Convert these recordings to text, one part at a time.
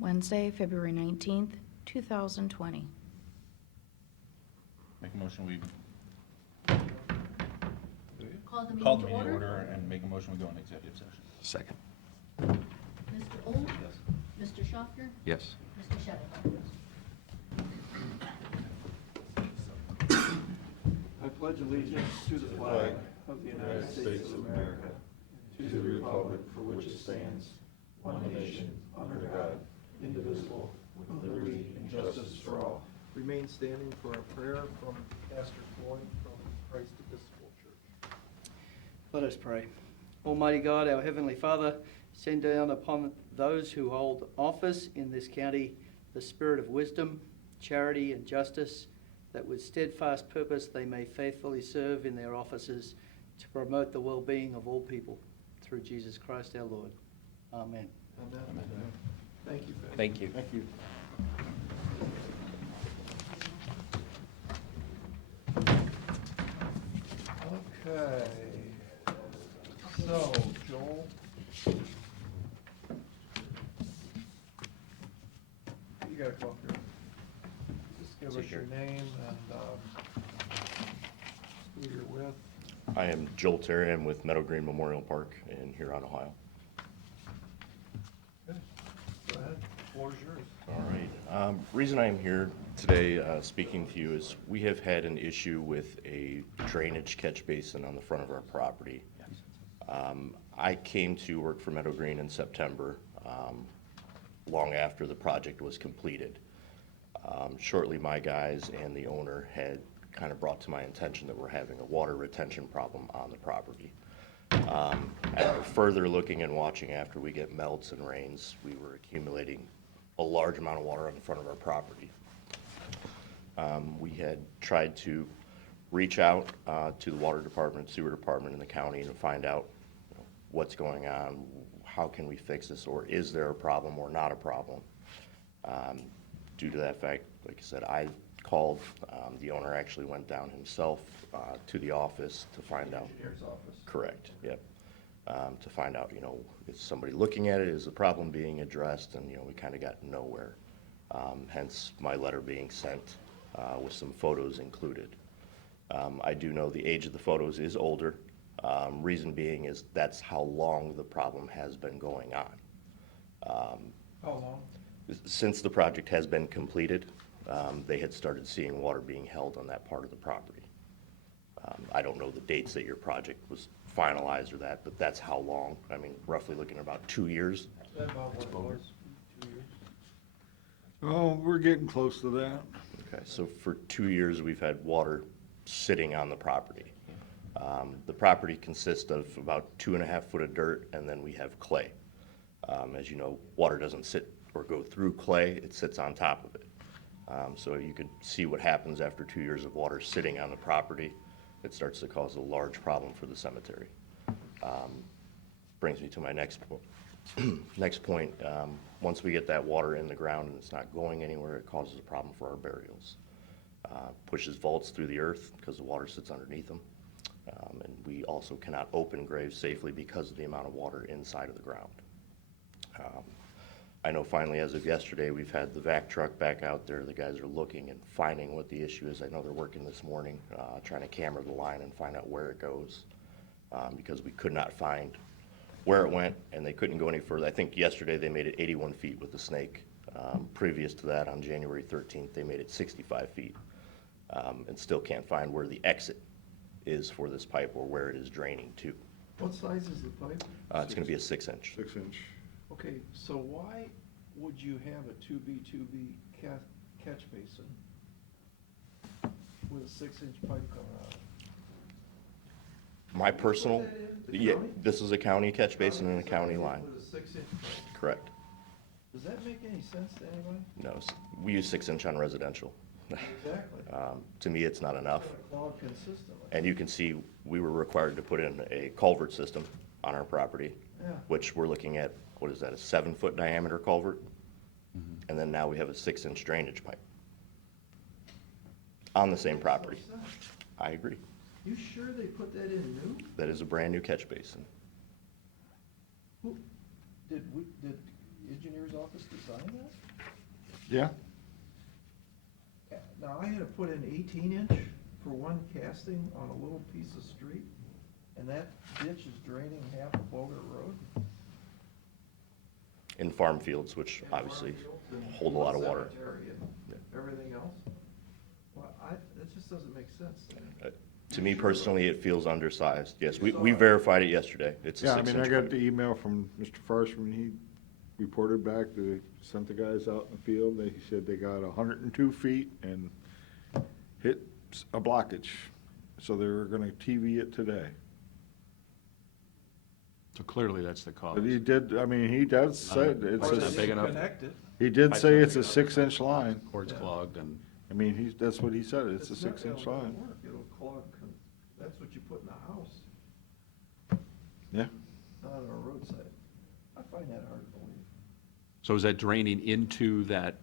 Wednesday, February 19th, 2020. Make a motion, we Call the call meeting the to meeting order. order and make a motion, we go in executive session. Second. Mr. Old? Yes. Mr. Schaffner? Yes. Mr. Shevitz? I pledge allegiance to the flag of the United States of America, to the republic for which it stands, one nation, under God, indivisible, with liberty and justice for all. Remain standing for a prayer from Pastor Floyd from Christ Episcopal Church. Let us pray. Almighty God, our Heavenly Father, send down upon those who hold office in this county the spirit of wisdom, charity, and justice, that with steadfast purpose they may faithfully serve in their offices to promote the well-being of all people. Through Jesus Christ our Lord. Amen. Amen. Thank you, Pastor. Thank you. Thank you. Okay. So, Joel. You gotta come up here. Just give us your name and who you're with. I am Joel Terry. I'm with Meadow Green Memorial Park in Huron, Ohio. Good. Go ahead, floor is yours. All right. Reason I'm here today speaking to you is we have had an issue with a drainage catch basin on the front of our property. I came to work for Meadow Green in September, long after the project was completed. Shortly, my guys and the owner had kind of brought to my attention that we're having a water retention problem on the property. After further looking and watching after we get melts and rains, we were accumulating a large amount of water on the front of our property. We had tried to reach out to the water department, sewer department in the county to find out what's going on, how can we fix this, or is there a problem or not a problem. Due to that fact, like I said, I called, the owner actually went down himself to the office to find out. Engineer's office. Correct, yep. To find out, is somebody looking at it, is the problem being addressed, and, we kind of got nowhere. Hence my letter being sent with some photos included. I do know the age of the photos is older. Reason being is that's how long the problem has been going on. How long? Since the project has been completed, they had started seeing water being held on that part of the property. I don't know the dates that your project was finalized or that, but that's how long. I mean, roughly looking at about 2 years. Is that about what it was? 2 years? Oh, we're getting close to that. Okay, so for 2 years, we've had water sitting on the property. The property consists of about 2.5 foot of dirt, and then we have clay. As you know, water doesn't sit or go through clay, it sits on top of it. So you could see what happens after 2 years of water sitting on the property. It starts to cause a large problem for the cemetery. Brings me to my next point. Next point, once we get that water in the ground and it's not going anywhere, it causes a problem for our burials. Pushes vaults through the earth because the water sits underneath them. And we also cannot open graves safely because of the amount of water inside of the ground. I know finally, as of yesterday, we've had the vac truck back out there. The guys are looking and finding what the issue is. I know they're working this morning, trying to camera the line and find out where it goes, because we could not find where it went, and they couldn't go any further. I think yesterday they made it 81 feet with the snake. Previous to that, on January 13th, they made it 65 feet, and still can't find where the exit is for this pipe or where it is draining to. What size is the pipe? It's going to be a 6-inch. 6 inch. Okay, so why would you have a 2B catch basin with a 6-inch pipe coming out of it? My personal, Put that in? The yeah, county? this is a county catch basin and a county line. With a 6-inch pipe. Correct. Does that make any sense to anybody? No, we use 6-inch on residential. Exactly. To me, it's not enough. It's gonna clog consistently. And you can see, we were required to put in a culvert system on our property, Yeah. which we're looking at, what is that, a 7-foot diameter culvert? And then now we have a 6-inch drainage pipe on the same property. Makes no sense. I agree. You sure they put that in new? That is a brand-new catch basin. Who, did engineer's office design that? Yeah. Now, I had to put in 18-inch for one casting on a little piece of street, and that ditch is draining half of Bogart Road. In farm fields, which And obviously farm fields and hold a lot of water. cemetery and everything else. Well, that just doesn't make sense to me. To me personally, it feels undersized. Yes, we verified it yesterday. It's a Yeah, I mean, 6-inch I got pipe. the email from Mr. Farshman, he reported back, they sent the guys out in the field, he said they got 102 feet and hit a blockage, so they were gonna TV it today. So clearly that's the cause. But he did, I mean, he does said, it's Or not they big didn't enough. connect it. he did Pipe's say not it's big a enough. 6-inch line. Cord's clogged and, I mean, that's what he said, it's a not 6-inch gonna line. work. It'll clog, that's what you put in a house, Yeah, not on a roadside. I find that hard to believe. so is that draining into the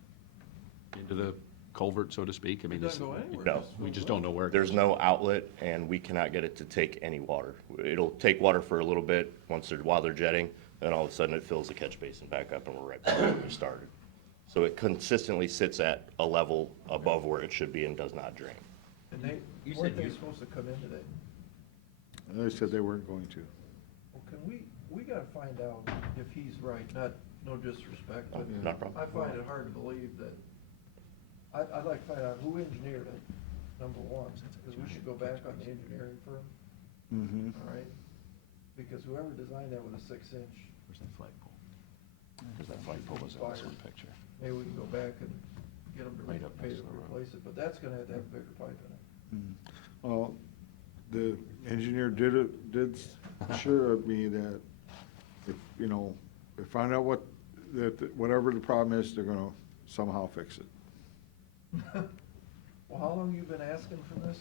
culvert, so to speak? I mean, It doesn't go anywhere. No. Just we goes just don't up. know where it There's goes. no outlet, and we cannot get it to take any water. It'll take water for a little bit, while they're jetting, then all of a sudden it fills the catch basin back up, and we're right back where we started. So it consistently sits at a level above where it should be and does not drain. And they, You weren't said they you- supposed to come in today? and they said they weren't going to. Well, can we gotta find out if he's right, no disrespect, Oh, but not a problem. I find it hard to believe that, I'd like to find out who engineered it, number one, because we should go back on the engineering firm, Mm-hmm. all right? Because whoever designed that with a 6-inch, Where's that flagpole? Because that flagpole was in this one picture. maybe we can go back and get them to Right up pay next to to the road. replace it, but that's gonna have to have a bigger pipe in it. Well, the engineer did assure me that if, you know, they find out whatever the problem is, they're gonna somehow fix it. Well, how long you been asking for this?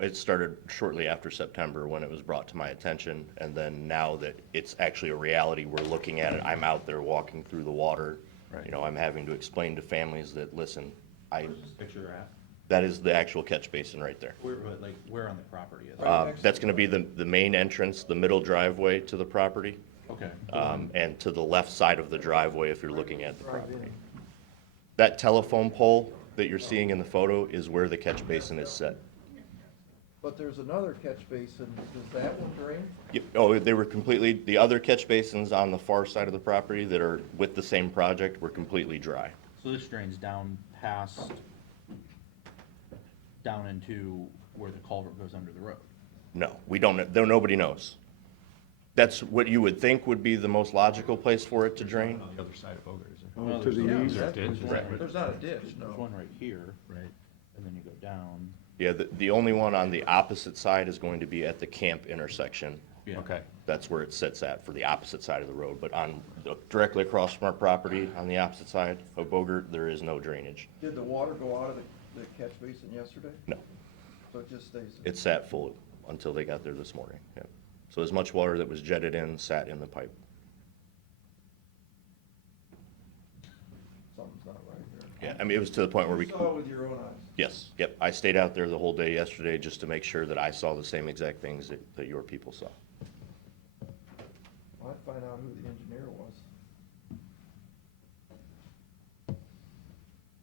It started shortly after September when it was brought to my attention, and then now that it's actually a reality, we're looking at it, I'm out there walking through the water. Right. You know, I'm having to explain to families that, listen, Where's this picture at? that is the actual catch basin right there. Where on the property is it? Right next That's to gonna be the main entrance, the middle driveway to the property, Okay. and to the left side of the driveway if you're looking at the Drive in. property. That telephone pole that you're seeing in the photo is where the catch basin is set. But there's another catch basin, does that one drain? Yep. Oh, they were completely, the other catch basins on the far side of the property that are with the same project were completely dry. So this drains down past, down into where the culvert goes under the road? No, we don't, know. Nobody knows. That's what you would think would be the most logical place for it to drain. On the other side of Bogart, is there? Oh, to the Yeah, east. that's- There's a ditch, right. There's not a ditch, There's no. one right here, Right. and then you go down. Yeah, the only one on the opposite side is going to be at the camp intersection. Yeah. Okay. That's where it sits at for the opposite side of the road. But directly across from our property, on the opposite side of Bogart, there is no drainage. Did the water go out of the catch basin yesterday? No, So it just stays there? it sat full until they got there this morning. Yep. So as much water that was jetted in sat in the pipe. Something's not right there. Yeah, I mean, it was to the point where we. You saw it with your own eyes? Yes, yep. I stayed out there the whole day yesterday just to make sure that I saw the same exact things that your people saw. Well, I'd find out who the engineer was.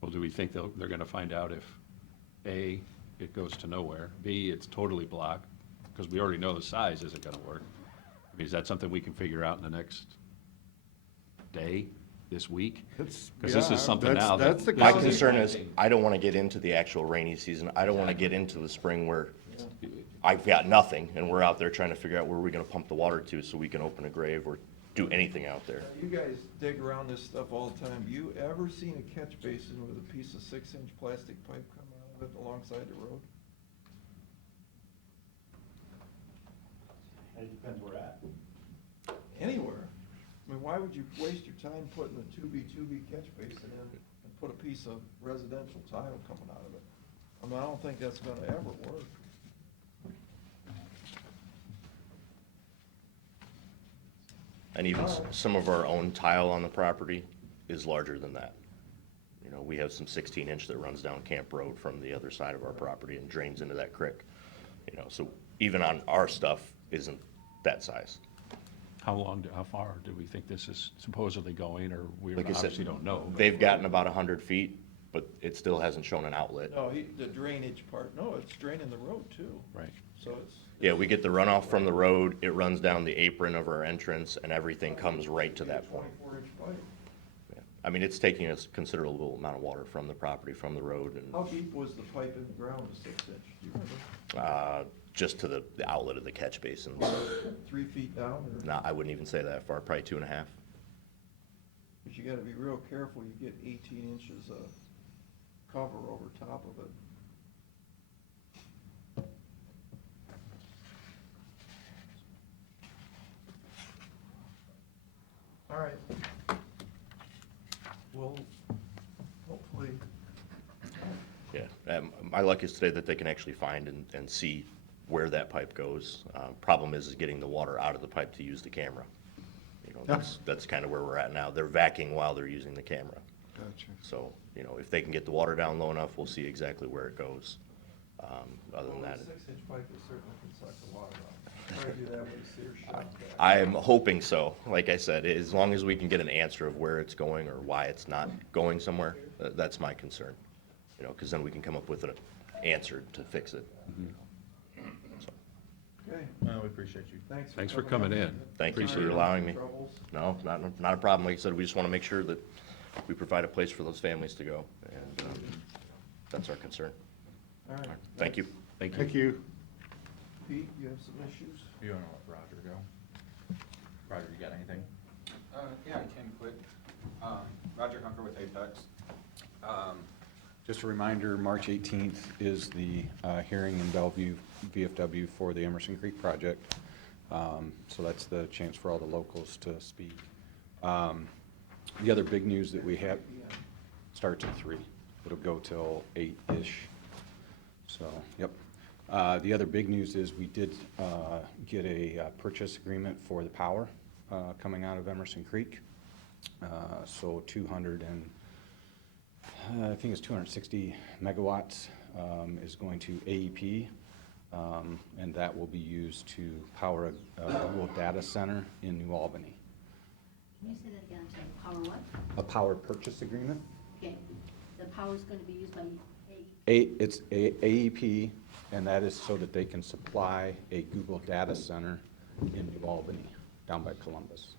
Well, do we think they're gonna find out if, A, it goes to nowhere, B, it's totally blocked? Because we already know the size isn't gonna work. I mean, is that something we can figure out in the next day, this week? It's- Because this yeah, is something that's- now that. that's the My county- concern is, I don't want to get into the actual rainy season. I don't want to get into the spring where I've got nothing, and we're out there trying to figure out where we're going to pump the water to so we can open a grave or do anything out there. Now, you guys dig around this stuff all the time. You ever seen a catch basin with a piece of 6-inch plastic pipe come out of it alongside the road? It depends where at. Anywhere. I mean, why would you waste your time putting a 2B catch basin in and put a piece of residential tile coming out of it? I mean, I don't think that's gonna ever work. And even some of our own tile on the property is larger than that. You know, we have some 16-inch that runs down Camp Road from the other side of our property and drains into that creek. You know, so even on our stuff isn't that size. How far do we think this is supposedly going, or we Like I said, obviously don't know? They've gotten about 100 feet, but it still hasn't shown an outlet. No, the drainage part, no, it's draining the road too. Right. So it's. Yeah, we get the runoff from the road, it runs down the apron of our entrance, and everything comes right to that point. 24-inch pipe. Yeah. I mean, it's taking us considerable amount of water from the property, from the road, How and, deep was the pipe in the ground, a 6-inch? Do you remember? just to the outlet of the catch basins. 3 feet down or? No, I wouldn't even say that far, probably 2.5. But you gotta be real careful, you get 18 inches of cover over top of it. All right. Well, hopefully, Yeah, my luck is today that they can actually find and see where that pipe goes. Problem is getting the water out of the pipe to use the camera. You know, that's kind of where we're at now. They're vacuuming while they're using the camera. gotcha. So, you know, if they can get the water down low enough, we'll see exactly where it goes. Other than that, A 6-inch pipe is certainly can suck the water out. Try to do that with a sear shot. I'm hoping so. Like I said, as long as we can get an answer of where it's going or why it's not going somewhere, that's my concern. You know, because then we can come up with an answer to fix it. So, Okay, No, we appreciate you. Thanks for coming in. thank you for Appreciate it. allowing me. Troubles? No, not a problem. Like I said, we just want to make sure that we provide a place for those families to go, and that's our concern. All right. Thank you. Thank you. Pete, you have some issues? You wanna let Roger go? Roger, you got anything? Yeah, I can quick. Roger Hunker with Apex. Just a reminder, March 18th is the hearing in Bellevue, VFW, for the Emerson Creek project. So that's the chance for all the locals to speak. The other big news that we have starts at 3. It'll go till 8-ish. So, yep. The other big news is we did get a purchase agreement for the power coming out of Emerson Creek. So 260 megawatts is going to AEP, and that will be used to power a Google data center in New Albany. Can you say that again? I'm sorry. Power what? A power purchase agreement? Okay. The power's going to be used by It's AEP, and that is so that they can supply a Google data center in New Albany, down by Columbus.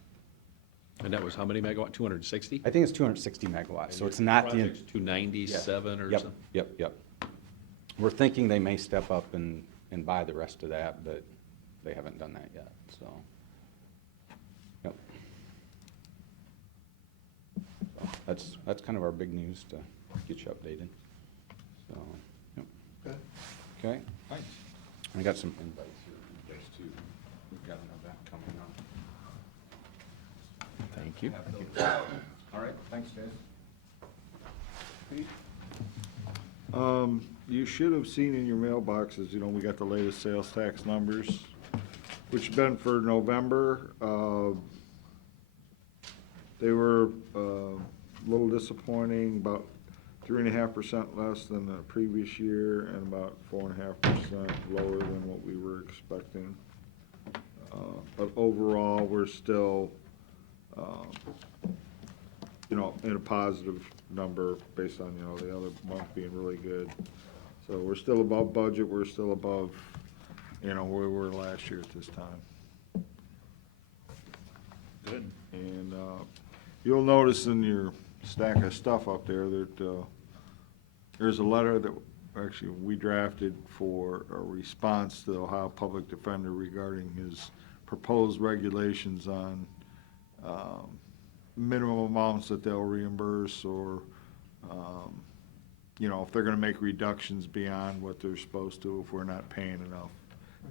And that was how many megawatt, 260? I think it's 260 megawatts, so it's not the. Project's 297 or Yep, something? Yep. We're thinking they may step up and buy the rest of that, but they haven't done that yet, so. Yep. So that's kind of our big news to get you updated, so, yep. Okay. Okay? Thanks. I got some invites here for you guys too. We've got an event coming up. Thank you. All right, thanks, guys. Pete? You should have seen in your mailboxes, you know, we got the latest sales tax numbers, which have been for November. They were a little disappointing, about 3.5% less than the previous year and about 4.5% lower than what we were expecting. But overall, we're still, you know, in a positive number based on, you know, the other month being really good. So we're still above budget, we're still above, you know, where we were last year at this time. Good. And you'll notice in your stack of stuff up there that there's a letter that actually we drafted for a response to the Ohio Public Defender regarding his proposed regulations on minimum amounts that they'll reimburse, or you know, if they're gonna make reductions beyond what they're supposed to if we're not paying enough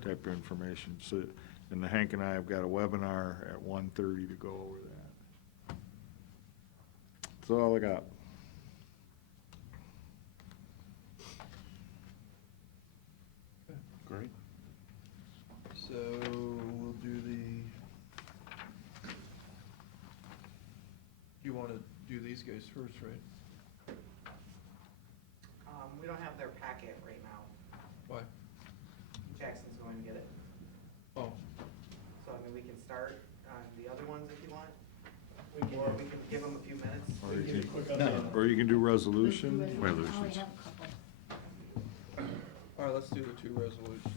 type of information. So, and Hank and I have got a webinar at 1:30 to go over that. That's all I got. Great. So we'll do you want to do these guys first, right? We don't have their packet right now. Why? Jackson's going to get it. Oh, So, I mean, we can start on We can give them a few minutes. Or you Give you a quick update. Or you can do resolution. I only Resolutions. have a couple. All right, let's do the two resolutions.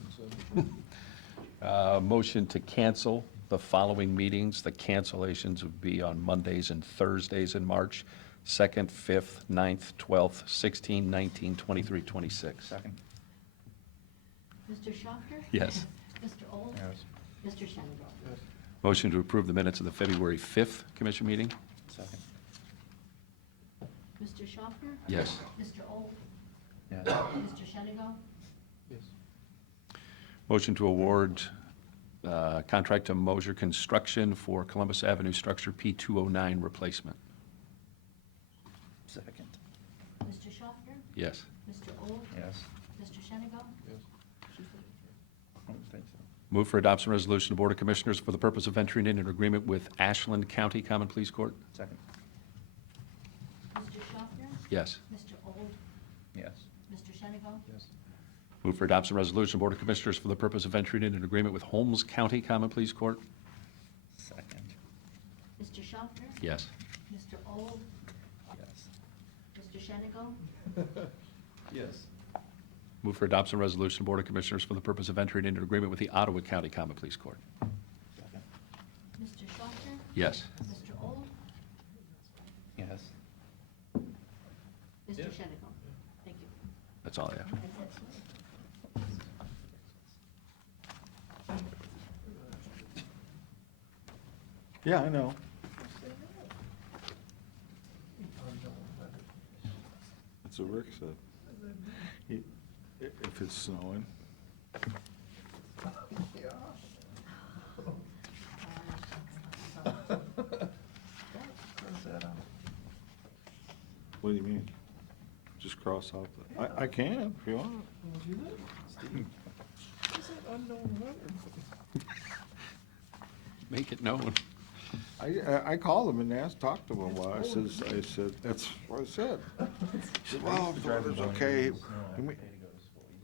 Motion to cancel the following meetings. The cancellations would be on Mondays and Thursdays in March, 2nd, 5th, 9th, 12th, 16, 19, 23, 26. Second. Mr. Schafter? Yes. Mr. Old? Yes. Mr. Shenango? Motion to approve the minutes of the February 5th commission meeting? Second. Mr. Schafter? Yes. Mr. Old? Yes. Mr. Shenango? Yes. Motion to award contract to Mosier Construction for Columbus Avenue Structure P209 replacement. Second. Mr. Schafter? Yes. Mr. Old? Yes. Mr. Shenango? I don't think so. Move for adoption resolution of Board of Commissioners for the purpose of entering into an agreement with Ashland County Common Pleas Court. Second. Mr. Schafter? Yes. Mr. Old? Yes. Mr. Shenango? Yes. Move for adoption resolution of Board of Commissioners for the purpose of entering into an agreement with Holmes County Common Pleas Court. Second. Mr. Schafter? Yes. Mr. Old? Yes. Mr. Shenango? Yes. Move for adoption resolution of Board of Commissioners for the purpose of entering into an agreement with the Ottawa County Common Pleas Court. Second. Mr. Schafter? Yes. Mr. Old? Yes. Mr. Shenango? Thank you. That's all I have. That's it. Yeah, I know. That's what Rick said. If it's snowing. What do you mean? Just cross out the, I can if you want. Is that unknown weather? Make it known. I called him and asked, talked to him a while. I said, that's what I said. He said, well, if the weather's okay,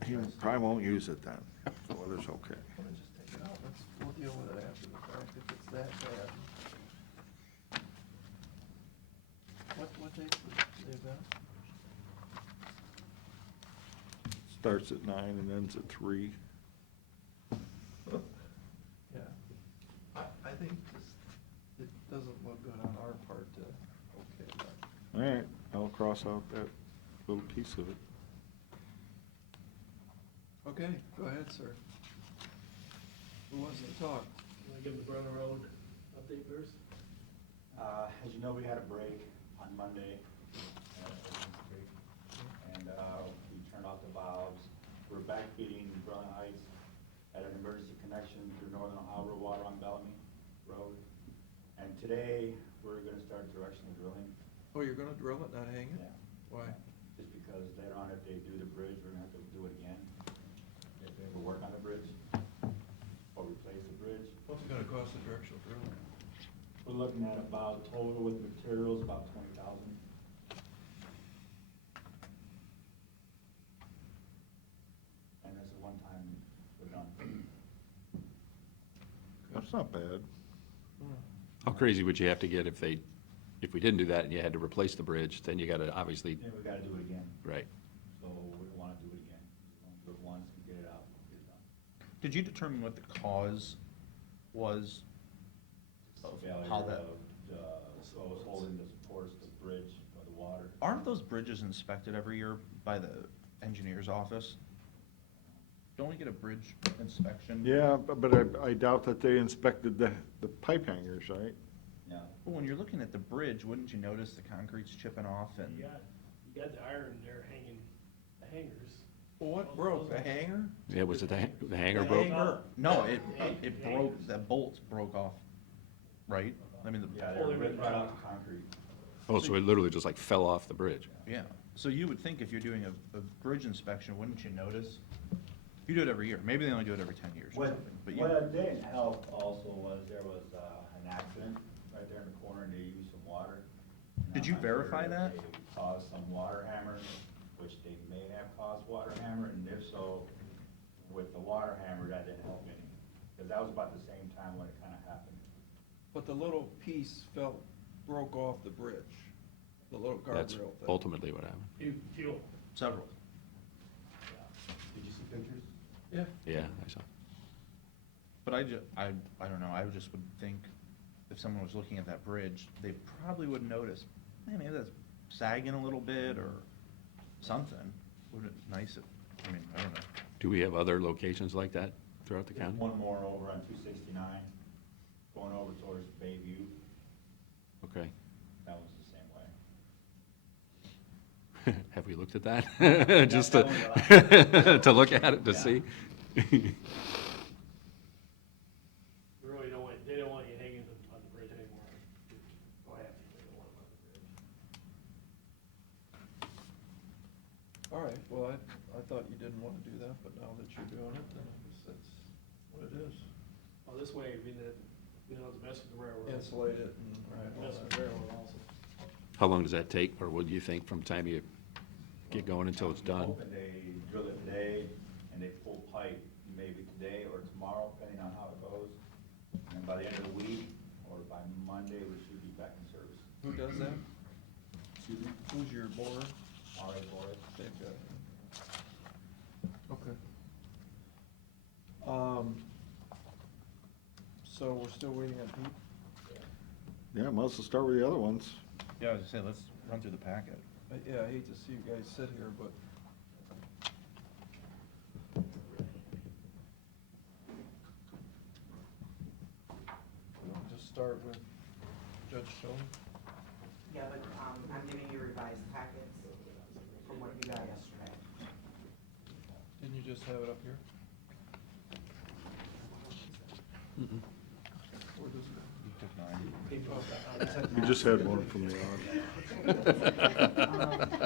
he probably won't use it then. If the weather's okay. Just take it out, we'll deal with it after the fact if it's that bad. What date's the event? Starts at 9 and ends at 3. Yeah. I think just, it doesn't look good on our part to, okay, that. All right, I'll cross out that little piece of it. Okay, go ahead, sir. Who wants to talk? Can I give the Brother Road update first? As you know, we had a break on Monday at Ocean Creek, and we turned off the valves. We're backfeeding Brother Heights at an emergency connection through Northern Ohio Water on Bellamy Road. And today, we're gonna start directional drilling. Oh, you're gonna drill it, not hang it? Yeah. Why? Just because later on, if they do the bridge, we're gonna have to do it again. If they ever work on the bridge, or replace the bridge. What's it gonna cost the directional drilling? We're looking at about total with materials, about 20,000. And that's a one-time, we're done. That's not bad. How crazy would you have to get if we didn't do that and you had to replace the bridge, then you gotta obviously, Then we gotta do it again, right. so we don't wanna do it again. We wanna do it once and get it out, get it done. Did you determine what the cause was of Failure how that? of what was holding the supports, the bridge, or the water. Aren't those bridges inspected every year by the engineer's office? Don't we get a bridge inspection? Yeah, but I doubt that they inspected the pipe hangers, right? Yeah. Well, when you're looking at the bridge, wouldn't you notice the concrete's chipping off and? You got the iron there hanging, the hangers. Well, what broke, the hanger? Yeah, was it the hanger The broke? hanger. No, it broke, the bolts broke off, right? I mean, Yeah, they're ripped right off the concrete. Oh, so it literally just like fell off the bridge. yeah. So you would think if you're doing a bridge inspection, wouldn't you notice? You do it every year. Maybe they only do it every 10 years or What, something, but you. what didn't help also was there was an accident right there in the corner and they used some water. And Did I'm you not sure verify if that? They caused some water hammer, which they may have caused water hammer, and if so, with the water hammer, that didn't help any. Because that was about the same time when it kind of happened. But the little piece felt broke off the bridge, the little That's guardrail thing. ultimately what happened. Fuel. Several. Did you see pictures? Yeah. Yeah, I saw. But I don't know, I just would think if someone was looking at that bridge, they probably would notice, hey, maybe that's sagging a little bit or something. Wouldn't it nice if, I mean, I don't know. Do we have other locations like that throughout the There's county? one more over on 269, going over towards Bayview. Okay. That was the same way. Have we looked at that? Just that one, to look at it, to Yeah. see? We really don't want, they don't want you hanging on the bridge anymore. Go ahead, they don't want them on the bridge. All right, well, I thought you didn't want to do that, but now that you're doing it, then I guess that's what it is. Well, this way, we don't have to mess with the railroad. Insulate it and, right, all Mess with that. the railroad also. How long does that take, or what do you think from the time you get going until it's I'm done? hoping they drill it today, and they pull pipe maybe today or tomorrow, depending on how it goes. And by the end of the week, or by Monday, we should be back in service. Who does that? Excuse me? Who's your board? All right, boys. They've got it. Okay. So we're still waiting on Pete? Yeah, might as well start with the other ones. Yeah, I was gonna say, let's run through the packet. Yeah, I hate to see you guys sit here, but. We'll just start with Judge Stone. Yeah, but I'm giving you revised packets from what you got yesterday. Didn't you just have it up here? Where does it go? You took mine. You just had one from the audience. There's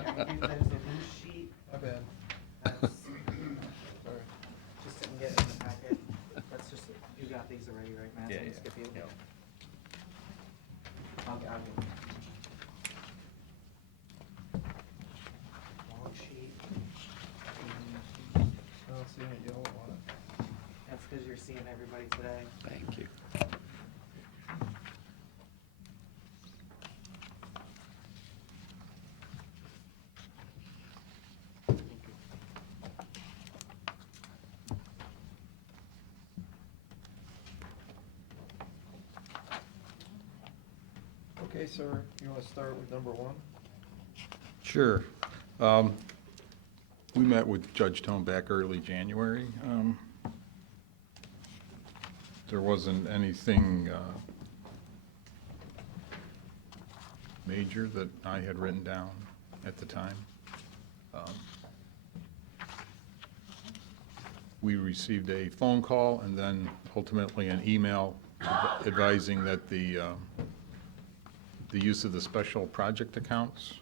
a new sheet My bad. that's, Sorry. just didn't get in the packet. That's just, you got these already, right, Matt? So Yeah, I'm yeah. gonna skip you. Yeah. I'll get long sheet. I don't see any yellow on it. That's because you're seeing everybody today. Thank you. Okay, sir, you want to start with number one? Sure. We met with Judge Tone back early January. There wasn't anything major that I had written down at the time. We received a phone call and then ultimately an email advising that the use of the special project accounts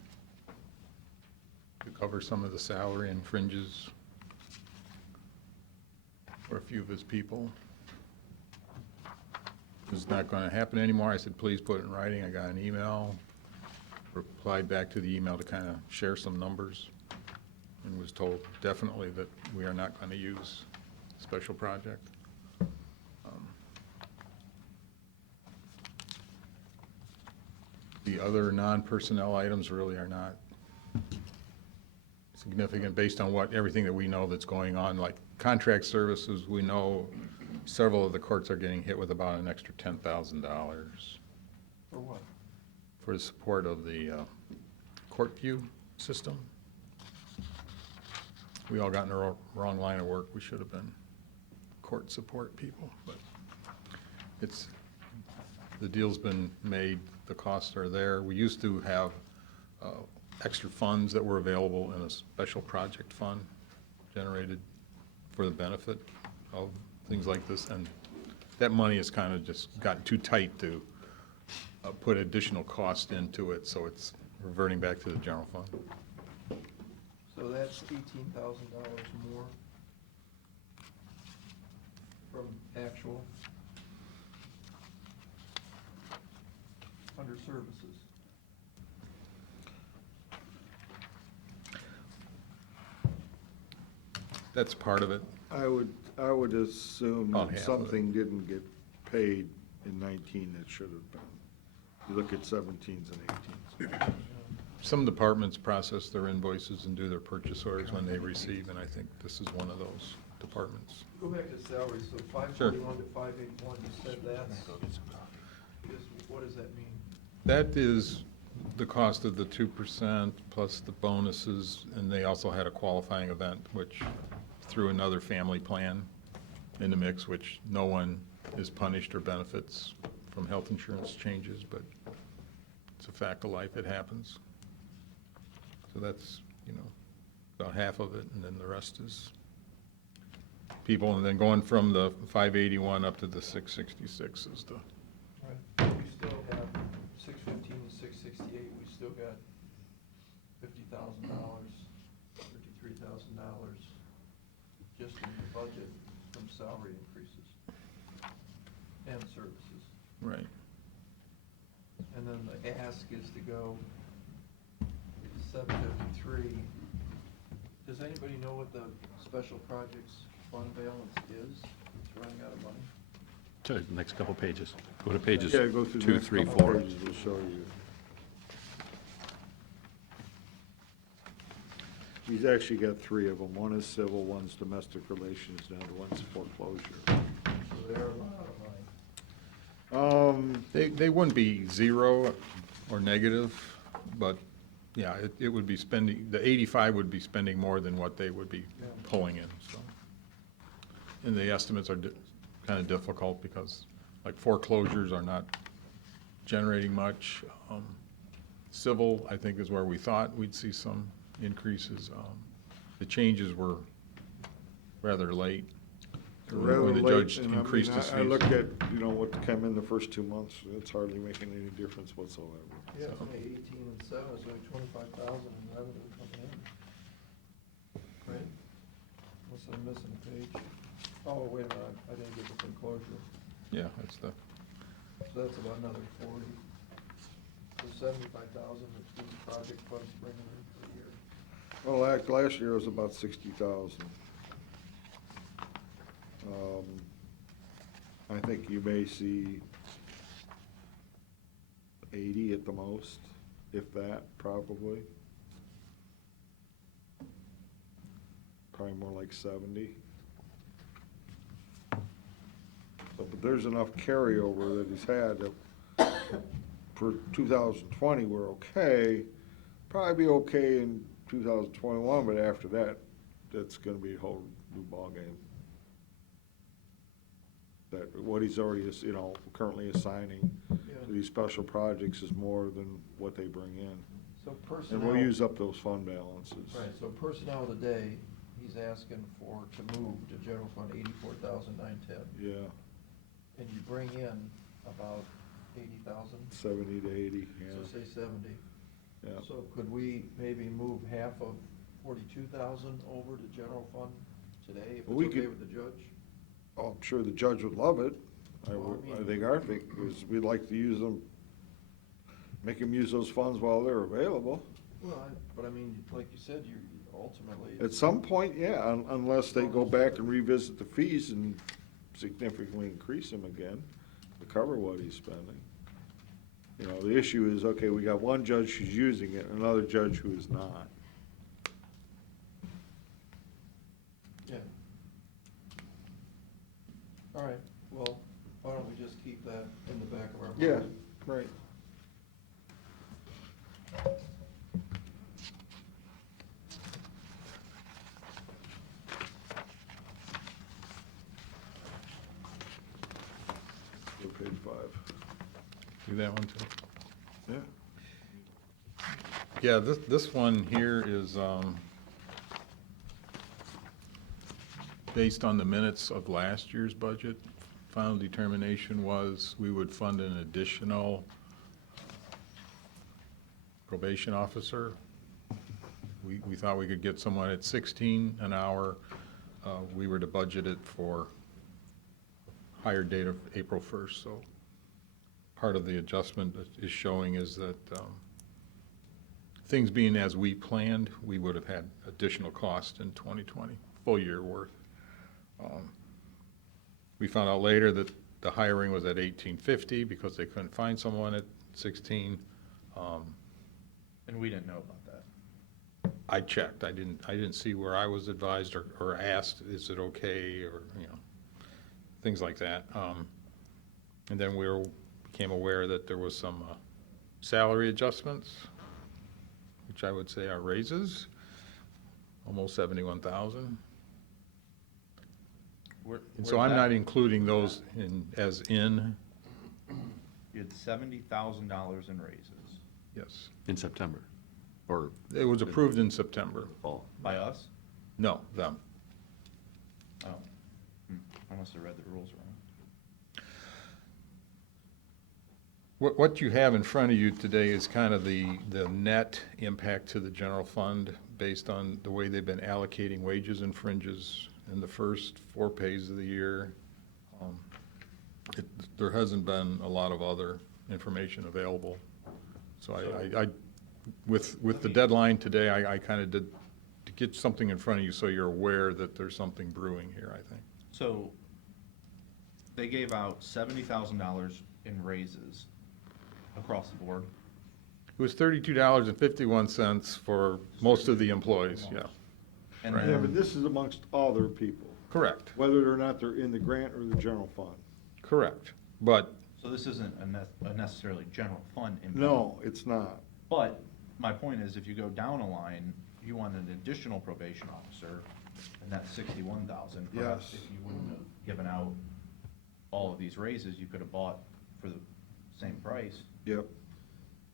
to cover some of the salary and fringes for a few of his people was not going to happen anymore. I said, please put it in writing. I got an email, replied back to the email to kind of share some numbers, and was told definitely that we are not going to use special project. The other non-personnel items really are not significant based on everything that we know that's going on, like contract services. We know several of the courts are getting hit with about an extra $10,000 For what? for the support of the court view system. We all got in the wrong line of work. We should have been court support people, but the deal's been made, the costs are there. We used to have extra funds that were available in a special project fund generated for the benefit of things like this, and that money has kind of just gotten too tight to put additional cost into it, so it's reverting back to the general fund. So that's $18,000 more from actual under services. That's part of it. I would assume About that half of it. something didn't get paid in 19 that should have been. You look at 17s and 18s. Some departments process their invoices and do their purchase orders when they receive, and I think this is one of those departments. Go back to salary, so Sure. 541 to 581, you said what does that mean? That is the cost of the 2% plus the bonuses, and they also had a qualifying event, which threw another family plan in the mix, which no one is punished or benefits from health insurance changes, but it's a fact of life, it happens. So that's, about half of it, and then the rest is people, and then going from the 581 up to the 666 is the, Right. We still have 615 and 668, we still got $50,000, $53,000 just in the budget from salary increases and services. right. And then the ask is to go 753. Does anybody know what the special projects fund balance is? It's running out of money. To the next couple pages. Go to pages Yeah, go through the 2, next 3, couple 4. pages, we'll show you. He's actually got three of them. One is civil, one's domestic relations, and the other one's foreclosure. So they're a lot of money. They wouldn't be zero or negative, but, yeah, it would be spending, the 85 would be spending more than what they would be pulling in, so. And the estimates are kind of difficult because, like, foreclosures are not generating much. Civil, I think, is where we thought we'd see some increases. The changes were rather late. Rather When the late, judge and increased his I fees. looked at, what came in the first 2 months, it's hardly making any difference whatsoever. Yeah, it's only 18 and 7, it's like 25,000 in revenue coming in. Right? Unless I'm missing a page. Oh, wait a minute, I didn't get the foreclosure. Yeah, that's the, So that's about another 40. So 75,000 that these project funds bringing in per year. Well, last year was about 60,000. I think you may see 80 at the most, if that, probably. Probably more like 70. So, but there's enough carryover that he's had that for 2020, we're okay. Probably be okay in 2021, but after that, that's gonna be a whole new ballgame. That, what he's already, currently assigning to these special projects is more than what they bring in. So And personnel. we'll use up those fund balances. Right, so personnel of the day, he's asking to move to general fund 84,910. Yeah, And you bring in about 80,000, 70 to 80, so yeah, say 70. yeah. So could we maybe move half of 42,000 over to general fund today, if it's Well, we okay could- with the judge? Oh, I'm sure the judge would love it. Well, I I mean- think our thing is we'd like to use them, make them use those funds while they're available. Well, but I mean, like you said, you ultimately. At some point, yeah, unless they go back and revisit the fees and significantly increase them again to cover what he's spending. The issue is, okay, we got one judge who's using it, another judge who is not. Yeah. All right, well, why don't we just keep that in the back of our mind? Yeah, right. Go page 5. do that one too. Yeah. Yeah, this one here is based on the minutes of last year's budget. Final determination was we would fund an additional probation officer. We thought we could get someone at 16 an hour. We were to budget it for higher date of April 1st, so part of the adjustment is showing is that things being as we planned, we would have had additional cost in 2020, full year worth. We found out later that the hiring was at $18.50 because they couldn't find someone at 16. And we didn't know about that. I checked, I didn't see where I was advised or asked, is it okay, or, things like that. And then became aware that there was some salary adjustments, which I would say are raises, almost 71,000. And so I'm not including those in, You had $70,000 in raises. yes. In September, or It was approved in September. fall. By us? No, them. Oh. I must have read the rules wrong. What you have in front of you today is kind of the net impact to the general fund based on the way they've been allocating wages and fringes in the first 4 pays of the year. There hasn't been a lot of other information available. So I with the deadline today, I kind of did, to get something in front of you so you're aware that there's something brewing here, I think. So they gave out $70,000 in raises across the board. It was $32.51 for most of the employees, yeah. And Right. Yeah, then, but this is amongst other people, Correct, whether or not they're in the grant or the general fund. correct. But so this isn't a necessarily general fund impact. No, it's not. But my point is, if you go down a line, you want an additional probation officer, and that's 61,000. Perhaps Yes. if you wouldn't have given out all of these raises, you could have bought for the same price. Yep.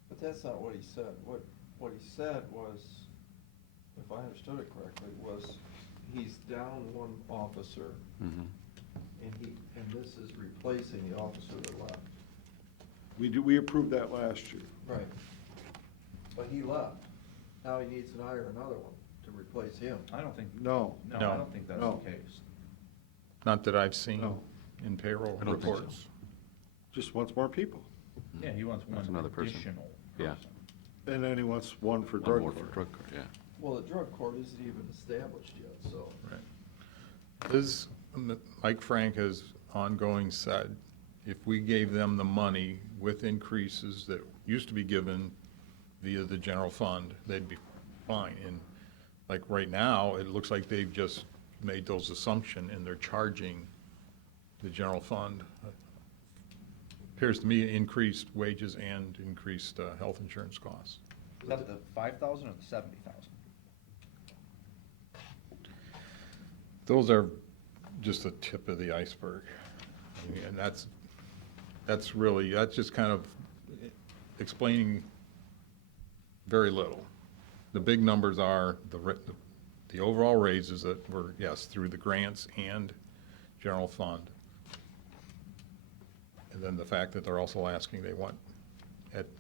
But that's not what he said. What he said was, if I understood it correctly, was he's down one officer, Mhm. and this is replacing the officer that left. We approved that last year. Right. But he left. Now he needs to hire another one to replace him. I don't think, No. no, No. I don't think that's No. the case. not that I've seen No. in payroll I don't think so. reports. Just wants more people. Yeah, he wants That's one another person. additional Yeah. person. And then he wants one for One drug more for court. drug court, yeah. Well, the drug court isn't even established yet, so. As Mike Frank has ongoing said, if we gave them the money with increases that used to be given via the general fund, they'd be fine. And like right now, it looks like they've just made those assumptions and they're charging the general fund. Appears to me increased wages and increased health insurance costs. Is that the 5,000 or the 70,000? Those are just the tip of the iceberg. And that's just kind of explaining very little. The big numbers are the overall raises that were, yes, through the grants and general fund. And then the fact that they're also asking,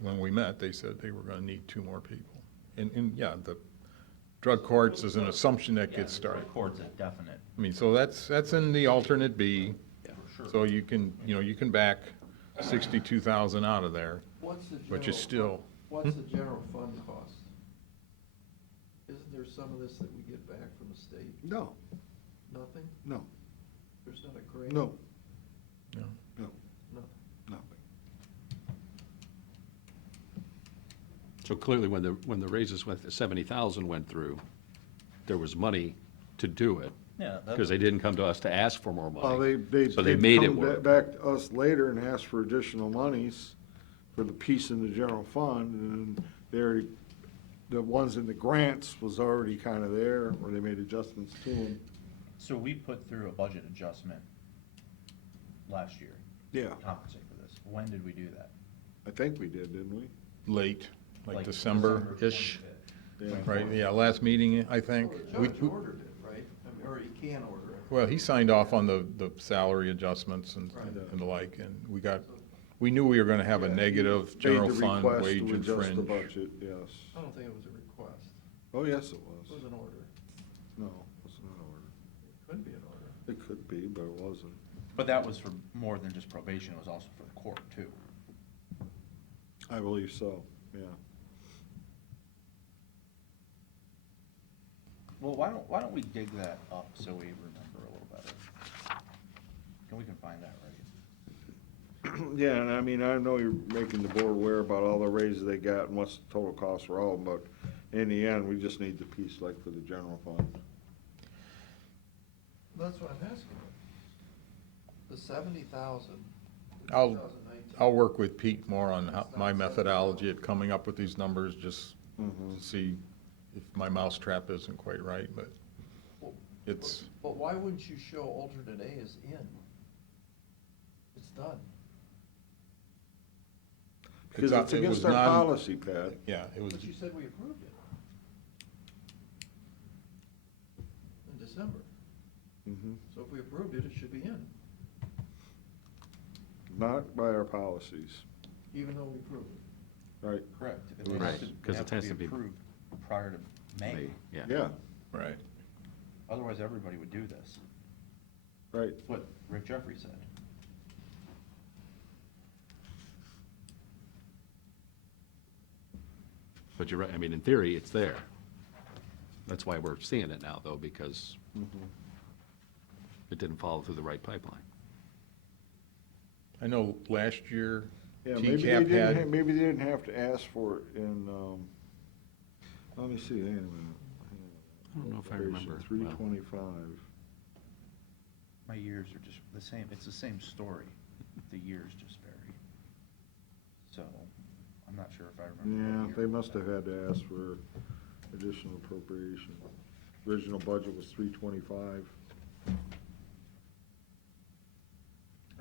when we met, they said they were gonna need 2 more people. And yeah, the drug courts is an assumption that gets Yeah, started. the court's a definite. I mean, so that's in the alternate B. For sure. So you can back 62,000 out of there, What's the which is still, What's the general fund cost? Isn't there some of this that we get back from the state? No, Nothing? no, There's not a grant? no, you know, no, Nothing. nothing. So clearly, when the raises went, the 70,000 went through, there was money to do it, Yeah, because they didn't come to us to ask for more Well, money. they So they made it come work. back to us later and ask for additional monies for the piece in the general fund, and the ones in the grants was already kind of there, or they made adjustments to them. So we put through a budget adjustment Yeah, last year to compensate for this. When did we do that? I think we did, didn't we? late, like Like December-ish, Yeah. right? Yeah, last meeting, I think. Well, the judge ordered it, right? I mean, or he can order it. Well, he signed off on the salary adjustments and the like, and we knew we were gonna have a Yeah, negative Made general the fund request wage to and adjust the fringe. budget, yes. I don't think it was a request. Oh, yes, it It was was. an order. No, it's not an order. It could be an order. It could be, but it wasn't. But that was for more than just probation, it was also for the court too. I believe so, yeah. Well, why don't we dig that up so we remember a little better? We can find that, right? Yeah, and I mean, I know you're making the board aware about all the raises they got and what's the total cost for all of them, but in the end, we just need the piece like for the general fund. That's what I'm asking. The 70,000. I'll work with Pete more on my methodology at coming up with these numbers, just to see if my mousetrap isn't quite right, but it's, But why wouldn't you show alternate A as in? It's done. Because it's it was against our non- policy, Pat. yeah, it was, But you said we approved it. In December. Mhm. So if we approved it, it should be in, Not by our policies, even though we approved it. right? Correct. It Right, has to- 'cause have it has to be approved prior to May. Yeah. Yeah, right. Otherwise, everybody would do this. right. That's what Rick Jeffrey said. But you're right, I mean, in theory, it's there. That's why we're seeing it now, though, because it didn't follow through the right pipeline. I know last year, Yeah, maybe they TCAP didn't, had, maybe they didn't have to ask for it in, let me see, hang on a minute. I don't know if I remember well. 325. My years are just the same, it's the same story. The years just vary. So, I'm not sure if I remember. Yeah, what year they it was must have at. had to ask for additional appropriation. Original budget was 325.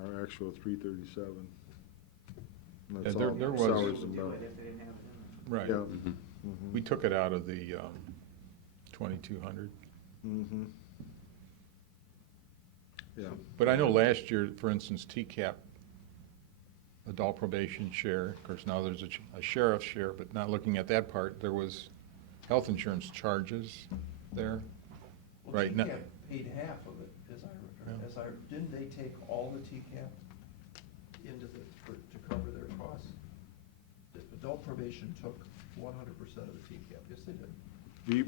Our actual 337. And that's Yeah, there- all there was- salaries and Do it benefits. if they didn't have it in there. right. Yeah. We took it out of the 2,200. Mm-hmm. Yeah. But I know last year, for instance, TCAP, adult probation share, of course, now there's a sheriff's share, but not looking at that part, there was health insurance charges there. Well, Right, now- TCAP paid half of it, didn't they take all the TCAP into to cover their costs? The adult probation took 100% of the TCAP, yes, they did.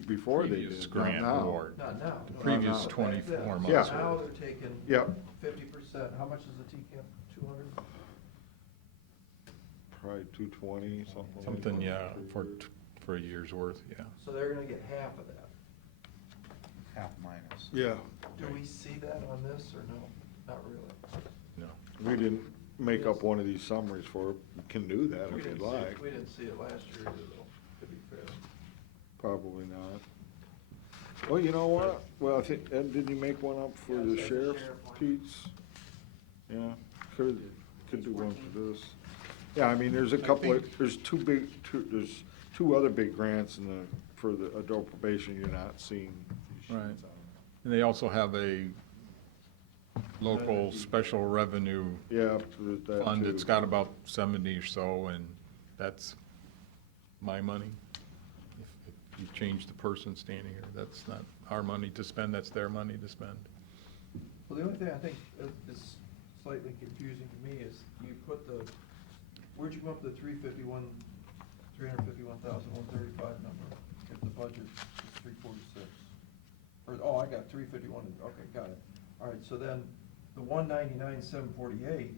Before they Previous did, not grant now. award. Not now. no. Previous no. 24 Back then. months. Yeah. Now they're taking Yeah, 50%, how much is the TCAP, 200? probably 220, something like that. Something, yeah, for a year's worth, yeah. So they're gonna get half of that. Half minus. Yeah, Do we see that on this, or no? Not really. No. we didn't make up one of these summaries for it. We can do that We if you'd didn't see it- like. We didn't see it last year either, though, to be fair. Probably not. Well, you know what? Well, I think, Ed, didn't you make one up for Yeah, the there's a sheriff's sheriff one. Pete's? Yeah, could do one for this. Yeah, I mean, there's a couple of, there's there's two other big grants for the adult probation you're not seeing. these sheets Right. on. And they also have a local special revenue Yeah, there's that fund too. that's got about 70 or so, and that's my money. If you change the person standing here, that's not our money to spend, that's their money to spend. Well, the only thing I think is slightly confusing to me is you put where'd you come up with the 351,135 number if the budget is 346? I got 351, okay, got it. All right, so then the 199,748,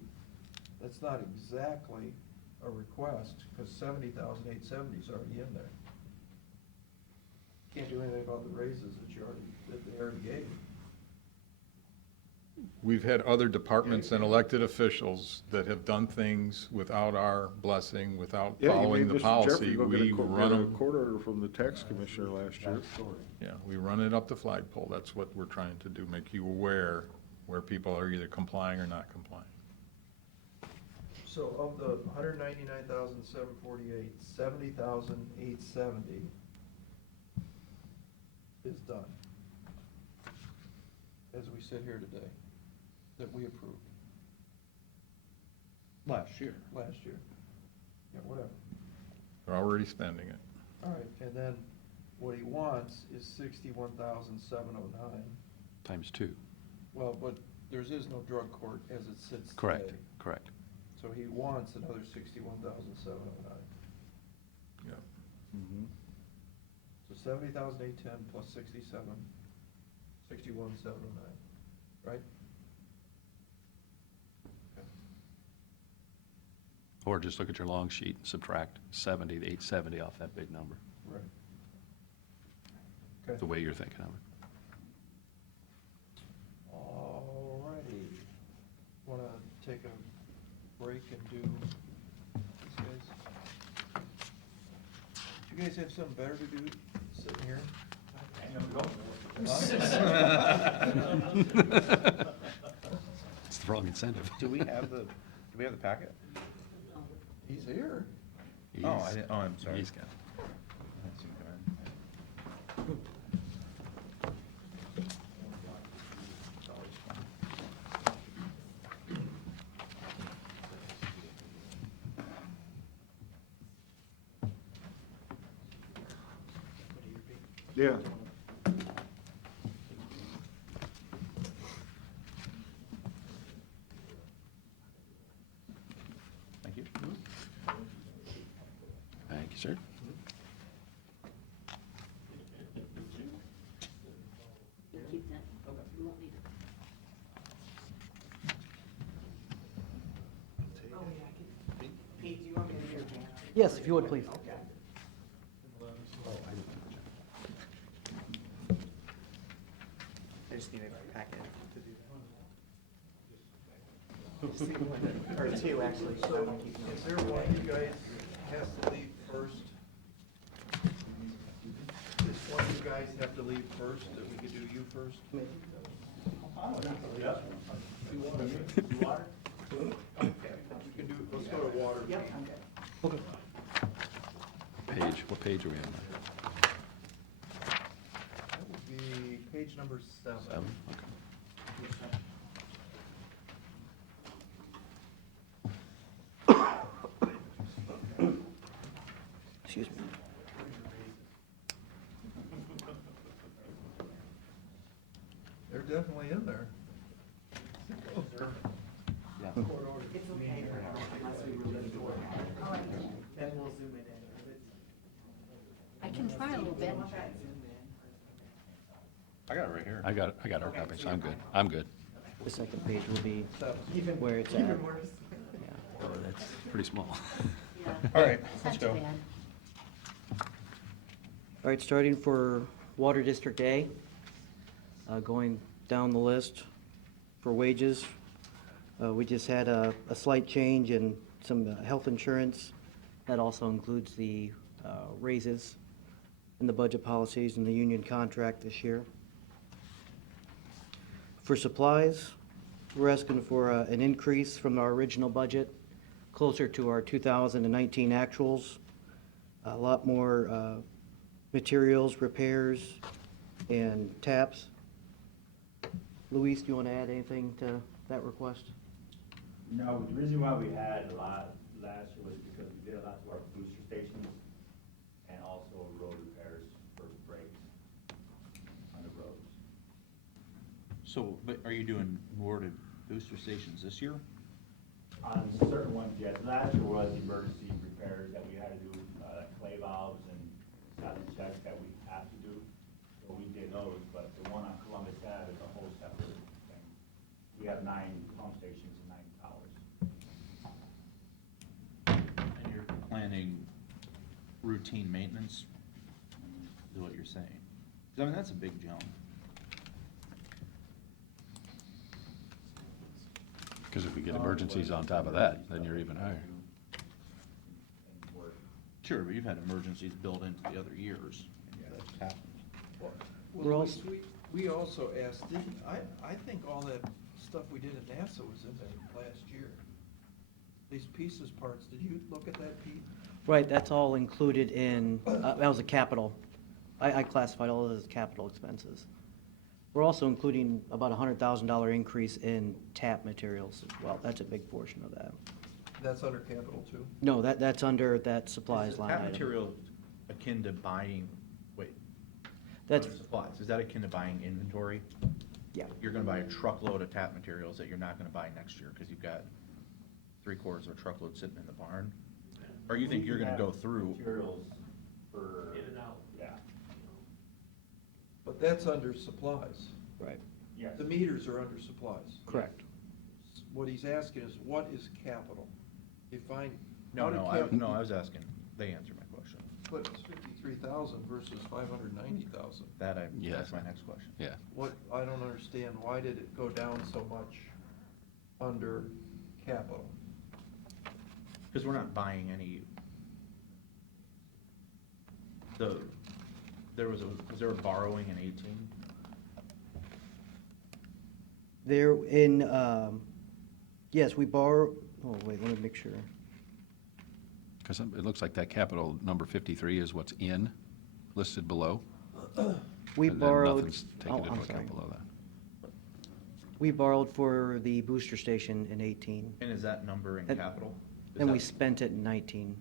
that's not exactly a request, because 70,870 is already in there. Can't do anything about the raises that they already gave. We've had other departments and elected officials that have done things without our blessing, without Yeah, you following made the Mr. policy. Jeffrey go get We a run get a them, court order from the tax commissioner last year. yeah, we run it up the flagpole. That's what we're trying to do, make you aware where people are either complying or not complying. So of the 199,748, 70,870 is done. As we sit here today, that we approved Last year. last year. Yeah, whatever. They're already spending it. All right, and then what he wants is 61,709. Times two. Well, but there is no drug court as it sits today. Correct, correct. So he wants another 61,709. Yeah. Mhm. So 70,810 plus 61,709, right? Okay. 61,709. Or just look at your long sheet and subtract 70, the 870 off that big number, Right. the way you're thinking of it. All righty. Want to take a break and do these guys? You guys have something better to do sitting here? It's the wrong incentive. Do we have the packet? He's here. I'm sorry. He's got it. I didn't see him come in. Yeah. Thank you. Thank you, sir. Keep that. You won't need it. Pete, do you want me to do your banner? Yes, if you would, please. Okay. I just need a packet to do that. Just need one, or two, actually, so I won't keep them. Is there one you guys has to leave first? Does one of you guys have to leave first, that we could do you first? You can do, let's go to water. Yep, I'm good. Page, what page are we on That would be page number 7. now? 7? Okay. Excuse me. They're definitely in there. It's okay for now, unless we really need to work on it. All right, then we'll zoom it in. I can try a little bit. I got it right here. I got our copy, so I'm good. I'm good. The second page will be Seven. where it's at. Even worse. Oh, that's pretty small. All right, It's let's not too go. bad. All right, starting for Water District A, going down the list for wages. We just had a slight change in some health insurance. That also includes the raises in the budget policies and the union contract this year. For supplies, we're asking for an increase from our original budget, closer to our 2019 actuals. A lot more materials, repairs, and taps. Luis, do you want to add anything to that request? No, the reason why we had a lot last year was because we did a lot to our booster stations and also road repairs for brakes on the roads. So, but are you doing more to booster stations this year? On certain ones, yes. Last year was emergency repairs that we had to do, like clay valves and silent checks that we have to do. So we did those, but the one on Columbus Ave is a whole separate thing. We have 9 pump stations and 9 towers. And you're planning routine maintenance, is what you're saying? 'Cause I mean, that's a big jump. Because if we get emergencies on top of that, then you're even higher. Sure, but you've had emergencies built into the other years. Yeah, that just happens. We're Well, also- we also asked, didn't, I think all that stuff we did at NASA was in there last year. These pieces, parts, did you look at that, Pete? Right, that's all included in, that was a capital. I classified all of it as capital expenses. We're also including about a $100,000 increase in tap materials as well. That's a big portion of that. That's under capital too? No, that's under that supplies Is line tap item. material akin to buying, That's, under supplies, is that akin to buying inventory? yeah. You're gonna buy a truckload of tap materials that you're not gonna buy next year, because you've got 3/4 of a truckload sitting in the barn? Or you think you're gonna go through? Materials for, In and out. yeah, But that's under supplies. Right, yes. The meters are under supplies. correct. What he's asking is, what is capital? Define No, How did no, Cap- I was asking, they answered my question. But it's 53,000 versus 590,000. Yeah. That's my next question. Yeah. What, I don't understand, why did it go down so much under capital? Because we're not buying any, was there a borrowing in 18? There in, yes, we borrow, oh, wait, let me make sure. Because it looks like that capital number 53 is what's listed below. We and then borrowed, nothing's taken oh, into I'm account sorry. below that. We borrowed for the booster station in 18. And is that number in And- capital? Is And we that- spent it in 19.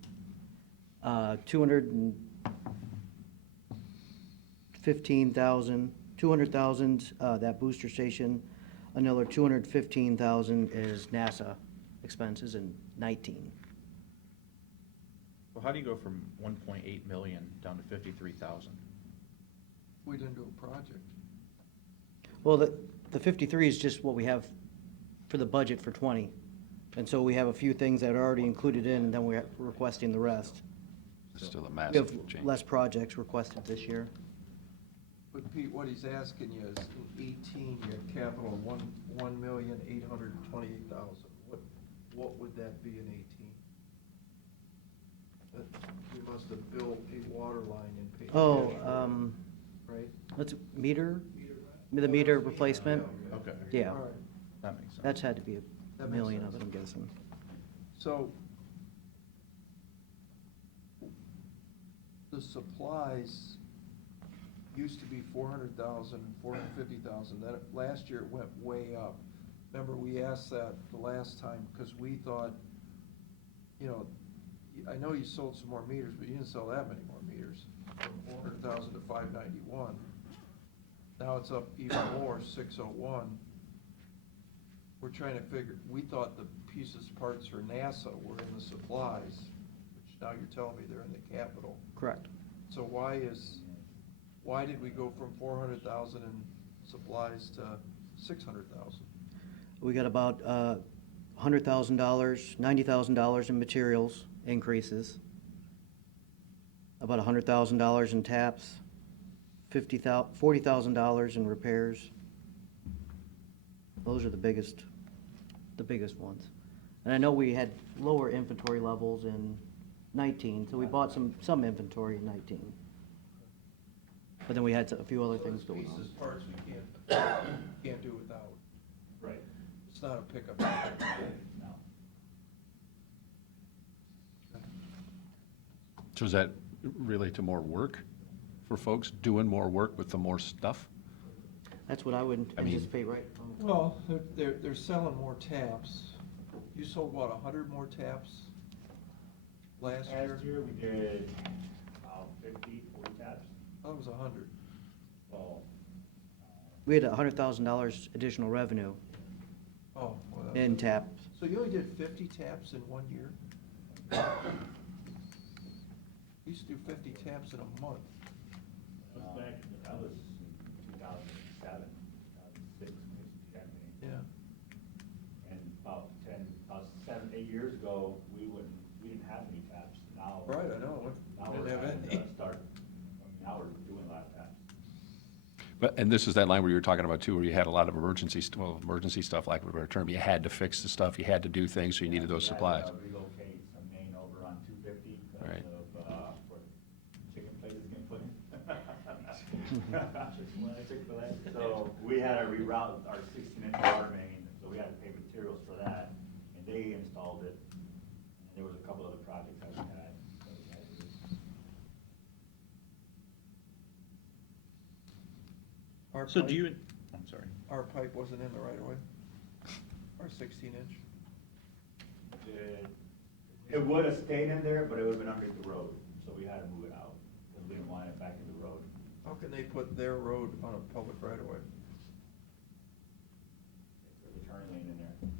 215,000, 200,000, that booster station. Another 215,000 is NASA expenses in 19. Well, how do you go from 1.8 million down to 53,000? We didn't do a project. Well, the 53 is just what we have for the budget for 20. And so we have a few things that are already included in, and then we're requesting the rest. It's still a We massive have change. less projects requested this year. But Pete, what he's asking you is, in 18, you had capital of 1,828,000. What would that be in 18? We must have built a water line and paid. Oh, Right? let's, the meter replacement? Okay. Yeah, All right. That makes sense. that's had to be a That makes million of sense. it, I'm guessing. So, the supplies used to be 400,000, 450,000. That, last year it went way up. Remember, we asked that the last time, because we thought, you know, I know you sold some more meters, but you didn't sell that many more meters, from 400,000 to 591. Now it's up even more, 601. We're trying to figure, we thought the pieces, parts for NASA were in the supplies, which now you're telling me they're in the capital. Correct. So why did we go from 400,000 in supplies to 600,000? We got about $100,000, $90,000 in materials increases, about $100,000 in taps, $40,000 in repairs. Those are the biggest ones. And I know we had lower inventory levels in 19, so we bought some inventory in 19. But then we had a few other things So going it's on. pieces, parts we can't do without. Right. It's not a pickup. No. So does that relate to more work for folks, doing more work with the more stuff? That's what I would I mean- anticipate, right? Well, they're selling more taps. You sold, what, 100 more taps last year? Last year, we did 40 taps. That was 100. Well, We had $100,000 additional revenue Oh, well, that's. in taps. So you only did 50 taps in 1 year? You used to do 50 taps in a month. that was in 2007, 2006, maybe. Yeah. And about 7, 8 years ago, we didn't have any taps. Now. Right, I know. Now We we're didn't have trying any. to start, now we're doing a lot of taps. And this is that line where you were talking about too, where you had a lot of emergency stuff, lack of a better term. You had to fix the stuff, you had to do things, so you needed those supplies. We had to relocate some main over on 250 because Right. of, where chicken places getting put in. Chick-fil-A. So we had to reroute our 16-inch water main, so we had to pay materials for that, and they installed it. And there was a couple other projects that we had. To do. Our So pipe- do you, I'm sorry. Our pipe wasn't in the right of way? Our 16-inch? It would have stayed in there, but it would have been underneath the road, so we had to move it out, because we didn't want it back in the road. How can they put their road on a public right of way? There's a turn lane in there.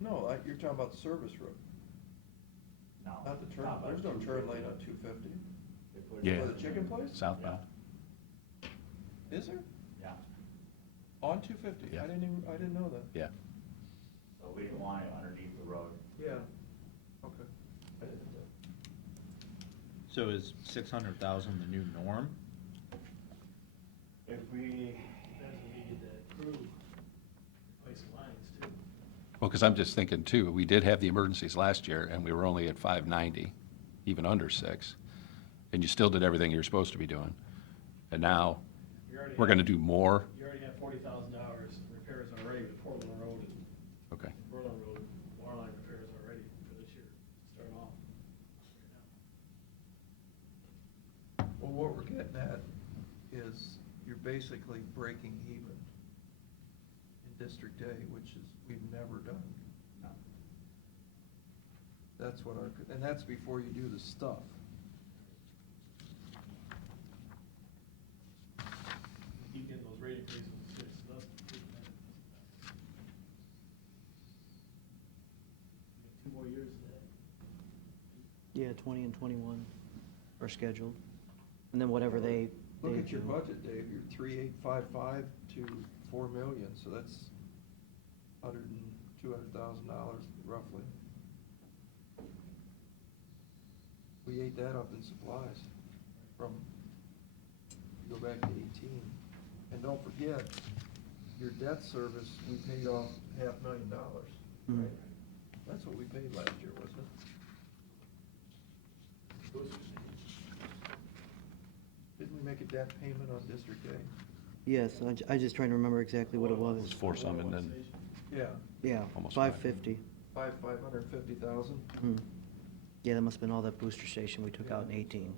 No, you're talking about the service road, No. not the turn, not by there's no 250. turn lane on 250. They put it- Yeah. For the chicken place? Southbound. Is there? Yeah. On 250? Yeah. I didn't know that. Yeah. So we didn't want it underneath the road. Yeah, okay. So is 600,000 the new norm? If we, Depends when you get that crew, replace the lines too. Well, because I'm just thinking too, we did have the emergencies last year and we were only at 590, even under 6. And you still did everything you're supposed to be doing. And now, You already we're have- gonna do more? You already have $40,000 repairs already with Portland Road and Okay. Berlin Road, water line repairs already for this year, starting off right now. Well, what we're getting at is you're basically breaking even in District A, which is, we've never done. That's what our, and that's before you do the stuff. Keep getting those rate increases, it's, that's pretty bad. We got 2 more years of that. Yeah, 20 and 21 are scheduled. And then whatever they Look at your do. budget, Dave, you're 3,855 to 4 million, so that's $200,000 roughly. We ate that up in supplies from, go back to 18. And don't forget, your debt service, we paid off $500,000, Hmm. right? That's what we paid last year, wasn't it? Didn't we make a debt payment on District A? Yes, I just trying to remember exactly what it It was. was 4 some and then Yeah, Yeah, almost 550. 550,000. Hmm. Yeah, that must have been all that booster station we took out in 18.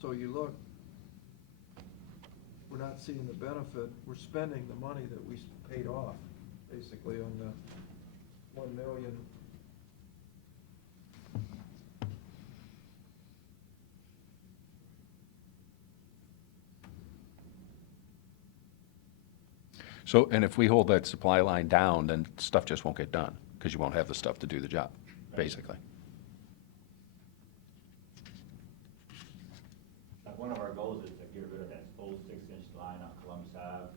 So you look, we're not seeing the benefit, we're spending the money that we paid off, basically on the 1 million. So, and if we hold that supply line down, then stuff just won't get done, because you won't have the stuff to do the job, basically. like, one of our goals is to get rid of that old 6-inch line on Columbus Ave. It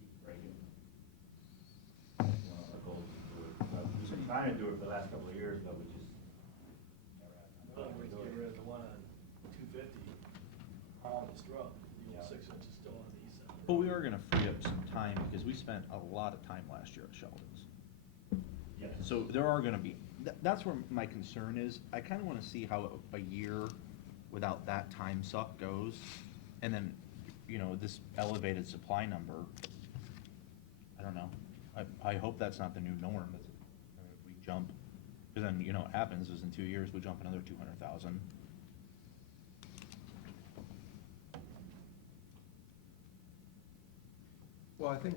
keeps breaking. One of our goals is to do it. We've been trying to do it for the last couple of years, but we just never had Well, time we to do get it. rid of the one on 250, Hollis Road, Yeah. 6 inches still on the east side. But we are gonna free up some time, because we spent a lot of time last year at Sheldon's. Yes. So there are gonna be, that's where my concern is. I kinda wanna see how a year without that time suck goes. And then, you know, this elevated supply number, I don't know. I hope that's not the new norm, that we jump, because then, you know, what happens is in 2 years, we jump another 200,000. Well, I think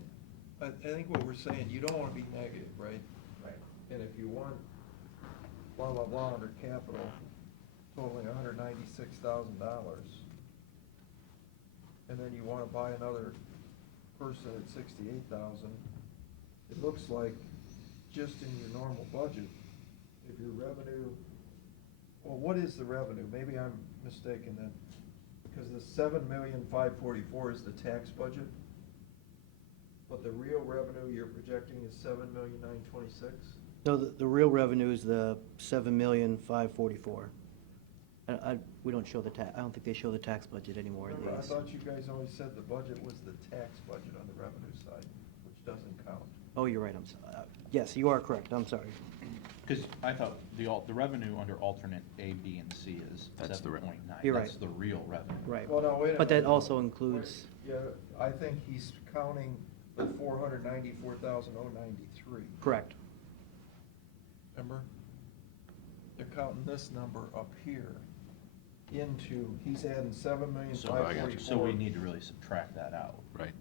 what we're saying, you don't wanna be negative, right? Right. And if you want blah, blah, blah under capital totaling $196,000, and then you wanna buy another person at 68,000, it looks like just in your normal budget, if your revenue, well, what is the revenue? Maybe I'm mistaken then, because the 7,544,000 is the tax budget, but the real revenue you're projecting is 7,926,000. No, the real revenue is the 7,544,000. We don't show the I don't think they show the tax budget anymore in Remember, I these. thought you guys always said the budget was the tax budget on the revenue side, which doesn't count. Oh, you're right, I'm sorry. Yes, you are correct, I'm sorry. Because I thought the revenue under alternate A, B, and C is That's the 7.9. You're right. That's the real revenue. Right. Well, no, wait a But that minute. also includes, Yeah, I think he's counting the 494,093. correct. Remember? They're counting this number up here into, he's adding 7,544,000. So we need to really subtract that out, Right.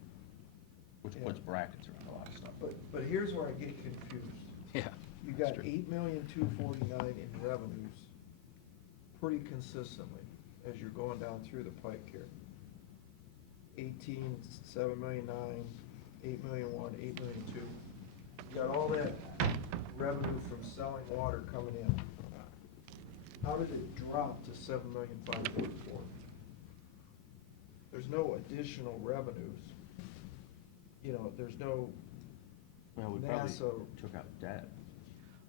which Yeah. puts brackets around a lot of stuff. But here's where I get confused. Yeah. You that's got true. 8,249,000 in revenues pretty consistently as you're going down through the pike here. 18, 7,000,009, 8,000,001, 8,000,002. You got all that revenue from selling water coming in. How did it drop to 7,544,000? There's no additional revenues. You know, there's no, Well, we probably NASA, took out debt.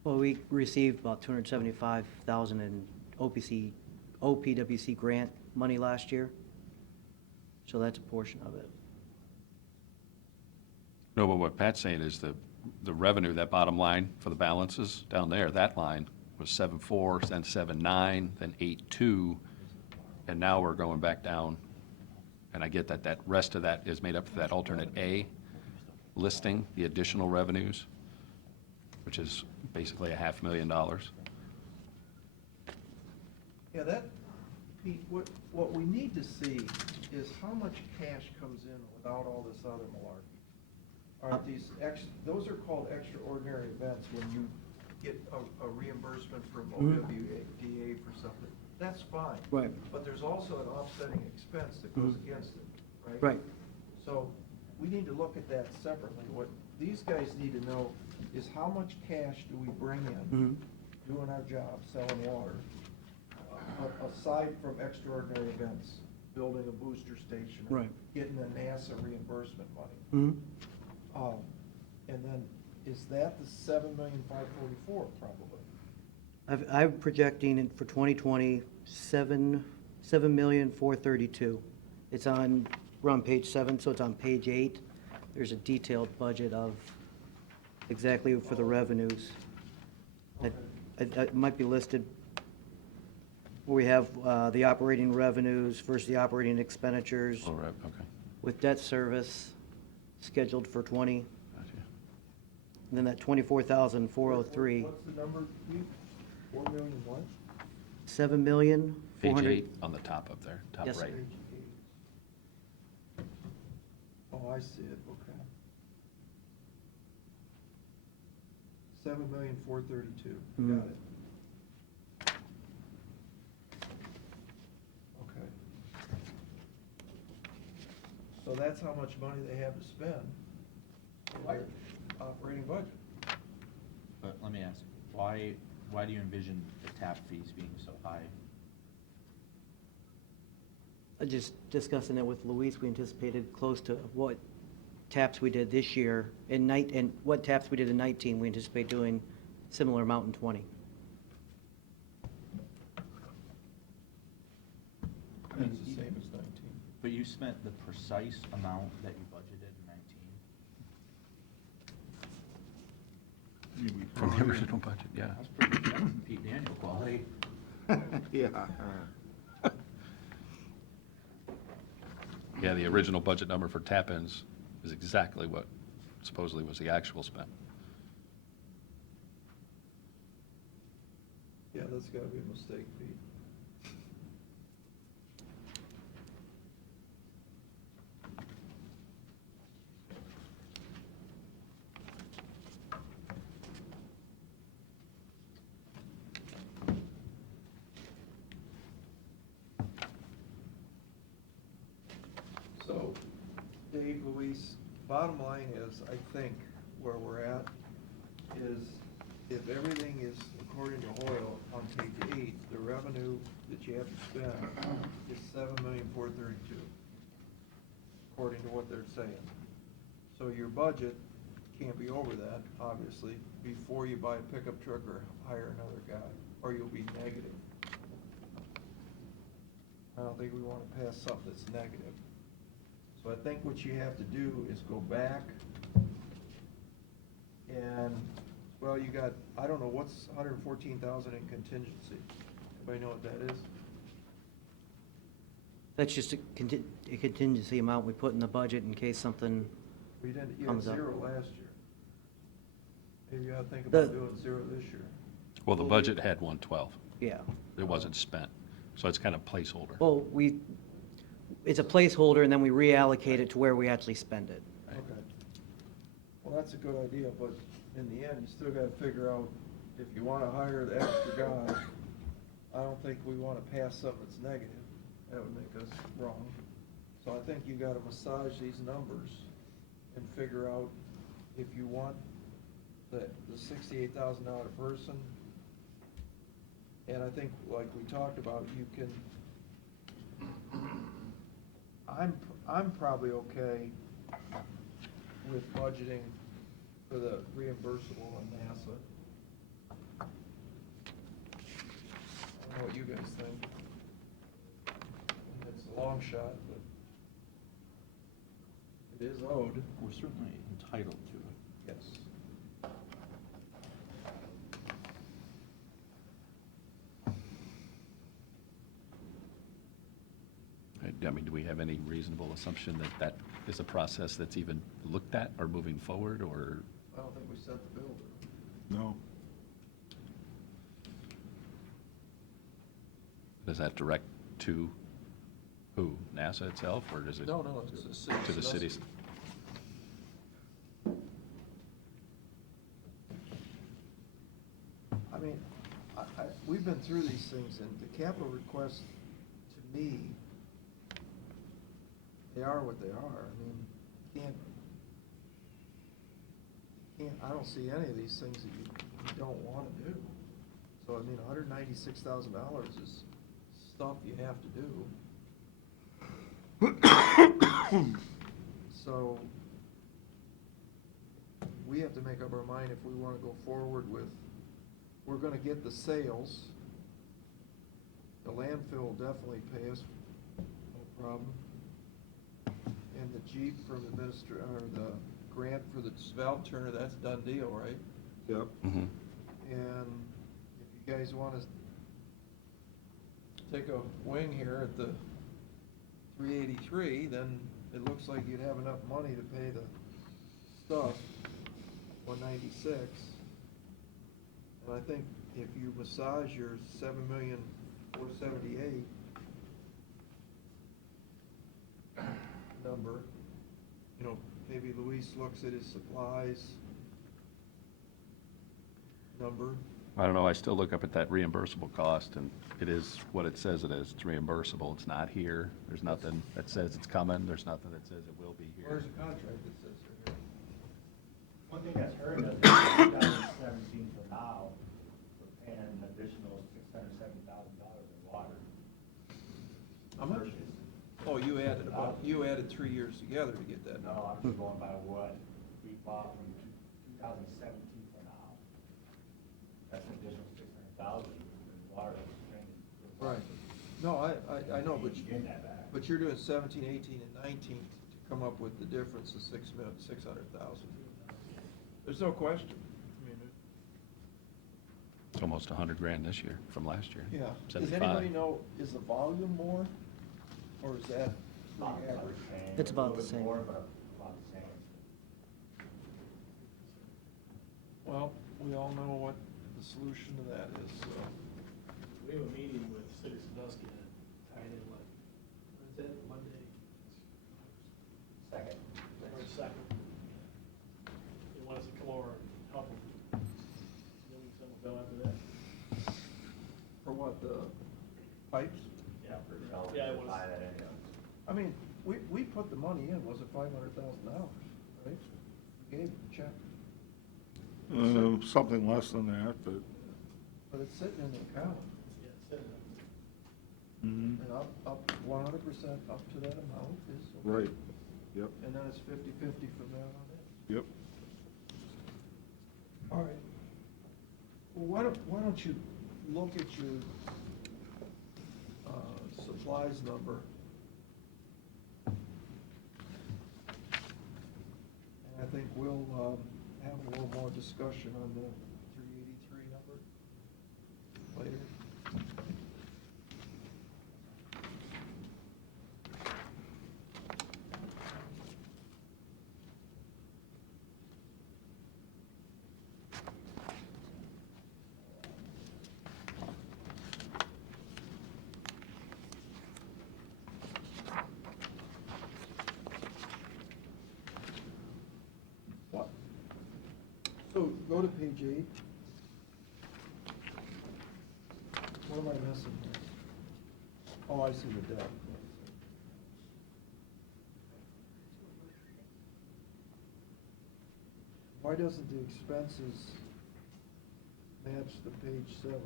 Well, we received about 275,000 in OPWC grant money last year. So that's a portion of it. No, but what Pat's saying is the revenue, that bottom line for the balances down there, that line was 7.4, then 7.9, then 8.2, and now we're going back down. And I get that that rest of that is made up of that alternate A listing, the additional revenues, which is basically $500,000. yeah, that, Pete, what we need to see is how much cash comes in without all this other malarkey. All right, those are called extraordinary events when you get a reimbursement from OWDA for something. That's fine. Right. But there's also an offsetting expense that goes against it, right? Right. So we need to look at that separately. What these guys need to know is how much cash do we bring in doing our job, selling water, aside from extraordinary events, building a booster station, or Right. getting the NASA reimbursement money. Mhm. And then, is that the 7,544,000 probably? I'm projecting it for 2020, 7,432,000. It's on, we're on page 7, so it's on page 8. There's a detailed budget of exactly for the revenues. It might be listed where we have the operating revenues versus the operating expenditures Oh, right, okay. with debt service scheduled for 20. Gotcha. And then that 24,403, What's the number, Pete? 4 million what? 7,400,000. Page 8 on the top up there, top Yes, sir. right. Page 8. Oh, I see it, okay. 7,432,000, got it. Okay. So that's how much money they have to spend in their operating budget. But let me ask, why do you envision the tap fees being so high? Just discussing it with Luis, we anticipated close to what taps we did this year and what taps we did in 19, we anticipate doing similar amount in 20. That's the same as 19. But you spent the precise amount that you budgeted in 19? From the original budget, yeah. That's pretty good. Pete Daniel quality. Yeah. Yeah, the original budget number for tap-ins is exactly what supposedly was the actual spend. Yeah, that's gotta be a mistake, Pete. So, Dave, Luis, bottom line is, I think, where we're at is if everything is according to Hoyle on page 8, the revenue that you have to spend is 7,432,000, according to what they're saying. So your budget can't be over that, obviously, before you buy a pickup truck or hire another guy, or you'll be negative. I don't think we want to pass something that's negative. So I think what you have to do is go back and, well, you got, I don't know, what's 114,000 in contingency? Anybody know what that is? That's just a contingency amount we put in the budget in case something We didn't, you had comes up. 0 last year. Maybe you ought to think about The- doing 0 this year. Well, the budget had 112. Yeah. It wasn't spent, so it's kind of placeholder. Well, it's a placeholder, and then we reallocate it to where we actually spend it. Okay. Well, that's a good idea, but in the end, you still gotta figure out, if you wanna hire the extra guy, I don't think we wanna pass something that's negative. That would make us wrong. So I think you gotta massage these numbers and figure out if you want the $68,000 person. And I think, like we talked about, you can, I'm probably okay with budgeting for the reimbursable on NASA. I don't know what you guys think. It's a long shot, but it is owed. We're certainly entitled to it. Yes. I mean, do we have any reasonable assumption that that is a process that's even looked at or moving forward, or? I don't think we set the bill. No. Does that direct to who? NASA itself, or does it? No, it's the city. To the cities? I mean, we've been through these things, and the capital requests, to me, they are what they are. I mean, I don't see any of these things that you don't want to do. So, I mean, $196,000 is stuff you have to do. So, we have to make up our mind if we want to go forward with, we're gonna get the sales. The landfill will definitely pay us, no problem. And the Jeep from the minister, or the grant for the valve turner, that's done deal, right? Yep. Mhm. And if you guys wanna take a wing here at the 383, then it looks like you'd have enough money to pay the stuff, 196. And I think if you massage your 7,478,000 number, you know, maybe Luis looks at his supplies number. I don't know, I still look up at that reimbursable cost, and it is what it says it is. It's reimbursable, it's not here. There's nothing that says it's coming, there's nothing that says it will be here. Where's the contract that says right here? One thing that's hurt us in 2017 for now, we're paying an additional $670,000 in water. How much? Purchase. Oh, you added 3 years together to get that No, number. I'm just going by what we bought from 2017 for now. That's an additional $600,000 in water that was drained. Right. No, I know, but, You gain that back. but you're doing 17, 18, and 19 to come up with the difference of 600,000. There's no question. I mean, It's almost 100 grand this year from last year. yeah. Does 75. anybody know, is the volume more, or is that About pretty the average? same, It's about a little the bit same. more, but about the same. Well, we all know what the solution to that is, so. We have a meeting with City of Sandusky to tie in what is that, Monday? Second. March 2nd. They want us to come over and help them. Then we can send them a bill after that. For what, the pipes? Yeah, for development, Yeah, it was- buy that in. I mean, we put the money in, was it $500,000, right? We gave the check, Something less than that, but. but it's sitting in the account, Yeah, send it. Mhm. and up 100% up to that amount is. okay. Right, yep, And then it's 50/50 from there on in. yep. All right. Well, why don't you look at your supplies number? And I think we'll have a little more discussion on the 383 number later. What? So go to page 8. What am I missing here? Oh, I see the debt. Why doesn't the expenses match the page 7?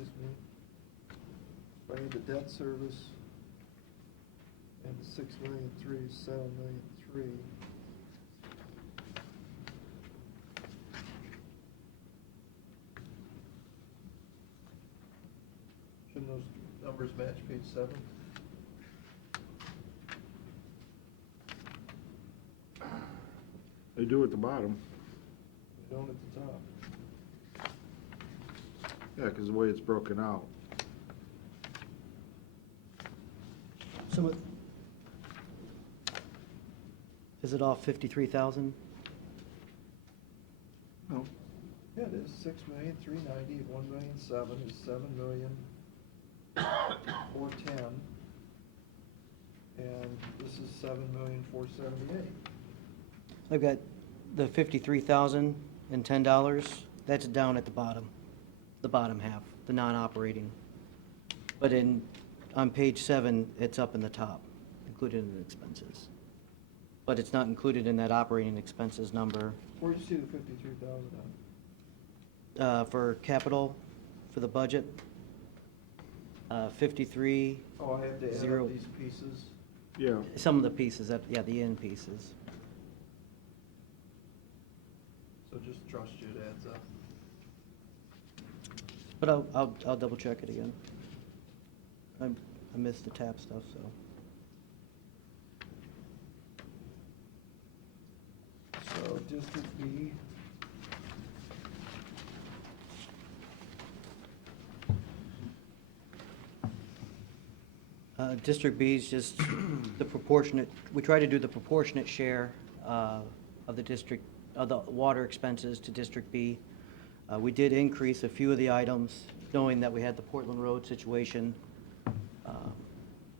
just me. I had the debt service and the 6,000,003, 7,000,003. Shouldn't those numbers match page 7? They do at the bottom. They don't at the top. Yeah, because the way it's broken out. So is it off 53,000? No. Yeah, it is 6,390,000, and 1,007,000 is 7,410,000. And this is 7,478,000. I've got the $53,010, that's down at the bottom half, the non-operating. But on page 7, it's up in the top, included in the expenses. But it's not included in that operating expenses number. Where'd you see the 53,000 on? For capital, for the budget, 53. Oh, I have to add Zero. up these pieces. Yeah. Some of the pieces, the end pieces. So just trust you, it adds up. But I'll double check it again. I missed the tap stuff, so. So District B. District B is just the proportionate, we try to do the proportionate share of the district, of the water expenses to District B. We did increase a few of the items, knowing that we had the Portland Road situation.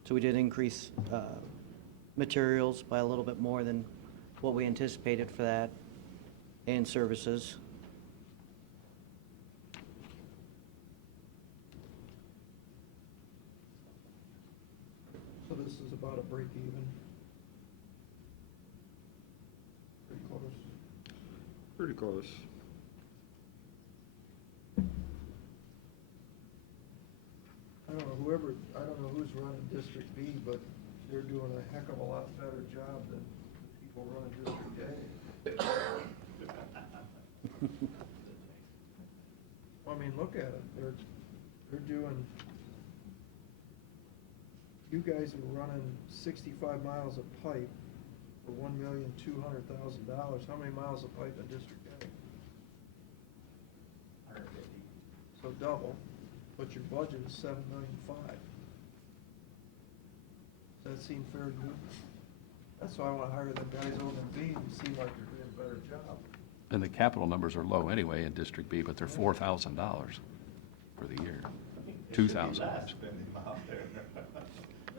So we did increase materials by a little bit more than what we anticipated for that, and services. So this is about a break even. Pretty close. Pretty close. I don't know who's running District B, but they're doing a heck of a lot better job than the people running District A. I mean, look at it, they're doing, you guys are running 65 miles of pipe for $1,200,000. How many miles of pipe in District A? 150. So double, but your budget is $7,500,000. Does that seem fair to you? That's why I wanna hire them guys over in B, who seem like they're doing a better job. And the capital numbers are low anyway in District B, but they're $4,000 for the year. $2,000. Spending out there.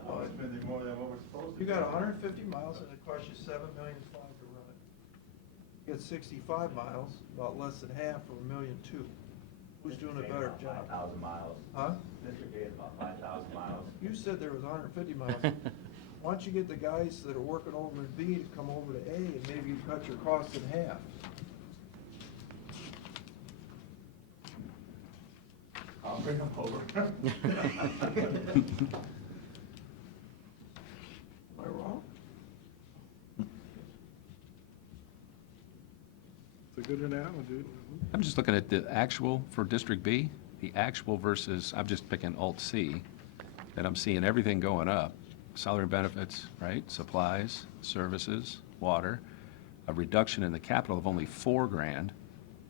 No, it's spending more than what we're supposed to. You got 150 miles and it costs you $7,500,000 to run it. You got 65 miles, about less than half for $1,200,000. Who's doing a better job? 5,000 miles. Huh? District A is about 5,000 miles. You said there was 150 miles. Why don't you get the guys that are working over in B to come over to A and maybe you cut your costs in half? I'll bring them over. Am I wrong? It's a good analogy. I'm just looking at the actual for District B, the actual versus, I'm just picking Alt C, and I'm seeing everything going up. Salary and benefits, right, supplies, services, water, a reduction in the capital of only $4,000,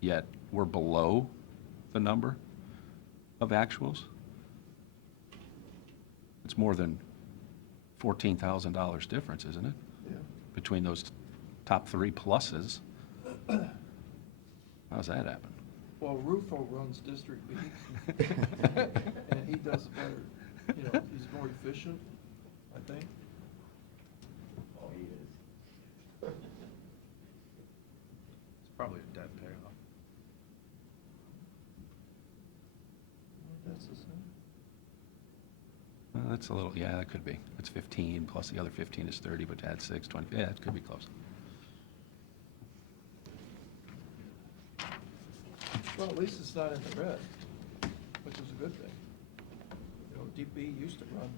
yet we're below the number of actuals. It's more than $14,000 difference, isn't it? Yeah. Between those top 3 pluses. How's that happen? Well, Rufo runs District B. And he does better, he's more efficient, I think. Oh, he is. It's probably a debt payoff. That's the same. That's a little, yeah, that could be. It's 15, plus the other 15 is 30, but add 6, 20, yeah, it could be close. Well, at least it's not in the red. which is a good thing. You know, DP used to run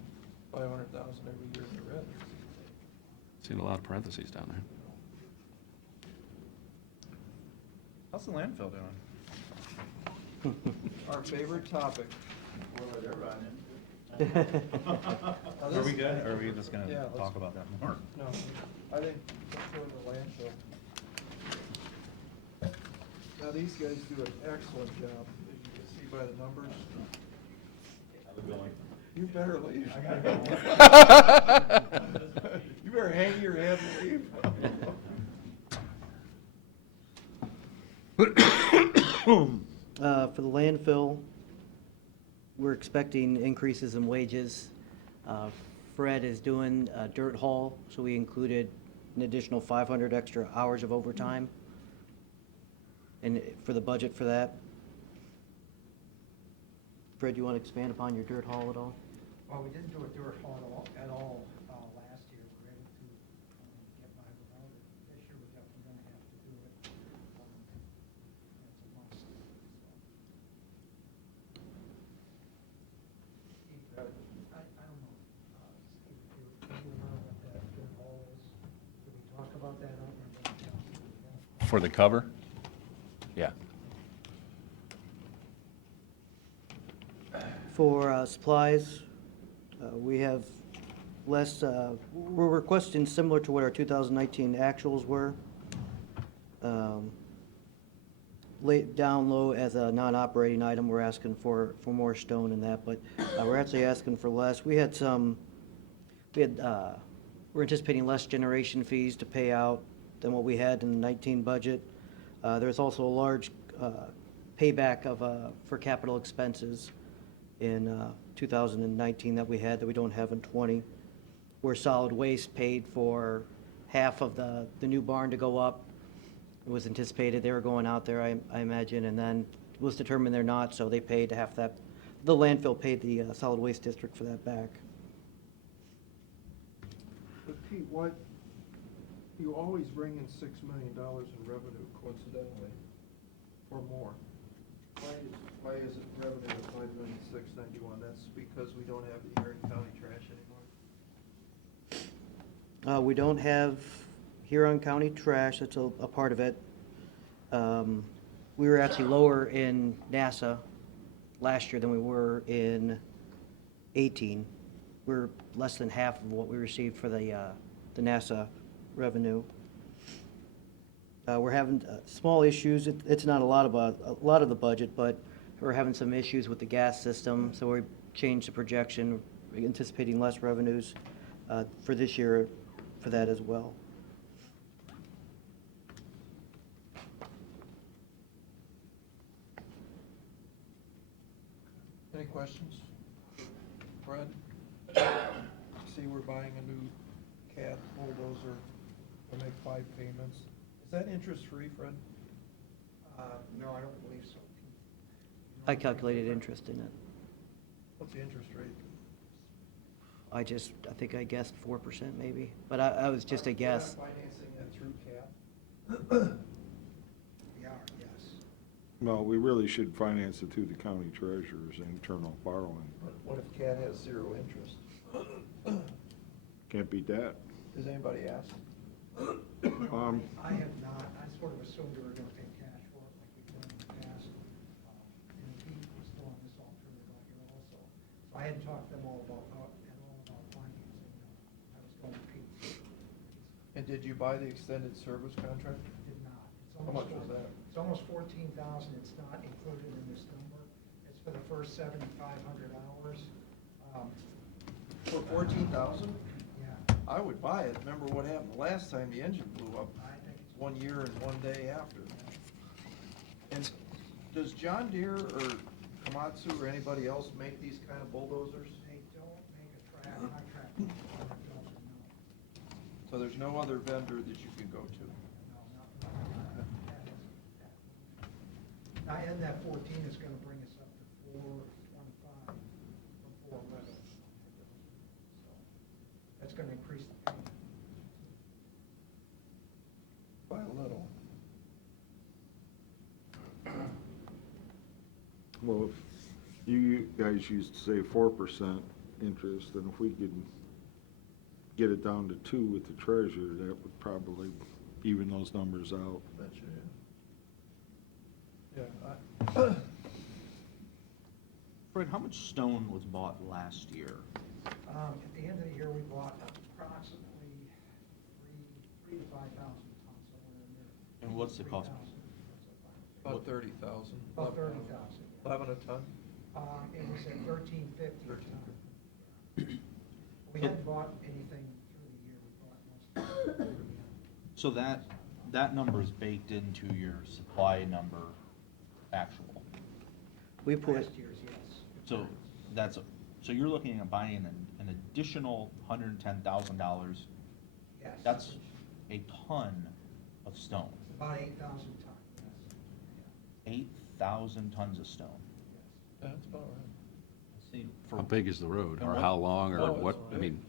500,000 every year in the red. Seen a lot of parentheses down there. How's the landfill doing? Our favorite topic. Well, they're running. Now Are we this- good, or are we just gonna Yeah, let's- talk about that more? No, I think let's go to the landfill. Now, these guys do an excellent job, as you can see by the numbers. How's it going? You better leave. I gotta go. You better hang your head and leave. For the landfill, we're expecting increases in wages. Fred is doing a dirt haul, so we included an additional 500 extra hours of overtime and for the budget for that. Fred, you want to expand upon your dirt haul at all? Well, we didn't do a dirt haul at all last year. We were able to get by without it. This year, we're definitely going to have to do it. It's a must. Steve, I don't know, Steve, if you remember what that dirt haul is. Did we talk about that? I don't remember anything else. For the cover? Yeah. For supplies, we have less, we're requesting similar to what our 2019 actuals were. Down low as a non-operating item, we're asking for more stone in that, but we're actually asking for less. We're anticipating less generation fees to pay out than what we had in the 19 budget. There's also a large payback for capital expenses in 2019 that we had that we don't have in 20. Where solid waste paid for half of the new barn to go up. It was anticipated they were going out there, I imagine, and then it was determined they're not, so they paid half that. The landfill paid the solid waste district for that back. But Pete, you always bring in $6 million in revenue coincidentally, or more. Why is it revenue of $5,691,000? That's because we don't have the Erie County trash anymore? We don't have Huron County trash, that's a part of it. We were actually lower in NASA last year than we were in 18. We're less than half of what we received for the NASA revenue. We're having small issues. It's not a lot of the budget, but we're having some issues with the gas system, so we changed the projection, anticipating less revenues for this year for that as well. Any questions? Fred? See, we're buying a new cat bulldozer. We'll make 5 payments. Is that interest-free, Fred? No, I don't believe so. I calculated interest in it. What's the interest rate? I think I guessed 4% maybe, but I was just a guess. We're not financing that through cat? We are, yes. No, we really should finance it through the county treasurer's internal borrowing. What if cat has 0 interest? Can't beat that. Does anybody ask? I have not. I sort of assumed we were going to pay cash for it like we've done in the past. And Pete was still on this alternative out here also. So I hadn't talked to them all about financing. I was going to Pete. And did you buy the extended service contract? Did not. It's How much was that? It's almost 14,000. It's not included in this number. It's for the first 7,500 hours. For 14,000? Yeah. I would buy it. Remember what happened the last time the engine blew up? I think it's 1 year and 1 day after. And does John Deere or Komatsu or anybody else make these kind of bulldozers? They don't make a contract with a builder, no. So there's no other vendor that you can go to? No, not. Now, and that 14 is gonna bring us up to 425 from 411. So that's gonna increase the payment. By a little. Well, You guys used to say 4% interest, and if we could get it down to 2 with the treasurer, that would probably even those numbers out. Yeah. Fred, how much stone was bought last year? At the end of the year, we bought approximately 3 to 5,000 tons, somewhere in there. And what's the cost? 3,000. About 30,000. About 30,000. 11 a ton? It was at 1350 a ton. We hadn't bought anything through the year, we bought most of it. So that number is baked into your supply number actual. We put, Last year's, yes. So so you're looking at buying an additional $110,000. Yes. That's a ton of stone. About 8,000 tons, yes. 8,000 tons of stone. Yeah, that's about right. See, How big is the road, And or what- how long, or Oh, it's what, I big. mean,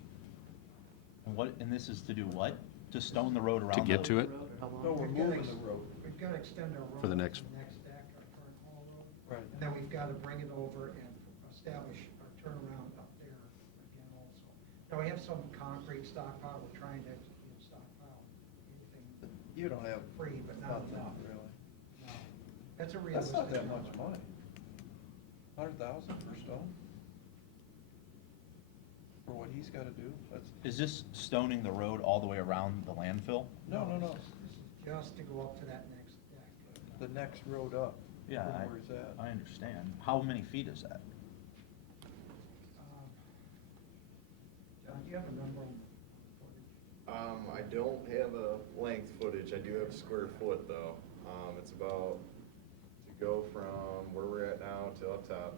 and this is to do what? To stone the road around to get to it? No, we're We've gotta moving ex- the road. We've got to extend our road For the to next- the next deck, our current haul road. Right. And then we've got to bring it over and establish our turnaround up there again also. Now, we have some concrete stockpile, we're trying to, stockpile anything You don't have free, but not nothing, enough. really. No. That's a That's realistic not that number. much money. 100,000 for stone? For what he's gotta do? That's, Is this stoning the road all the way around the landfill? no. This is just to go up to that next deck. The next road up. Yeah, From where he's at. I understand. How many feet is that? John, do you have a number on footage? I don't have a length footage, I do have square foot though. It's about, to go from where we're at now to up top,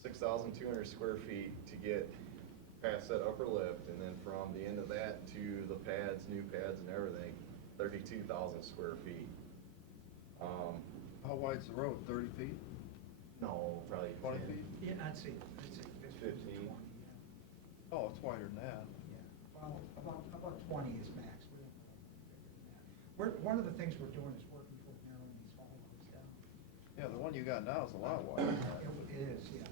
6,200 square feet to get past that upper lift, and then from the end of that to the pads, new pads and everything, 32,000 square feet. How wide's the road, 30 feet? No, probably 20 10. feet? Yeah, I'd say 15 to 20, 15. yeah. Oh, it's wider than that. Yeah, well, about 20 is max. We don't go bigger than that. One of the things we're doing is working toward narrowing these haul roads down. Yeah, the one you got now is a lot wider. It is, yes.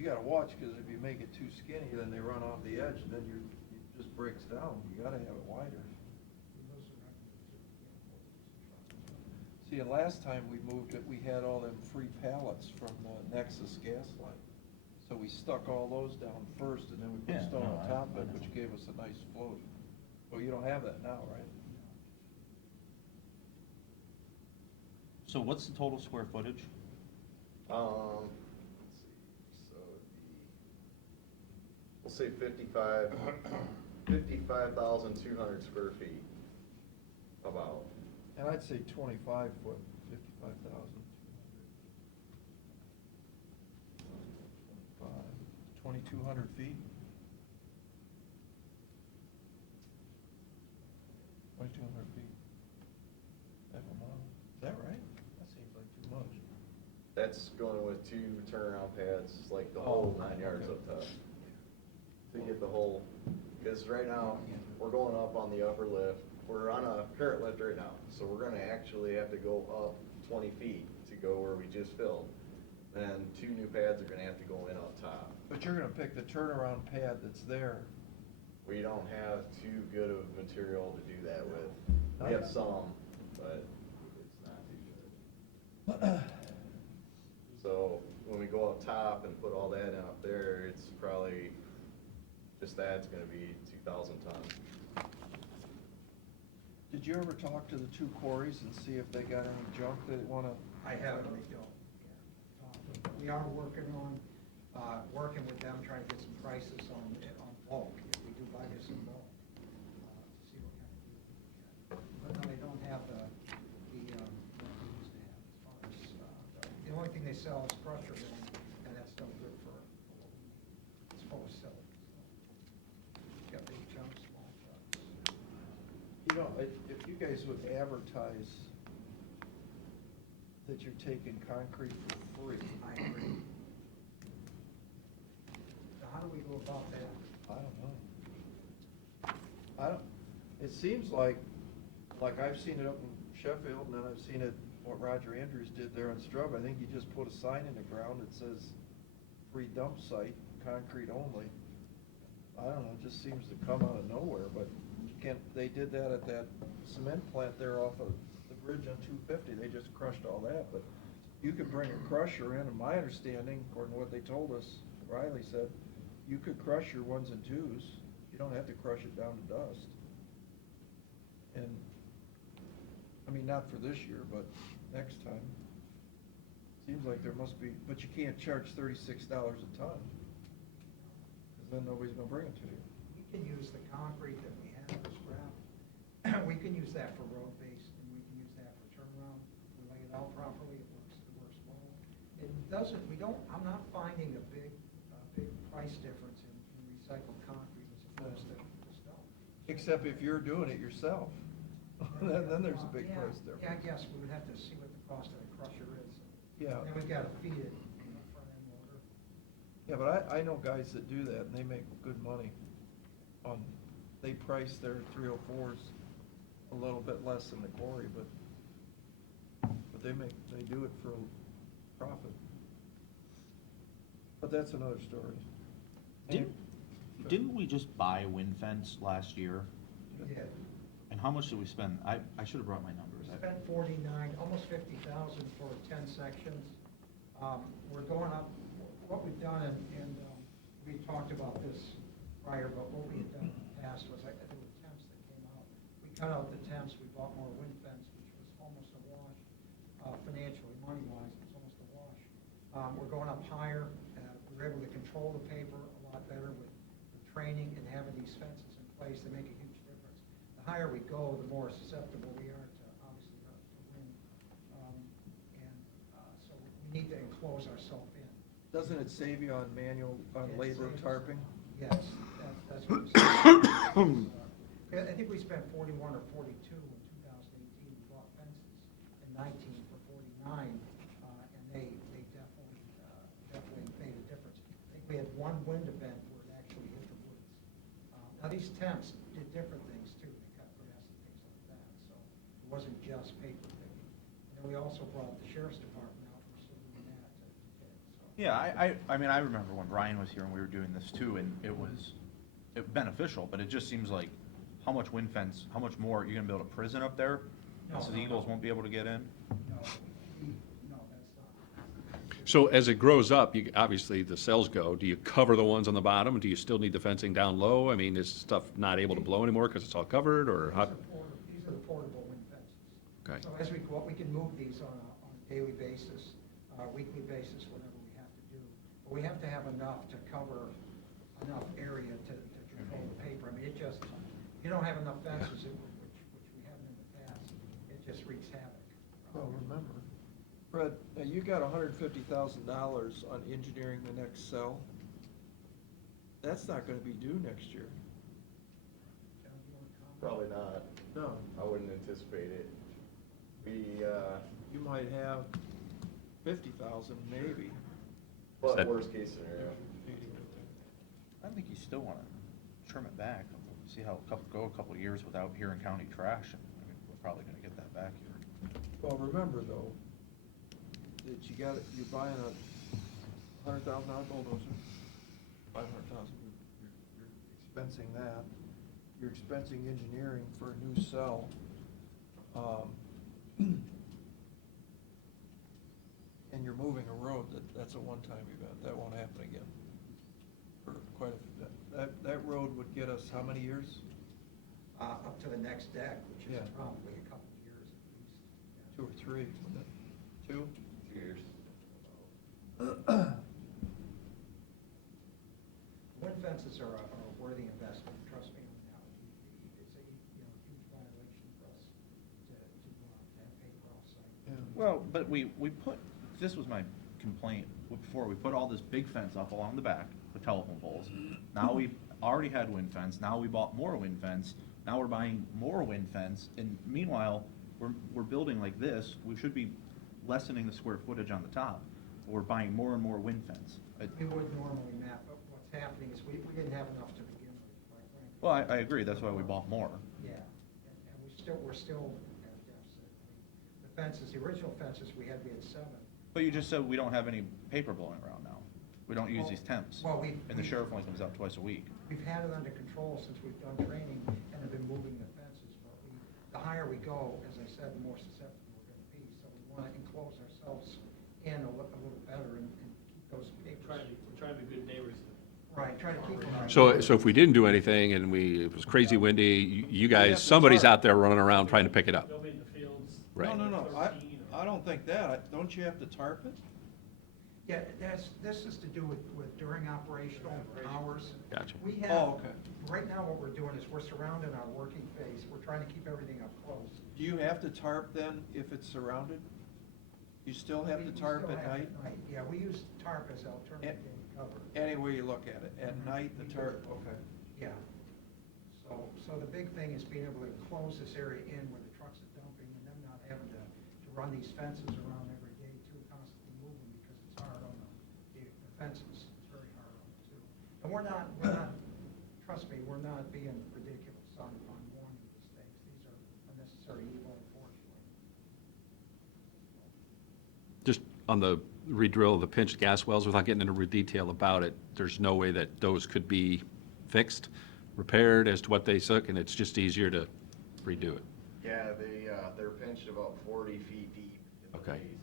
You gotta watch, because if you make it too skinny, then they run off the edge, and then it just breaks down. You gotta have it wider. Those are not- See, and last time we moved it, we had all them free pallets from the Nexus gas line. So we stuck all those down first, and then we put Yeah, stone no, on I- top of I it, know. which gave us a nice float. Well, you don't have that now, right? So what's the total square footage? Let's see, so it'd be, we'll say 55,200 square feet, about. And I'd say 25 foot, 55,000. 2,200 feet? 2,200 feet. Half a mile. Is that right? That seems like too much. That's going with 2 turnaround pads, like the Oh, whole 9 yards okay. up top. To get the whole, because right now, we're going up on the upper lift, we're on a current lift right now, so we're gonna actually have to go up 20 feet to go where we just filled. Then 2 new pads are gonna have to go in up top. But you're gonna pick the turnaround pad that's there. We don't have too good of material to do that with. We have some, but it's not too good. So when we go up top and put all that in up there, it's probably, just that's gonna be 2,000 tons. Did you ever talk to the 2 quarries and see if they got any junk they wanna? I haven't, they don't. We are working on, working with them, trying to get some prices on bulk, if we do buy this in bulk, to see what kind of deal we can get. But no, they don't have what they used to have as far as, the only thing they sell is crusher milling, and that's no good for what we need. It's full of silt. So. Got big chunks, small chunks. You know, if you guys would advertise that you're taking concrete for free. I agree. So how do we go about that? I don't know. It seems like I've seen it up in Sheffield, and then I've seen it what Roger Andrews did there on Strub. I think he just put a sign in the ground that says free dump site, concrete only. I don't know, it just seems to come out of nowhere, but they did that at that cement plant there off of the bridge on 250. They just crushed all that, but you could bring a crusher in, and my understanding, according to what they told us, Riley said, you could crush your ones and twos. You don't have to crush it down to dust. And, I mean, not for this year, but next time. Seems like there must be, but you can't charge $36 a ton, because then nobody's gonna bring it to you. We can use the concrete that we have as scrap. We can use that for road base, and we can use that for turnaround. We lay it out properly, it works well. It doesn't, I'm not finding a big price difference in recycled concrete as opposed to stone. Except if you're doing it yourself, then there's a big Yeah, price difference. Yeah, I guess we would have to see what the cost of the crusher is. Yeah. And we've got to feed it, front end loader. Yeah, but I know guys that do that, and they make good money on, they price their 304s a little bit less than the quarry, but they do it for profit. But that's another story. Didn't we just buy a wind fence last year? We did. And how much did we spend? I should have brought my numbers. We spent 49, almost 50,000 for 10 sections. We're going up, what we've done, and we talked about this prior, but what we had done in the past was, there were temps that came out. We cut out the temps, we bought more wind fence, which was almost a wash, financially, money-wise, it was almost a wash. We're going up higher, we're able to control the paper a lot better with training and having these fences in place. They make a huge difference. The higher we go, the more susceptible we are to, obviously, to wind. So we need to enclose ourselves in. Doesn't it save you on labor tarping? Yes, that's what it's saying. I think we spent 41 or 42 in 2018. We bought fences in 19 for 49, and they definitely made a difference. I think we had one wind event where it actually hit the woods. Now, these temps did different things too. They cut grass and things like that, so it wasn't just paper picking. And we also brought the sheriff's department out. We're still doing that to get, so. Yeah, I mean, I remember when Brian was here and we were doing this too, and it was beneficial, but it just seems like how much wind fence, how much more, you're gonna build a prison up there? No, So the no, Eagles no. won't be able to get in? No, that's not. So as it grows up, obviously the cells go, do you cover the ones on the bottom? Do you still need the fencing down low? I mean, is stuff not able to blow anymore because it's all covered, or how? These are the portable wind fences. Okay. So as we go up, we can move these on a daily basis, weekly basis, whatever we have to do. But we have to have enough to cover enough area to control the paper. I mean, you don't have enough fences, which we haven't in the past, it just wreaks havoc. Well, remember, Fred, you got $150,000 on engineering the next cell. That's not gonna be due next year. John, do you want to comment? Probably not. No. I wouldn't anticipate it. You might have 50,000, maybe. But that- worst case scenario. I think you still wanna trim it back, see how go a couple of years without hearing county trash, and I mean, we're probably gonna get that back here. Well, remember though, that you're buying a $100,000 bulldozer, 500,000, you're expensing that. You're expensing engineering for a new cell. And you're moving a road, that's a one-time event, that won't happen again. For quite that road would get us how many years? Up to the next deck, which is Yeah. probably a couple of years at least. 2 or 3, wouldn't it? 2? 2 years. Wind fences are a worthy investment, trust me on that. It's a, huge violation for us to have paper off-site. Well, but we put, this was my complaint before, we put all this big fence up along the back, the telephone poles. Now we've already had wind fence, now we bought more wind fence, now we're buying more wind fence, and meanwhile, we're building like this, we should be lessening the square footage on the top. We're buying more and more wind fence. We would normally, Matt, but what's happening is we didn't have enough to begin with, quite frankly. Well, I agree, that's why we bought more. Yeah, and we're still at a deficit. I mean, the fences, the original fences, we had seven. But you just said we don't have any paper blowing around now. We don't use these temps. Well, And the sheriff only comes out twice a week. We've had it under control since we've done training and have been moving the fences, but the higher we go, as I said, the more susceptible we're gonna be. So we wanna enclose ourselves in a little better and keep those papers. We're trying to be good neighbors. Right, try to keep them. So if we didn't do anything and it was crazy windy, you guys, somebody's out there running around trying to pick it up. They'll be in the fields. Right. No, I don't think that. Don't you have to tarp it? Yeah, this is to do with during operational hours. Gotcha. We have, Oh, okay. right now what we're doing is we're surrounding our working phase. We're trying to keep everything up close. Do you have to tarp then if it's surrounded? You still have to We tarp still at have night? Yeah, we use tarp as alternative cover. Any way you look at it, at night, the tarp, okay. Yeah. So the big thing is being able to close this area in where the trucks are dumping and them not having to run these fences around every day too, constantly moving because it's hard on the fences. It's very hard on them too. And we're not, trust me, we're not being ridiculous on warning these things. These are unnecessary evil, unfortunately. Just on the re-drill of the pinched gas wells, without getting into detail about it, there's no way that those could be fixed, repaired as to what they took, and it's just easier to redo it. Yeah, they're pinched about 40 feet deep at the Okay. base.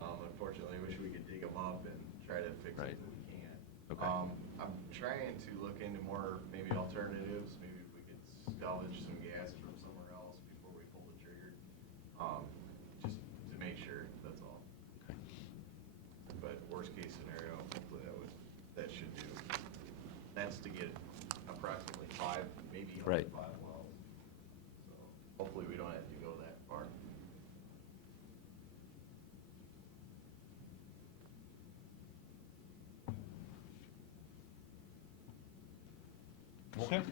Unfortunately, I wish we could dig them up and try to fix Right. it, but we can't. Okay. I'm trying to look into more, maybe alternatives, maybe if we could salvage some gas from somewhere else before we pull the trigger. Just to make sure, that's all. But worst case scenario, hopefully that should do. That's to get approximately 5, maybe up to Right. 5 wells. So hopefully we don't have to go that far. Okay.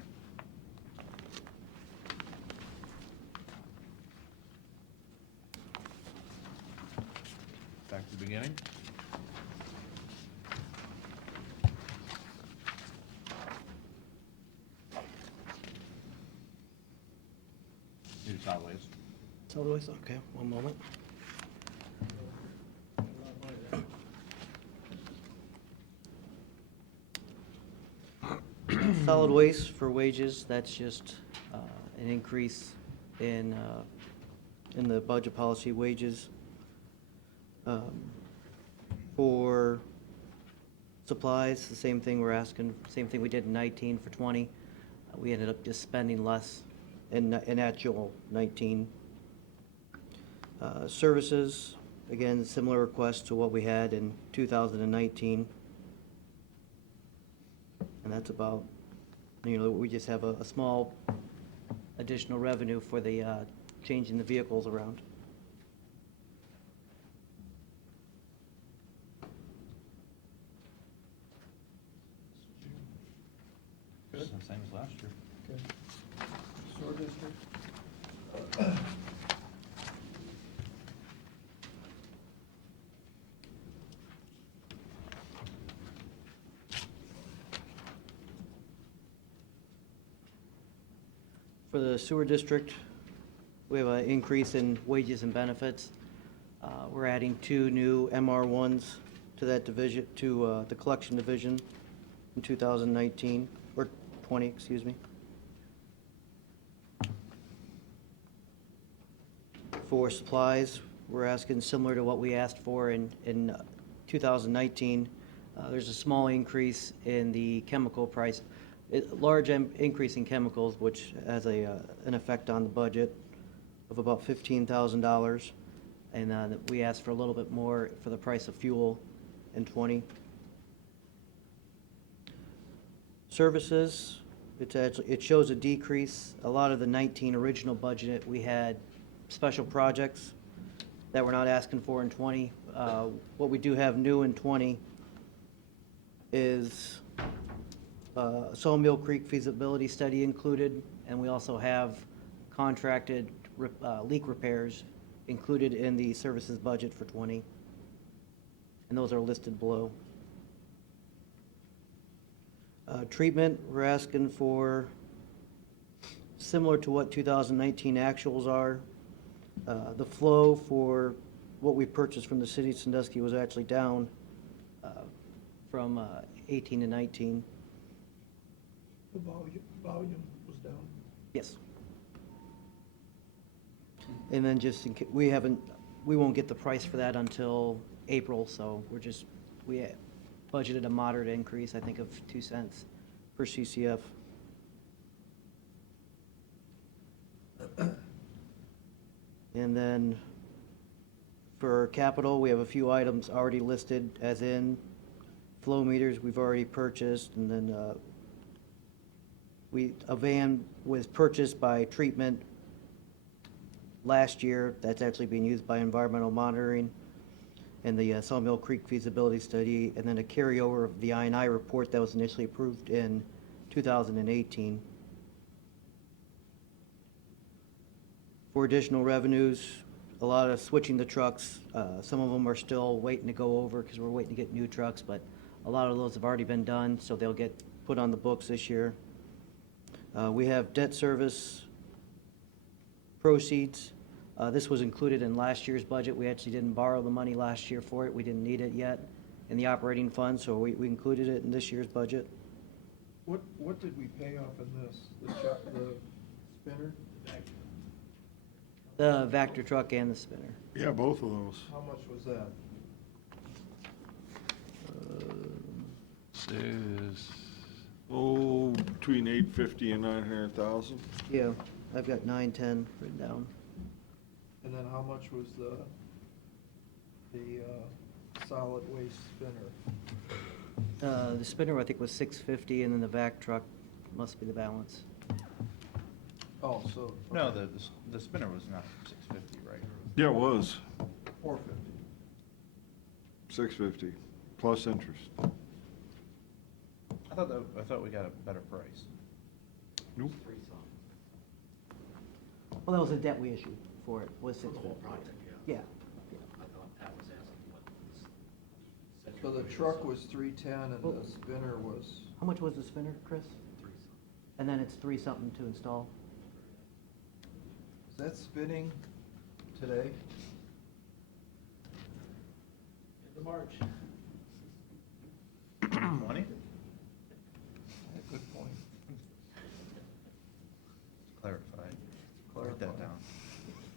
Back to the beginning. Do solid waste. Solid waste, okay, one moment. Solid waste for wages, that's just an increase in the budget policy wages. For supplies, the same thing we're asking, same thing we did in 19 for 20. We ended up just spending less in actual 19. Services, again, similar request to what we had in 2019. And that's about, we just have a small additional revenue for the changing the vehicles around. Good. Same as last year. Sewer district? For the sewer district, we have an increase in wages and benefits. We're adding 2 new MR1s to that division, to the collection division in 2019, or 20, excuse me. For supplies, we're asking similar to what we asked for in 2019. There's a small increase in the chemical price, large increase in chemicals, which has an effect on the budget of about $15,000. And we asked for a little bit more for the price of fuel in 20. Services, it shows a decrease. A lot of the 19 original budget, we had special projects that we're not asking for in 20. What we do have new in 20 is Sawmill Creek feasibility study included, and we also have contracted leak repairs included in the services budget for 20. And those are listed below. Treatment, we're asking for similar to what 2019 actuals are. The flow for what we purchased from the city of Sandusky was actually down from 18 to 19. The volume was down. Yes. And then just in we won't get the price for that until April, so we budgeted a moderate increase, I think of 2 cents per CCF. And then for capital, we have a few items already listed as in flow meters we've already purchased, and then a van was purchased by treatment last year. That's actually being used by environmental monitoring and the Sawmill Creek feasibility study, and then a carryover of the I&I report that was initially approved in 2018. For additional revenues, a lot of switching the trucks. Some of them are still waiting to go over because we're waiting to get new trucks, but a lot of those have already been done, so they'll get put on the books this year. We have debt service proceeds. This was included in last year's budget. We actually didn't borrow the money last year for it. We didn't need it yet in the operating fund, so we included it in this year's budget. What did we pay off in this? The spinner? The Vector truck and the spinner. Yeah, both of those. How much was that? Is, Oh, between 850 and 900,000. Yeah, I've got 910 written down. And then how much was the solid waste spinner? The spinner, I think, was 650, and then the vac truck must be the balance. Oh, so. No, the spinner was not 650, right? Yeah, it was 450. 650 plus interest. I thought we got a better price. Nope. Well, that was the debt we issued for it, was For the whole 650. project, Yeah. I thought Pat was asking what was. So the truck was 310 and the spinner was, How much was the spinner, Chris? 3 And then it's 3 something to install? is that spinning today? Into March. 20? Good point. Clarified. Write that down.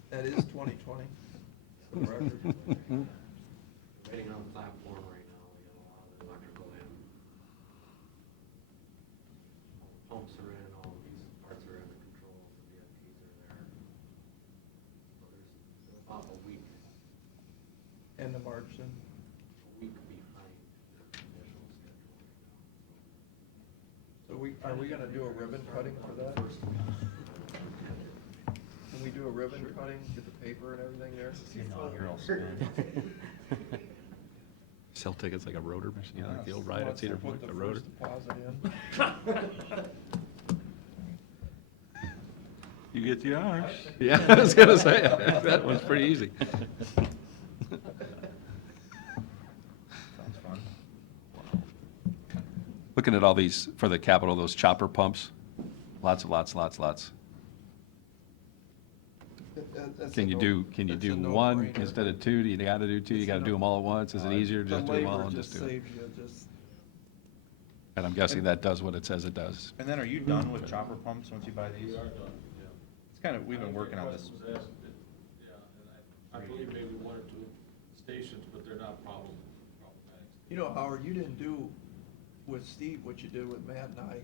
That is 2020, for the record. Waiting on the platform right now, we got a lot of electrical in. All the pumps are in, all of these parts are in, the controls, the VFDs are there. So there's about a week And the March then? behind the initial schedule right now. So are we gonna do a ribbon cutting for that? Can we do a ribbon cutting, get the paper and everything there? Inaugural spin. sell tickets like a rotor machine, you know, like the old ride at Wants to Cedar put Point, the the rotor. first deposit in. You get the honors. Yeah, I was gonna say, that one's pretty easy. Sounds fun. Looking at all these, for the capital, those chopper pumps, lots. That's Can a you no- do that's a one no-brainer. instead of two? Do you gotta do two? You It's gotta a do no- them all at once? Is it easier to just do them all The and labor just do it? saves you, just. And I'm guessing that does what it says it does. And then are you done with chopper pumps once you buy these? We are done, yeah. It's kind of, we've been working on this. Question was asked, yeah, and I believe maybe 1 or 2 stations, but they're not problematic. You know, Howard, you didn't do with Steve what you did with Matt and I,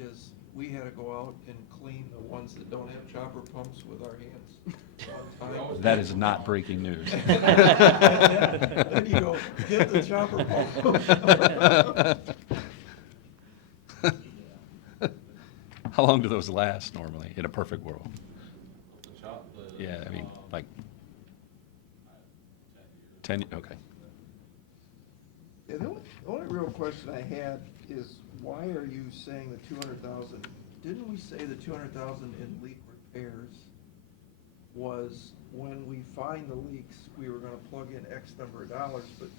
is we had to go out and clean the ones that don't have chopper pumps with our hands. one time. That is not breaking news. Then you go, get the chopper pump. How long do those last normally, in a perfect world? The chop, the. Yeah, I mean, like 10, okay. Yeah, the only real question I had is, why are you saying the 200,000? Didn't we say the 200,000 in leak repairs was when we find the leaks, we were gonna plug in X number of dollars, but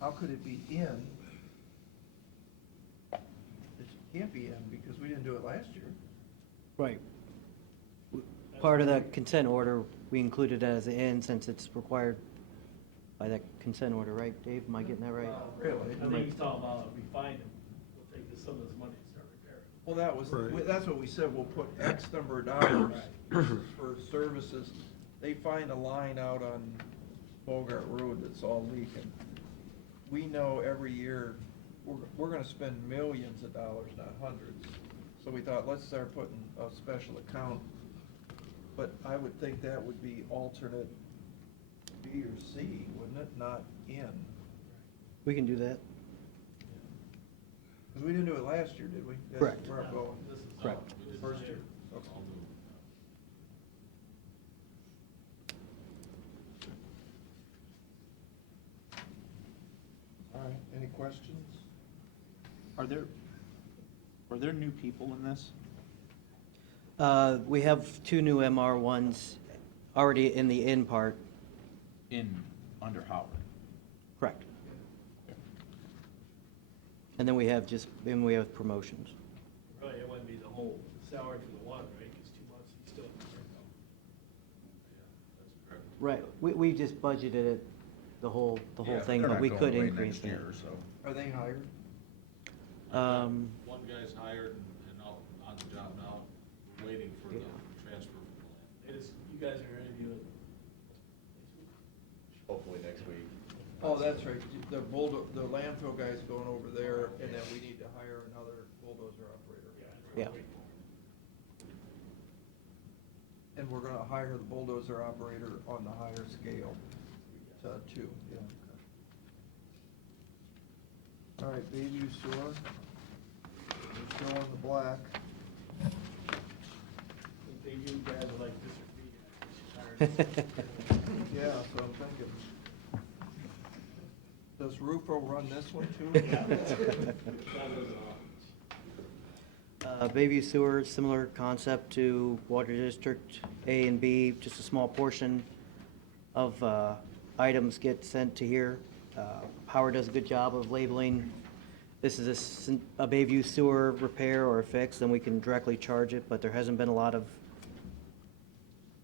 how could it be in? It can't be in because we didn't do it last year. Right. Part of the consent order we included it as an in since it's required by that consent order, right, Dave? Am I getting that right? Really? I think he's talking about if we find him, we'll take some of this money and start repairing. Well, that was, Right. that's what we said, we'll put X number of dollars for services. They find a line out on Bogart Road that's all leaking. We know every year, we're gonna spend millions of dollars, not hundreds. So we thought, let's start putting a special account. But I would think that would be alternate B or C, wouldn't it, not in? We can do that. Because we didn't do it last year, did we? That's Correct. where I'm going. This is Correct. First year. Okay. All right, any questions? Are there new people in this? We have 2 new MR ones already in the in part. Under Howard? Correct. And then we have promotions. Really, it wouldn't be the whole salary for the one, right? Because 2 months, he's still. Right, we just budgeted it, the whole thing, They're but not we going could away increase next that. year, so. Are they hired? One guy's hired and out on the job now, waiting for the transfer from the land. It is, you guys are interviewing. Hopefully next week. Oh, that's right, the landfill guy's going over there, and then we need to hire another bulldozer operator. Yeah. And we're gonna hire the bulldozer operator on the higher scale, too, yeah. All right, Bayview Sewer, we're still on the black. I think you guys are like District B guys. Yeah, so I'm thinking, does Rufo run this one too? Bayview Sewer, similar concept to Water District A and B, just a small portion of items get sent to here. Howard does a good job of labeling, this is a Bayview Sewer repair or a fix, then we can directly charge it, but there hasn't been a lot of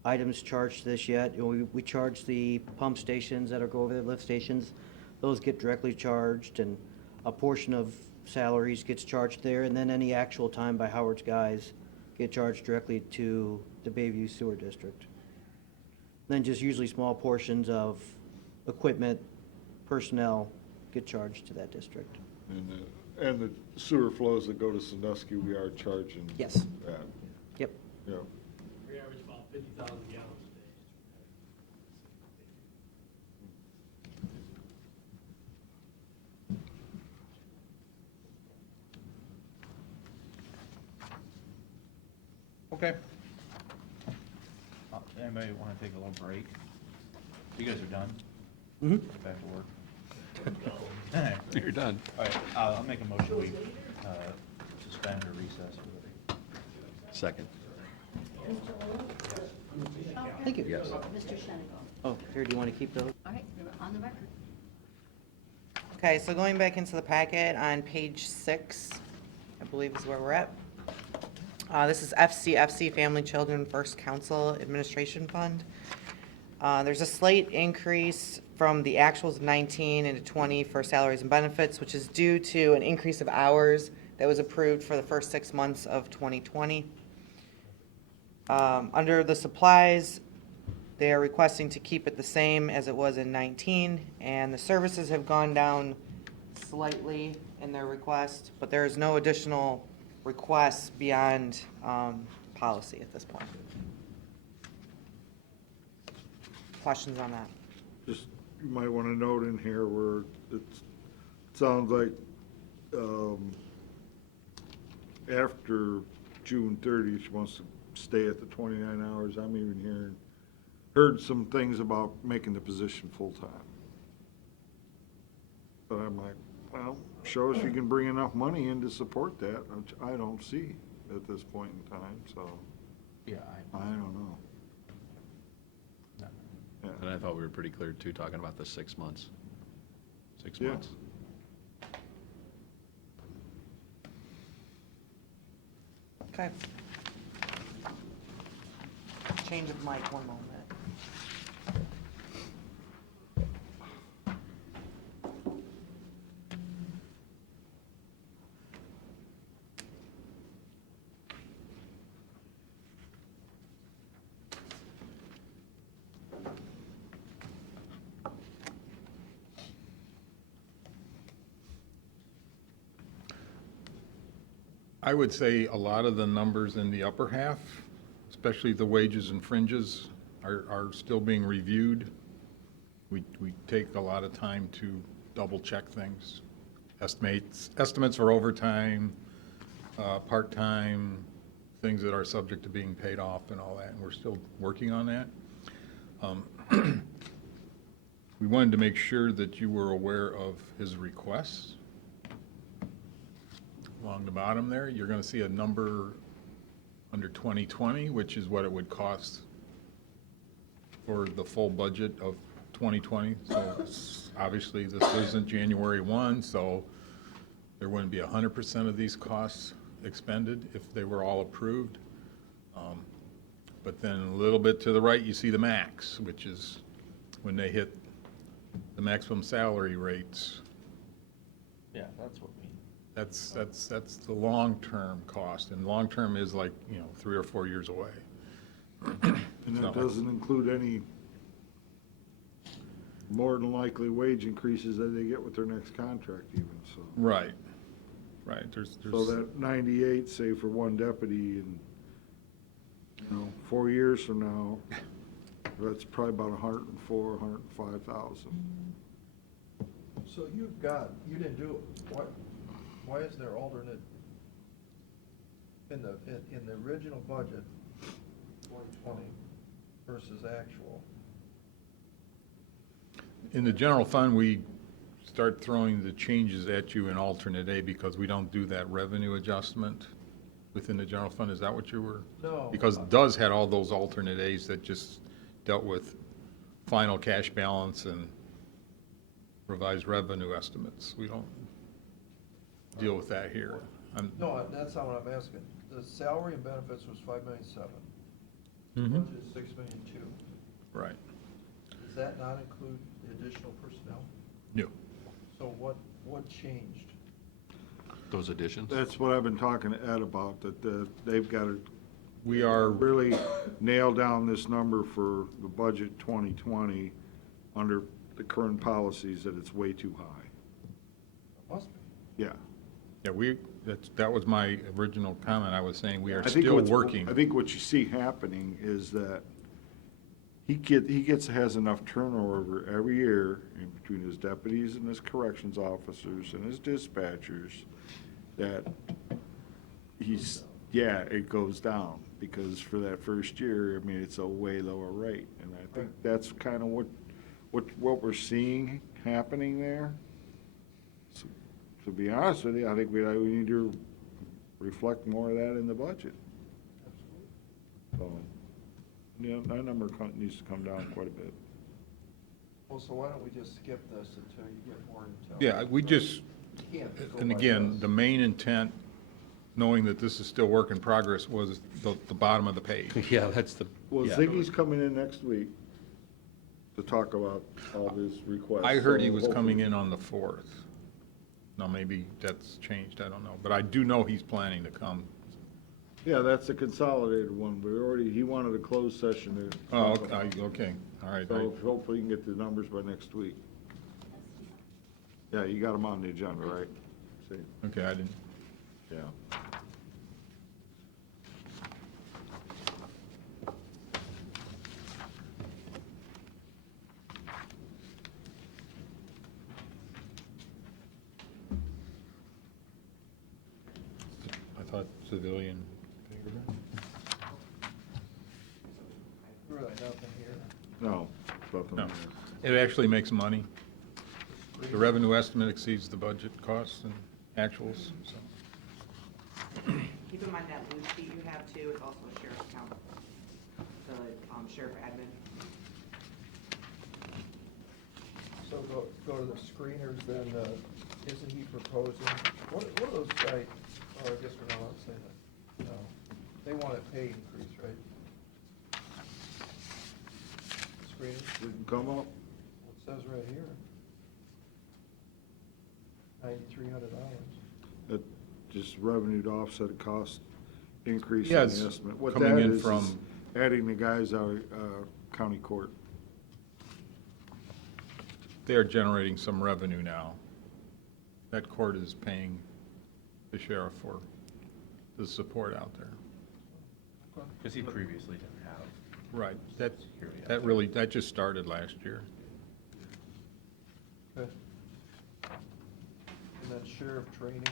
items charged this yet. We charge the pump stations that are go over the lift stations, those get directly charged, and a portion of salaries gets charged there, and then any actual time by Howard's guys get charged directly to the Bayview Sewer District. Then just usually small portions of equipment, personnel get charged to that district. And the sewer flows that go to Sandusky, we are charging. Yes. that. Yep. Yeah. We average about 50,000 gallons a day. Okay. Anybody want to take a little break? You guys are done? Mm-hmm. Get back to work. You're done. All right, I'll make a motion, we suspend or recess. Second. Thank you. Yes. Mr. Shenigal. Oh, here, do you want to keep those? All right, you're on the record. Okay, so going back into the packet on page 6, I believe is where we're at. This is FCFC, Family Children First Council Administration Fund. There's a slight increase from the actuals of 19 into 20 for salaries and benefits, which is due to an increase of hours that was approved for the first 6 months of 2020. Under the supplies, they are requesting to keep it the same as it was in 19, and the services have gone down slightly in their request, but there is no additional requests beyond policy at this point. Questions on that? Just, you might want to note in here where it sounds like after June 30th, she wants to stay at the 29 hours. I'm even heard some things about making the position full-time. But I'm like, well, show us you can bring enough money in to support that, which I don't see at this point in time, so Yeah, I don't know. Yeah. And I thought we were pretty clear too, talking about the 6 months. 6 Yeah. months. Okay. Change of mic, one moment. I would say a lot of the numbers in the upper half, especially the wages and fringes, are still being reviewed. We take a lot of time to double-check things. Estimates for overtime, part-time, things that are subject to being paid off and all that, and we're still working on that. We wanted to make sure that you were aware of his requests. Along the bottom there, you're gonna see a number under 2020, which is what it would cost for the full budget of 2020. So obviously, this isn't January 1, so there wouldn't be 100% of these costs expended if they were all approved. But then a little bit to the right, you see the max, which is when they hit the maximum salary rates. Yeah, that's what we. That's the long-term cost, and long-term is like, 3 or 4 years away. And that doesn't include any more than likely wage increases that they get with their next contract even, so. Right. So that 98, say for one deputy, and, 4 years from now, that's probably about 104, 105,000. So you didn't do, why is there alternate, in the original budget, 2020 versus actual? In the general fund, we start throwing the changes at you in alternate A because we don't do that revenue adjustment within the general fund. Is that what you were? No. Because DOES had all those alternate As that just dealt with final cash balance and revised revenue estimates. We don't deal with that here. No, that's not what I'm asking. The salary and benefits was $5,700,000. Mhm. Budget is $6,200,000. Right. Does that not include the additional personnel? No. So what changed? Those additions? That's what I've been talking to Ed about, that they've got to We are, really nail down this number for the budget 2020 under the current policies, that it's way too high. Must be. Yeah. that was my original comment. I was saying we are I think still what's- working. I think what you see happening is that he has enough turnover every year in between his deputies and his corrections officers and his dispatchers that it goes down, because for that first year, it's a way lower rate. And I think that's kind of what we're seeing happening there. So, to be honest with you, I think we need to reflect more of that in the budget. So, that number needs to come down quite a bit. Well, so why don't we just skip this until you get more intel? Yeah, we just, You can't go and by again, this. the main intent, knowing that this is still work in progress, was the bottom of the page. Yeah, that's the, Well, yeah. Ziggy's coming in next week to talk about all his requests. I heard he so was coming hopefully- in on the 4th. Now, maybe that's changed, I don't know. But I do know he's planning to come. Yeah, that's a consolidated one, but he wanted a closed session to Oh, talk about it. okay, all right. So hopefully you can get the numbers by next week. Yeah, you got them on the agenda, right? See, Okay, I didn't, yeah. I thought civilian. Really nothing here. No, nothing No. there. It actually makes money. The revenue estimate exceeds the budget costs and actuals, so. Keep in mind that blue sheet you have too is also a sheriff's account, the sheriff admin. So go to the screeners, then, isn't he proposing, what are those guys, I guess we're not allowed to say that. No, they want a pay increase, right? Screeners, Didn't come up? it says right here. $9,300. That just revenue to offset a cost increase Yeah, in it's the estimate. What coming that in is from- adding the guys out of county court. They are generating some revenue now. That court is paying the sheriff for the support out there. Because he previously didn't have. Right, that security out that there. really, that just started last year. Okay. And then sheriff training,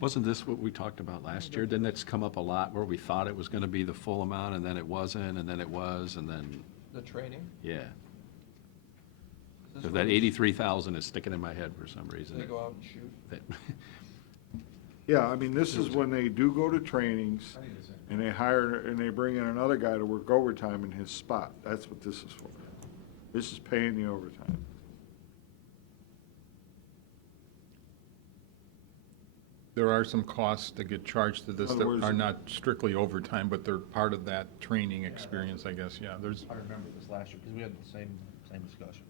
Wasn't this what we talked about last year? Didn't it come up a lot where we thought it was gonna be the full amount, and then it wasn't, and then it was, and then, the training? yeah. Is this So where that 83,000 is sticking in my head for some reason. They go out and shoot? That- Yeah, I mean, this is when they do go to trainings, and they hire, and they bring in another guy to work overtime in his spot. That's what this is for. This is paying the overtime. There are some costs that get charged to this In that other words- are not strictly overtime, but they're part of that training experience, I guess, yeah. There's, I remember this last year, because we had the same discussion.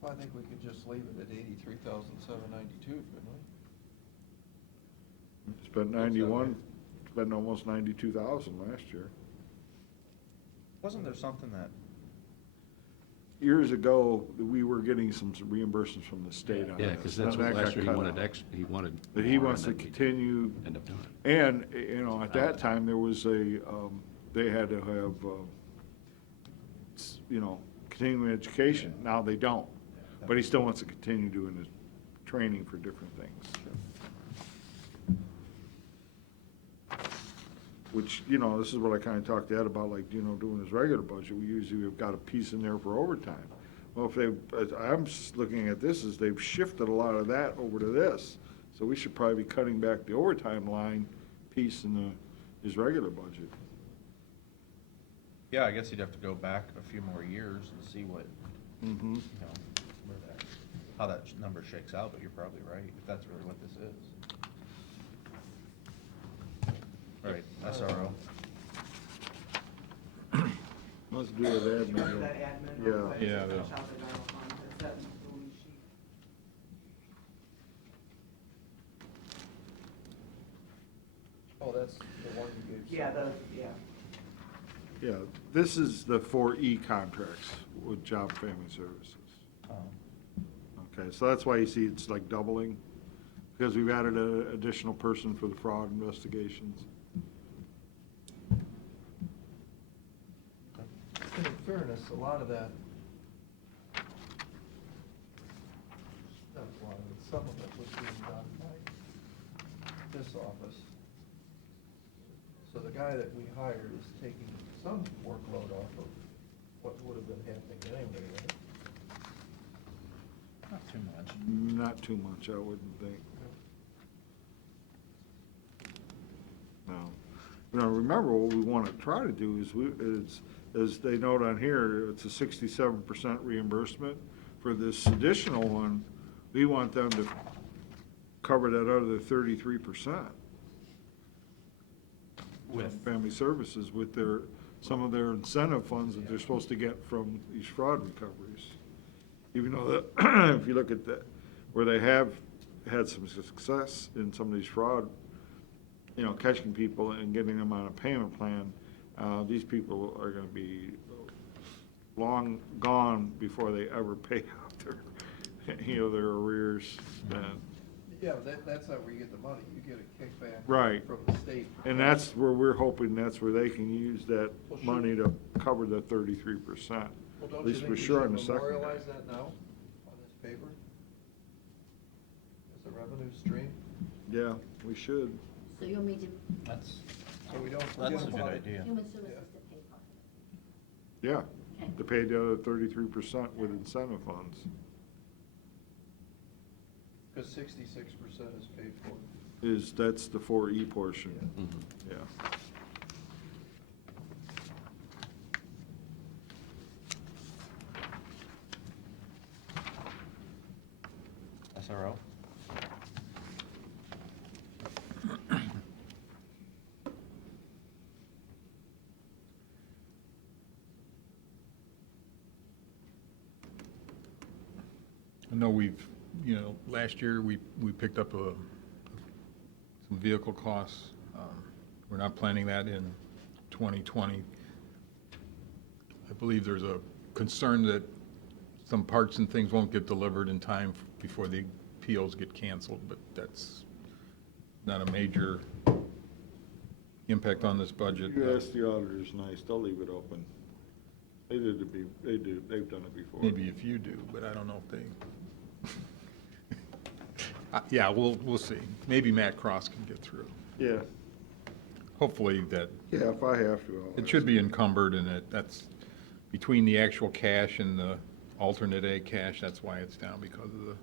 Well, I think we could just leave it at 83,792, couldn't we? Spent 91, spent almost 92,000 last year. Wasn't there something that, Years ago, we were getting some reimbursements from the state on Yeah, this. because that's Then what that last got year he cut wanted out. he wanted. But he more, wants to and then we continue, End up doing it. and, you know, at that time, there was a, they had to have, you know, continuing education. Now they don't. But he still wants to continue doing his training for different things. Which, you know, this is what I kind of talked to Ed about, like, you know, doing his regular budget. We usually have got a piece in there for overtime. Well, if they, I'm just looking at this, is they've shifted a lot of that over to this. So we should probably be cutting back the overtime line piece in his regular budget. yeah, I guess you'd have to go back a few more years and see what, Mm-hmm. you know, where that, how that number shakes out, but you're probably right, if that's really what this is. All right, SRO. Let's do it admin. Yeah. yeah, the- Oh, that's the one you gave. Yeah, this is the 4E contracts with Job and Family Services. Okay, so that's why you see it's like doubling, because we've added an additional person for the fraud investigations. And in fairness, a lot of that, not a lot of it, some of it was being done by this office. So the guy that we hired is taking some workload off of what would have been happening anyway, right? Not too much. Not too much, I wouldn't think. No. You know, remember, what we want to try to do is, as they note on here, it's a 67% reimbursement. For this additional one, we want them to cover that other 33%. With? Family Services with some of their incentive funds that they're supposed to get from these fraud recoveries. Even though that, if you look at that, where they have had some success in some of these fraud, you know, catching people and getting them on a payment plan, these people are gonna be long gone before they ever pay out their, you know, their arrears. Yeah, that's not where you get the money, you get a kickback. Right. From the state. And that's where we're hoping, that's where they can use that Well, sure. money to cover the 33%. Well, At don't you least think for we sure should on the secondary. memorialize that now on this paper? As a revenue stream, Yeah, we should. So you want me to, That's, so we don't that's a forget good about it. idea. human services to pay part of Yeah, Okay. to pay the other 33% with incentive funds. Because 66% is paid for. That's the 4E portion, Mhm. yeah. SRO? I know we've, you know, last year, we picked up some vehicle costs. We're not planning that in 2020. I believe there's a concern that some parts and things won't get delivered in time before the POs get canceled, but that's not a major impact on this budget. You ask the auditors nice, they'll leave it open. They've done it before. Maybe if you do, but I don't know if they. Yeah, we'll see. Maybe Matt Cross can get through. Yeah, Hopefully that, yeah, if I have to, I'll it should be encumbered, and that's between the actual cash and the alternate A cash, that's why it's down, because of the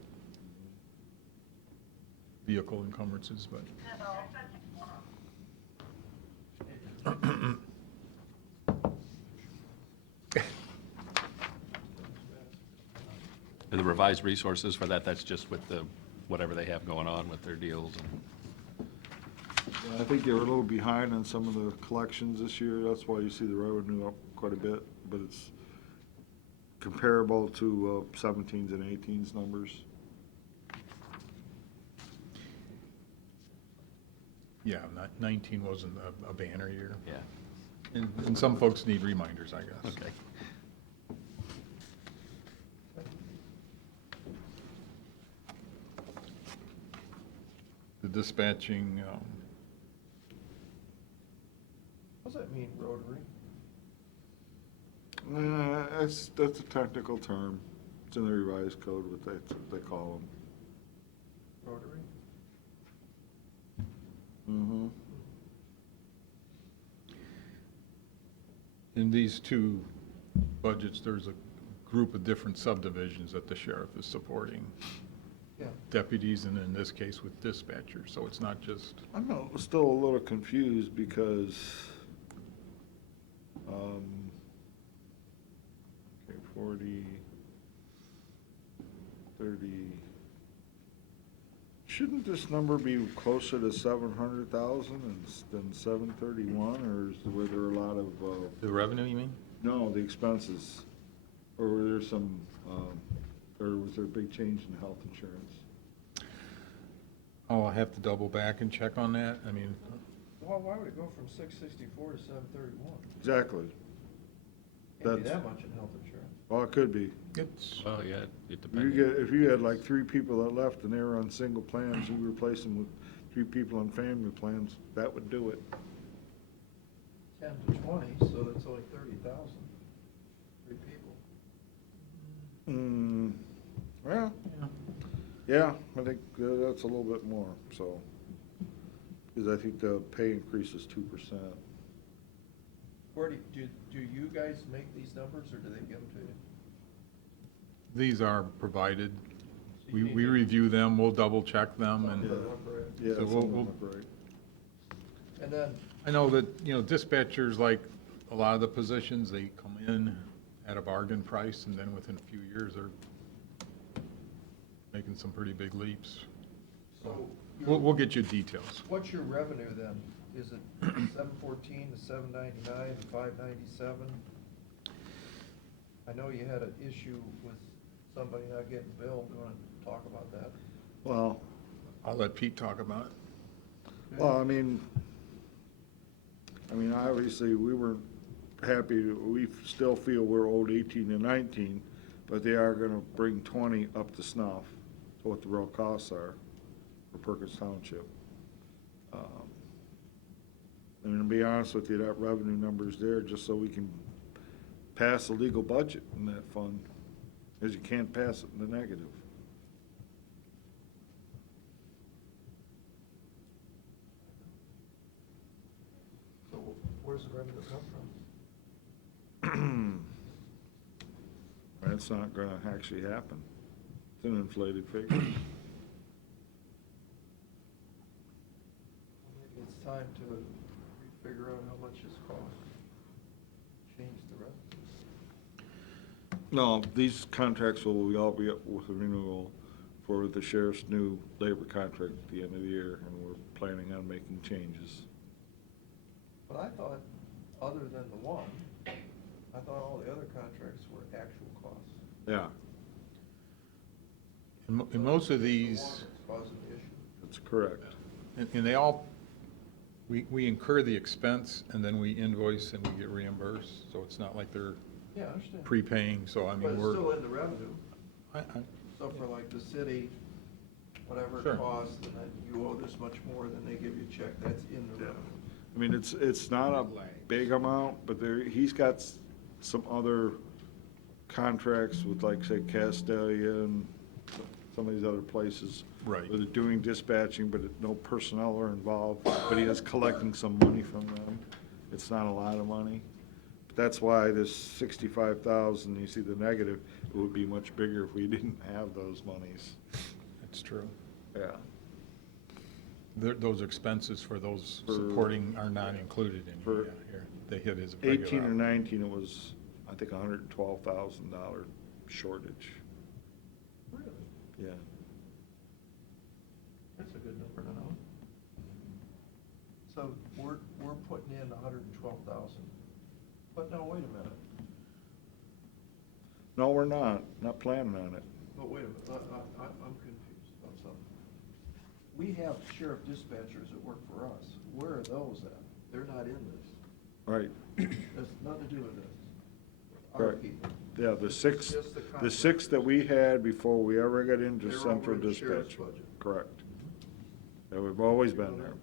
vehicle encumbrances, but. And the revised resources for that, that's just with the, whatever they have going on with their deals and. I think they were a little behind on some of the collections this year, that's why you see the revenue up quite a bit, but it's comparable to 17s and 18s numbers. Yeah, 19 wasn't a banner year. Yeah. And some folks need reminders, I guess. Okay. The dispatching, What does that mean, rotary? That's a technical term, it's in the revised code, what they call them. Rotary? Mm-hmm. in these two budgets, there's a group of different subdivisions that the sheriff is supporting. Yeah. Deputies, and in this case with dispatchers, so it's not just, I'm still a little confused because, okay, 40, 30, shouldn't this number be closer to 700,000 than 731, or were there a lot of, the revenue, you mean? no, the expenses? Or were there some, or was there a big change in health insurance? Oh, I'll have to double back and check on that, I mean, Well, why would it go from 664 to 731? Exactly. Can't be That's- that much in health insurance. Well, it could be. it's, Well, yeah, it If you depends. if you had like 3 people that left and they were on single plans, you replace them with 3 people on family plans, that would do it. 10 to 20, so that's only 30,000. 3 people. Well, yeah, I think that's a little bit more, so. Because I think the pay increase is 2%. Where do you guys make these numbers, or do they give them to you? these are provided, So you need we to- review them, we'll double check them, Some and of them look right. Yeah, So some we'll- of them look right. And then, I know that, dispatchers, like a lot of the positions, they come in at a bargain price, and then within a few years, they're making some pretty big leaps. so. We'll get you details. What's your revenue then? Is it 714 to 799 to 597? I know you had an issue with somebody not getting billed. You want to talk about that? Well, I'll let Pete talk about it. well, I mean, obviously, we weren't happy, we still feel we're owed 18 and 19, but they are gonna bring 20 up to snuff to what the real costs are for Perkins Township. And to be honest with you, that revenue number's there just so we can pass a legal budget in that fund, because you can't pass it in the negative. So where's the revenue come from? That's not gonna actually happen. It's an inflated figure. Maybe it's time to figure out how much this costs. Change the revenue. No, these contracts will all be up with a renewal for the sheriff's new labor contract at the end of the year, and we're planning on making changes. But I thought, other than the one, I thought all the other contracts were actual costs. Yeah, In most of The these, one that's causing the issue. that's correct. and they all, we incur the expense, and then we invoice and we get reimbursed, so it's not like they're Yeah, I understand. prepaying, so I But mean, it's we're. still in the revenue. I- So for like the city, whatever Sure. it costs, and then you owe this much more, then they give you a check, that's in the revenue. I mean, it's not a big amount, but he's got some other contracts with, like, say, Castelia and some of these other places. Right. Where they're doing dispatching, but no personnel are involved, but he is collecting some money from them. It's not a lot of money. But that's why this 65,000, you see the negative, it would be much bigger if we didn't have those monies. That's true. Yeah. Those expenses for those For- supporting are not included in for here. They hit as a regular. 18 or 19, it was, I think, $112,000 shortage. Really? Yeah. That's a good number to know. So we're putting in 112,000. But no, wait a minute. No, we're not planning on it. But wait a minute, I'm confused about something. We have sheriff dispatchers that work for us. Where are those at? They're not in this. Right. Has nothing to do with this. Our Correct. people. Yeah, the six Just the that we had before we ever got into They're central over in the sheriff's dispatch. budget. Correct. And we've always been there.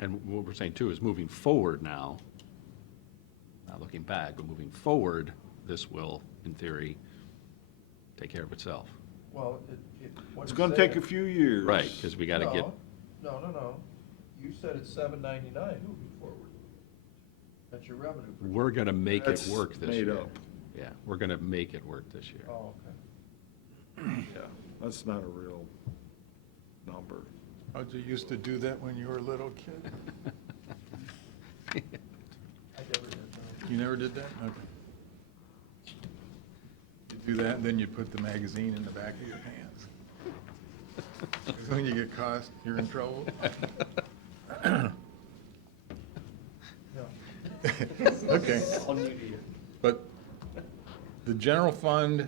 And what we're saying too is moving forward now, not looking back, but moving forward, this will, in theory, take care of itself. Well, what It's he's gonna take a saying- few years. Right, because we gotta get, No. You said it's 799 moving forward. That's your revenue. we're gonna make it That's work this made year. up. Yeah, we're gonna make it work this year. Oh, okay. Yeah, that's not a real number. How'd you used to do that when you were a little kid? I never did that. You never did that? Okay. You do that, and then you put the magazine in the back of your pants. 'Cause when you get caught, you're in trouble. Okay. All new to you. But the general fund,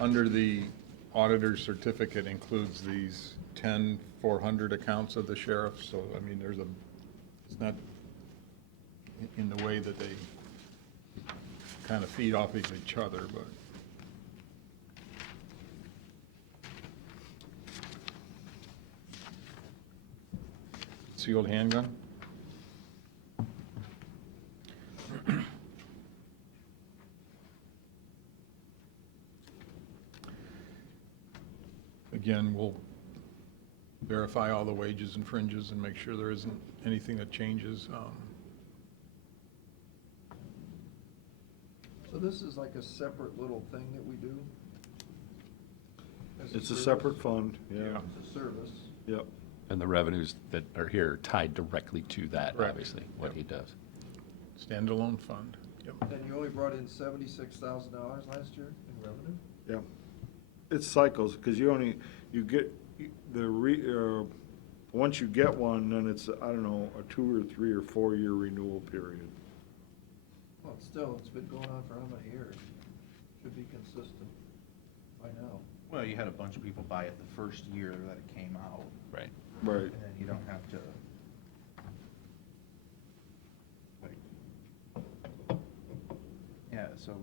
under the auditor's certificate, includes these 400 accounts of the sheriff, so, I mean, it's not in the way that they kind of feed off of each other, but. Sealed handgun? Again, we'll verify all the wages and fringes and make sure there isn't anything that changes. So this is like a separate little thing that we do? As It's a service? separate fund, yeah. It's a service. Yep. And the revenues that are here are tied directly to that, Correct. obviously, what he does. Standalone fund, yep. And you only brought in $76,000 last year in revenue? Yeah. It's cycles, because you get once you get one, then it's, I don't know, a 2 or 3 or 4 year renewal period. Well, still, it's been going on for how many years? Should be consistent by now. Well, you had a bunch of people buy it the first year that it came out, Right. Right. and then you don't have to. Like, yeah, so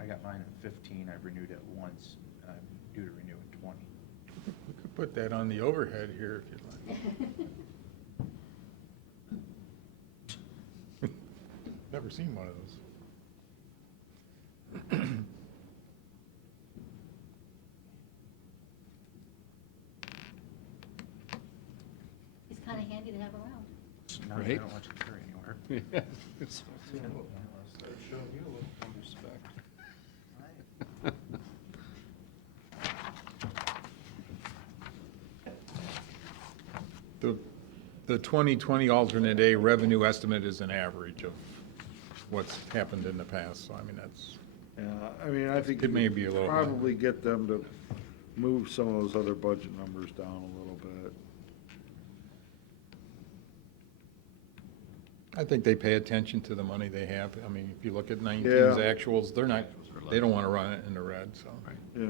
I got mine in 15, I've renewed it once, and I'm due to renew in 20. We could put that on the overhead here if you'd like. Never seen one of those. It's kind of handy to have around. Now Right. they don't let you carry anywhere. Start showing you a little more respect. The 2020 alternate A revenue estimate is an average of what's happened in the past, so I mean, that's, Yeah, I mean, I think It may you be a could little high. probably get them to move some of those other budget numbers down a little bit. I think they pay attention to the money they have. I mean, if you look at 19's Yeah. actuals, they don't want to run it in the red, so, Yeah.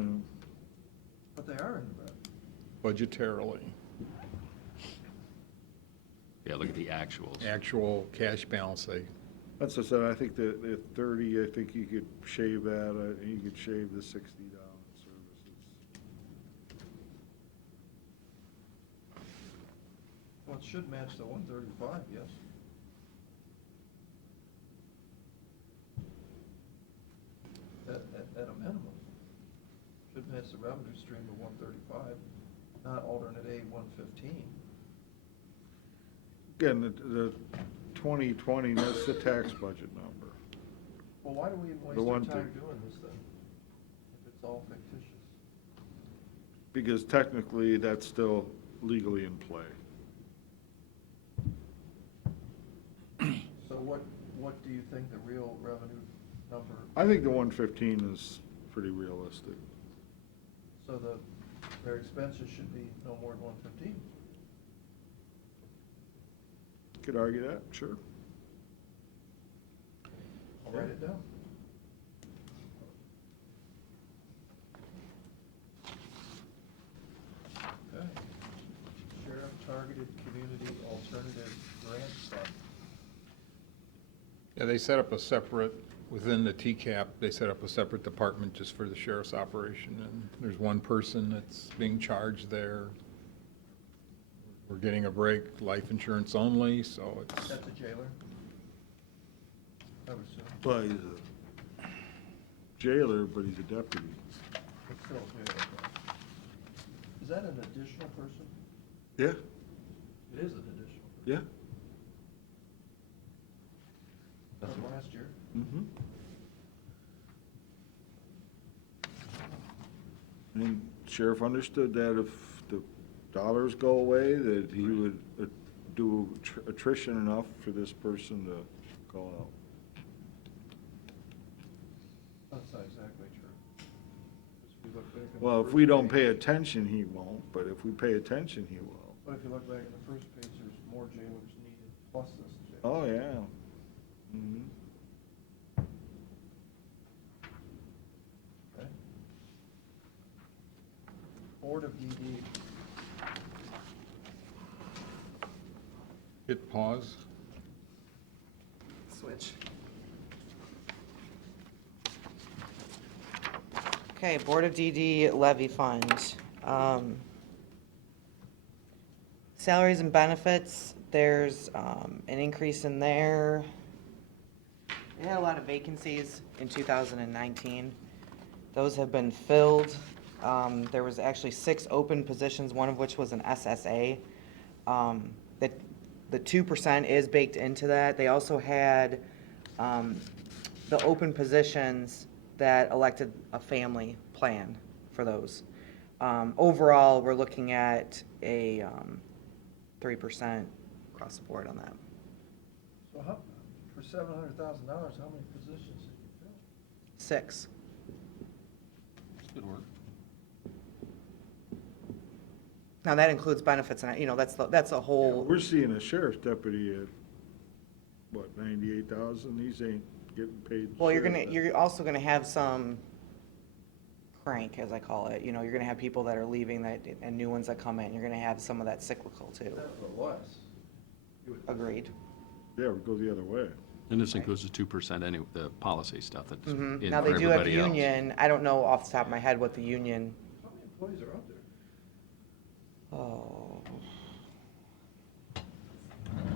But they are in the red. budgetarily. Yeah, look at the actuals. Actual cash balance, That's what I said, I think the 30, I think you could shave that, you could shave the 60 down in services. it should match the 135, yes. At a minimum. Should match the revenue stream of 135, not alternate A 115. Again, the 2020, that's the tax budget number. Well, why do we even waste The our one time thing- doing this then? If it's all fictitious? Because technically, that's still legally in play. So what do you think the real revenue number? I think the 115 is pretty realistic. So their expenses should be no more than 115. Could argue that, sure. I'll write it down. Okay. Sheriff Targeted Community Alternative Grant Fund. Yeah, they set up a separate, within the TCAP, they set up a separate department just for the sheriff's operation, and there's one person that's being charged there. We're getting a break, life insurance only, so it's, That's a jailer? I would assume. But he's a jailer, but he's a deputy. It's still a jailer. though. Is that an additional person? Yeah, It is an additional. yeah. From last year? Mm-hmm. And sheriff understood that if the dollars go away, that he would do attrition enough for this person to go out. That's not exactly true. If you look back on the Well, if first we don't page- pay attention, he won't, but if we pay attention, he will. But if you look back at the first page, there's more jailers needed, plus this jail. Oh, yeah. Mhm. Okay. Board of DD, hit pause. Switch. Okay, Board of DD levy fund. Salaries and benefits, there's an increase in there. They had a lot of vacancies in 2019. Those have been filled. There was actually 6 open positions, one of which was an SSA. The 2% is baked into that. They also had the open positions that elected a family plan for those. Overall, we're looking at a 3% across the board on that. so how, for $700,000, how many positions did you fill? 6. Good work. Now, that includes benefits, and, that's a whole, We're seeing a sheriff's deputy at, what, 98,000? These ain't getting paid. well, sheriff. you're also gonna have some crank, as I call it. You're gonna have people that are leaving and new ones that come in. You're gonna have some of that cyclical, too. Nevertheless, Agreed. Yeah, we go the other way. And this includes the 2% the policy stuff that's in Mhm. for Now, they do have everybody else. union. I don't know off the top of my head what the union, how many employees are out there? oh,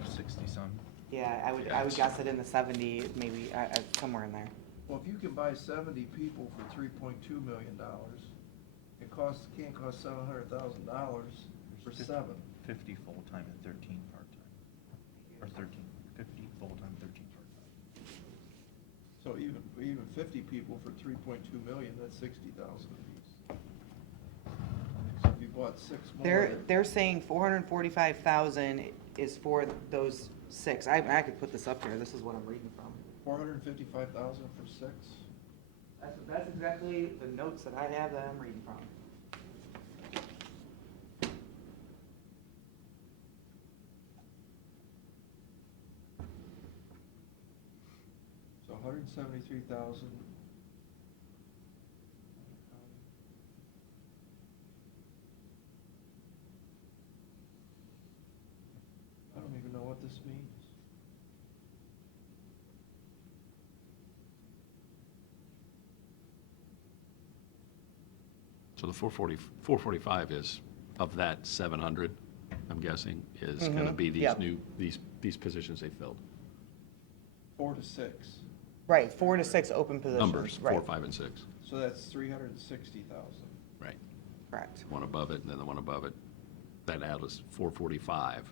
60-some. yeah, I would guess it in the 70, maybe, somewhere in there. Well, if you can buy 70 people for $3.2 million, can't cost $700,000 for 7. 50 full-time and 13 part-time. Or 50 full-time, 13 part-time. So even 50 people for 3.2 million, that's 60,000 apiece. So if you bought 6 more. They're saying 445,000 is for those 6. I could put this up here. This is what I'm reading from. 455,000 for 6? That's exactly the notes that I have that I'm reading from. So 173,000. I don't even know what this means. So the 445 is of that 700. I'm guessing, is gonna be these yep. new, these positions they filled. 4 to 6. Right, 4 to 6 open positions. Numbers, 4, Right, 5, and 6. So that's 360,000. Right. correct. One above it, and then the one above it. That ad was 445.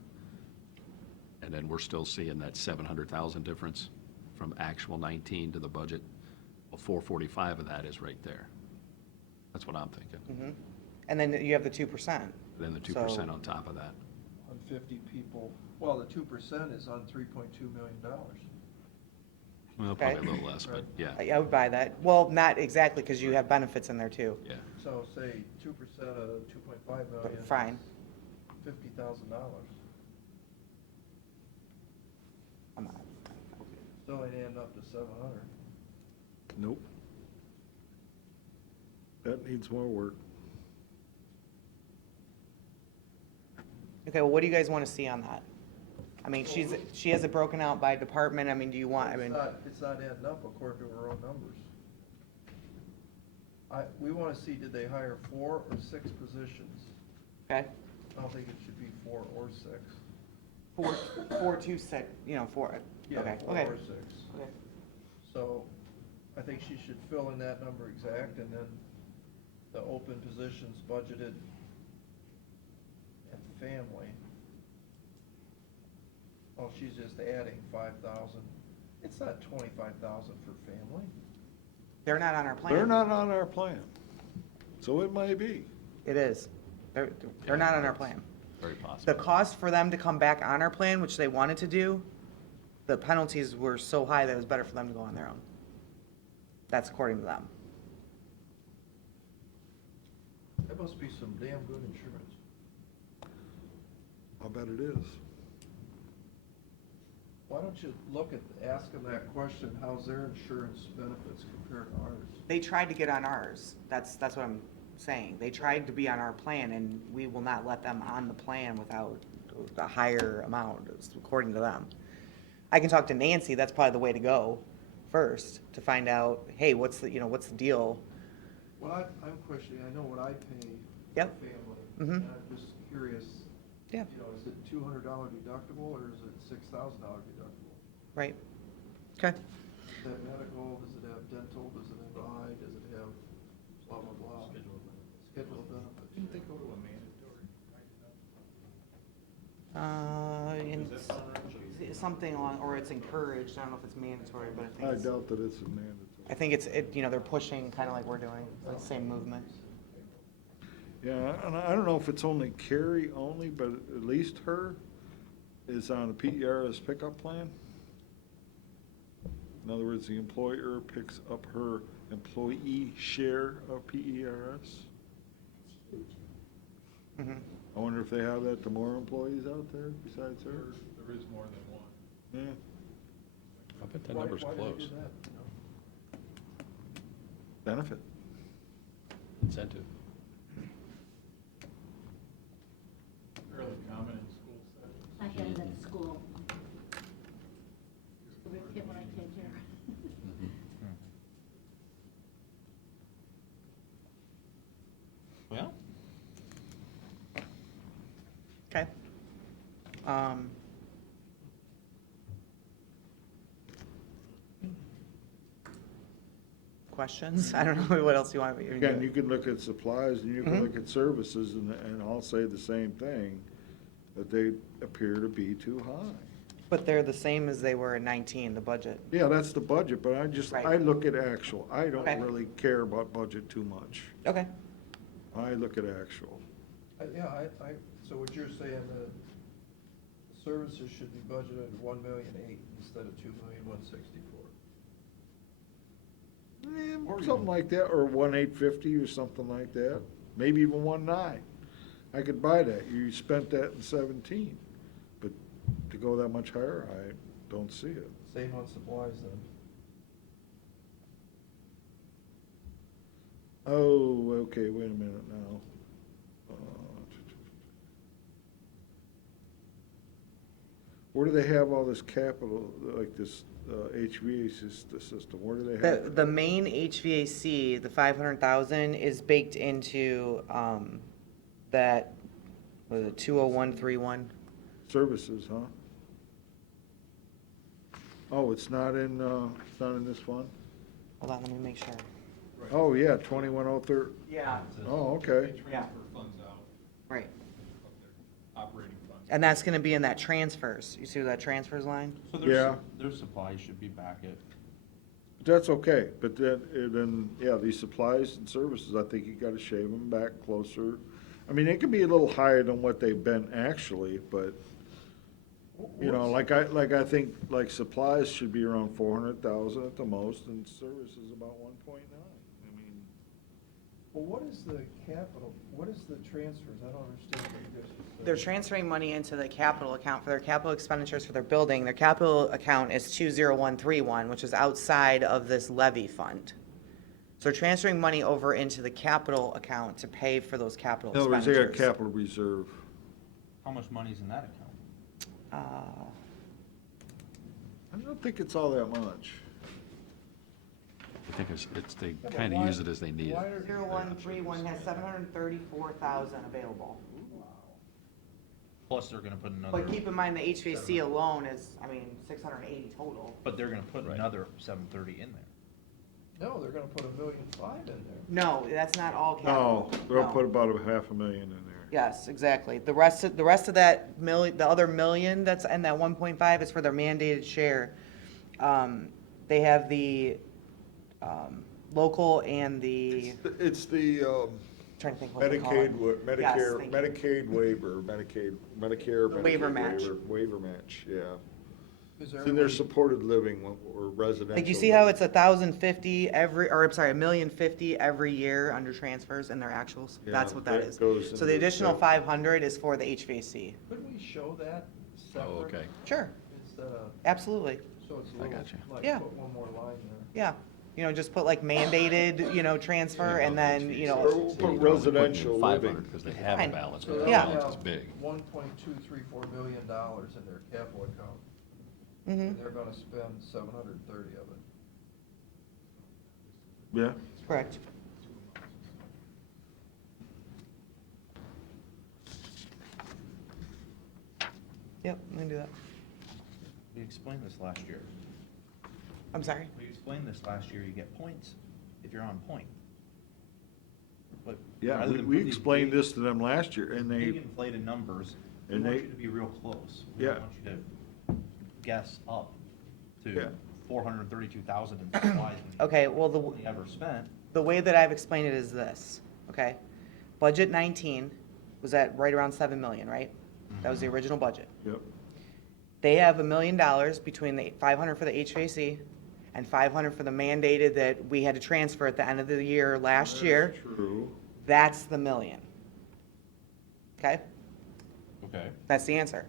And then we're still seeing that 700,000 difference from actual 19 to the budget. Well, 445 of that is right there. That's what I'm thinking. Mhm. And then you have the 2%. Then the 2% So- on top of that. On 50 people, well, the 2% is on $3.2 million. Well, Okay. probably a little less, but yeah, I would buy that. Well, not exactly, because you have benefits in there too. yeah. So say 2% of 2.5 million. Fine. $50,000. I'm not. Still ain't adding up to 700. Nope. That needs more work. Okay, well, what do you guys want to see on that? I mean, she has it broken out by department. I mean, do you want, I mean, It's not adding up according to her own numbers. We want to see, did they hire 4 or 6 positions? okay? I don't think it should be 4 or 6. 4 to 6, 4, Yeah, okay, 4 okay. or 6. Okay. So I think she should fill in that number exact, and then the open positions budgeted at family. Oh, she's just adding 5,000. It's not 25,000 for family. They're not on our plan. They're not on our plan, so it may be. It is. They're not on our plan. Very possible. The cost for them to come back on our plan, which they wanted to do, the penalties were so high that it was better for them to go on their own. That's according to them. That must be some damn good insurance. I'll bet it is. Why don't you ask them that question, how's their insurance benefits compared to ours? They tried to get on ours. That's what I'm saying. They tried to be on our plan, and we will not let them on the plan without a higher amount, according to them. I can talk to Nancy, that's probably the way to go first, to find out, hey, what's the deal? Well, I'm questioning, I know what I pay Yep. for family, Mhm. and I'm just curious, Yeah. is it $200 deductible, or is it $6,000 deductible? Right. Okay. Is that medical, does it have dental, does it have eye, does it have blah, blah, blah? Scheduled benefits. Didn't they go to a mandatory? Something along, or it's encouraged, I don't know if it's mandatory, but I I think it's, doubt that it's a mandatory. I think they're pushing, kind of like we're doing, the same movement. Yeah, and I don't know if it's only Carrie only, but at least her is on a PERS pickup plan. In other words, the employer picks up her employee share of PERS. Mhm. I wonder if they have that to more employees out there besides her? There is more than one. Yeah. I bet that Why- number's why do they close. do that? Benefit. Incentive. Fairly common in school settings. I had it at school. Rick hit when I came here. Well, Okay. Questions? I don't know what else you want. Again, you can look at supplies and you can Mhm. look at services and all say the same thing, that they appear to be too high. But they're the same as they were in 19, the budget. Yeah, that's the budget, but I Right. look at actual. I don't Okay. really care about budget too much. Okay. I look at actual. So what you're saying, the services should be budgeted at 1,000,008 instead of 2,164,000. Something like that, or 1,850 or something like that, maybe even 1,900. I could buy that. You spent that in 17, but to go that much higher, I don't see it. Same on supplies then. Oh, okay, wait a minute now. Where do they have all this capital, like this HVAC system? Where do they have it? The main HVAC, the 500,000 is baked into, that what is it, 20131? Services, huh? Oh, it's not in this fund? Hold on, let me make sure. Oh, yeah, 2103. Yeah. Oh, okay. Yeah. funds out Right. of their operating funds. And that's gonna be in that transfers. You see that transfers line? So Yeah. their supplies should be back at, That's okay, but then, yeah, these supplies and services, I think you gotta shave them back closer. I mean, it can be a little higher than what they've been actually, but, you know, like I think, like supplies should be around 400,000 at the most, and services about 1.9. I mean, Well, what is the capital, what is the transfers? I don't understand what you guys just said. They're transferring money into the capital account for their capital expenditures for their building. Their capital account is 20131, which is outside of this levy fund. So they're transferring money over into the capital account to pay for those capital in other words, they expenditures. got capital reserve. how much money's in that account? I don't think it's all that much. I think they Yeah, but kind of why- use it as they need why it. are- 0131 has 734,000 available. Plus, they're gonna put another, But keep in mind, the HVAC alone is, I mean, 680 total. but they're gonna put Right. another 730 in there. No, they're gonna put $1.5 million in there. No, that's not all No, capital. they'll No. put about a $500,000 in there. Yes, exactly. The rest of that the other million that's in that 1.5 is for their mandated share. They have the, local and the, It's the, trying to think what they call Medicaid, it. Yes, thank you. Medicaid waiver, Medicare. Waiver Medicaid match. Waiver match, yeah. Is It's in their supported living or residential. Like, you see how it's 1,050 every, or I'm sorry, 1,050,000 every year under transfers in their actuals? That's Yeah, what that that is. goes So the into additional that. 500 is for the HVAC. Couldn't we show that separate? Oh, okay. Sure, Instead of, absolutely. so it's a I little, gotcha. like, Yeah. put one more line there. Yeah, you know, just put like mandated, you know, transfer, and then, you Or know, we'll put residential living. Because they have a Fine. balance, So but the they'll balance is have big. $1.234 million in their capital account. mhm, And they're gonna spend 730 of it. Yeah, correct. Yep, I'm gonna do that. We explained this last year. I'm sorry. We explained this last year, you get points if you're on point. But yeah, rather than we put these explained big- this to them last year, and Big they, inflated numbers, we and want they- you to be real close. We Yeah. don't want you to guess up Yeah. to 432,000 in supplies. when you Okay, well, only ever spent. the way that I've explained it is this, okay? Budget 19 was at right around 7 million, right? That was the original budget. yep, They have $1 million between the 500 for the HVAC and 500 for the mandated that we had to transfer at the end of the year last year. true. That's the million. Okay? Okay. That's the answer.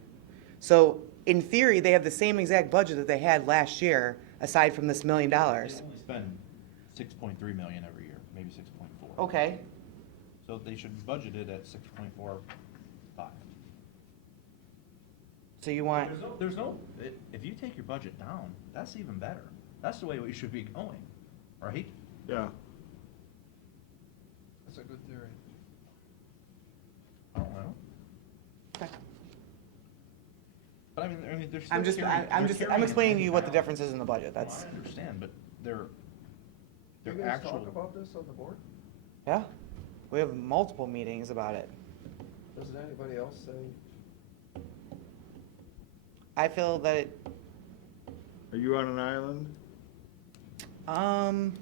So in theory, they have the same exact budget that they had last year, aside from this $1 million. They only spend 6.3 million every year, maybe 6.4. Okay, So they should budget it at 6.45. so you want, If you take your budget down, that's even better. That's the way we should be going, right? Yeah, That's a good theory. I don't know. okay. But I mean, they're still I'm just, carrying- I'm they're just, I'm carrying explaining to it you what the down. difference is in the budget, Well, that's, I understand, but You their guys talk actual, about this on the board? yeah. We have multiple meetings about it. Doesn't anybody else say, I feel that it, are you on an island? I'm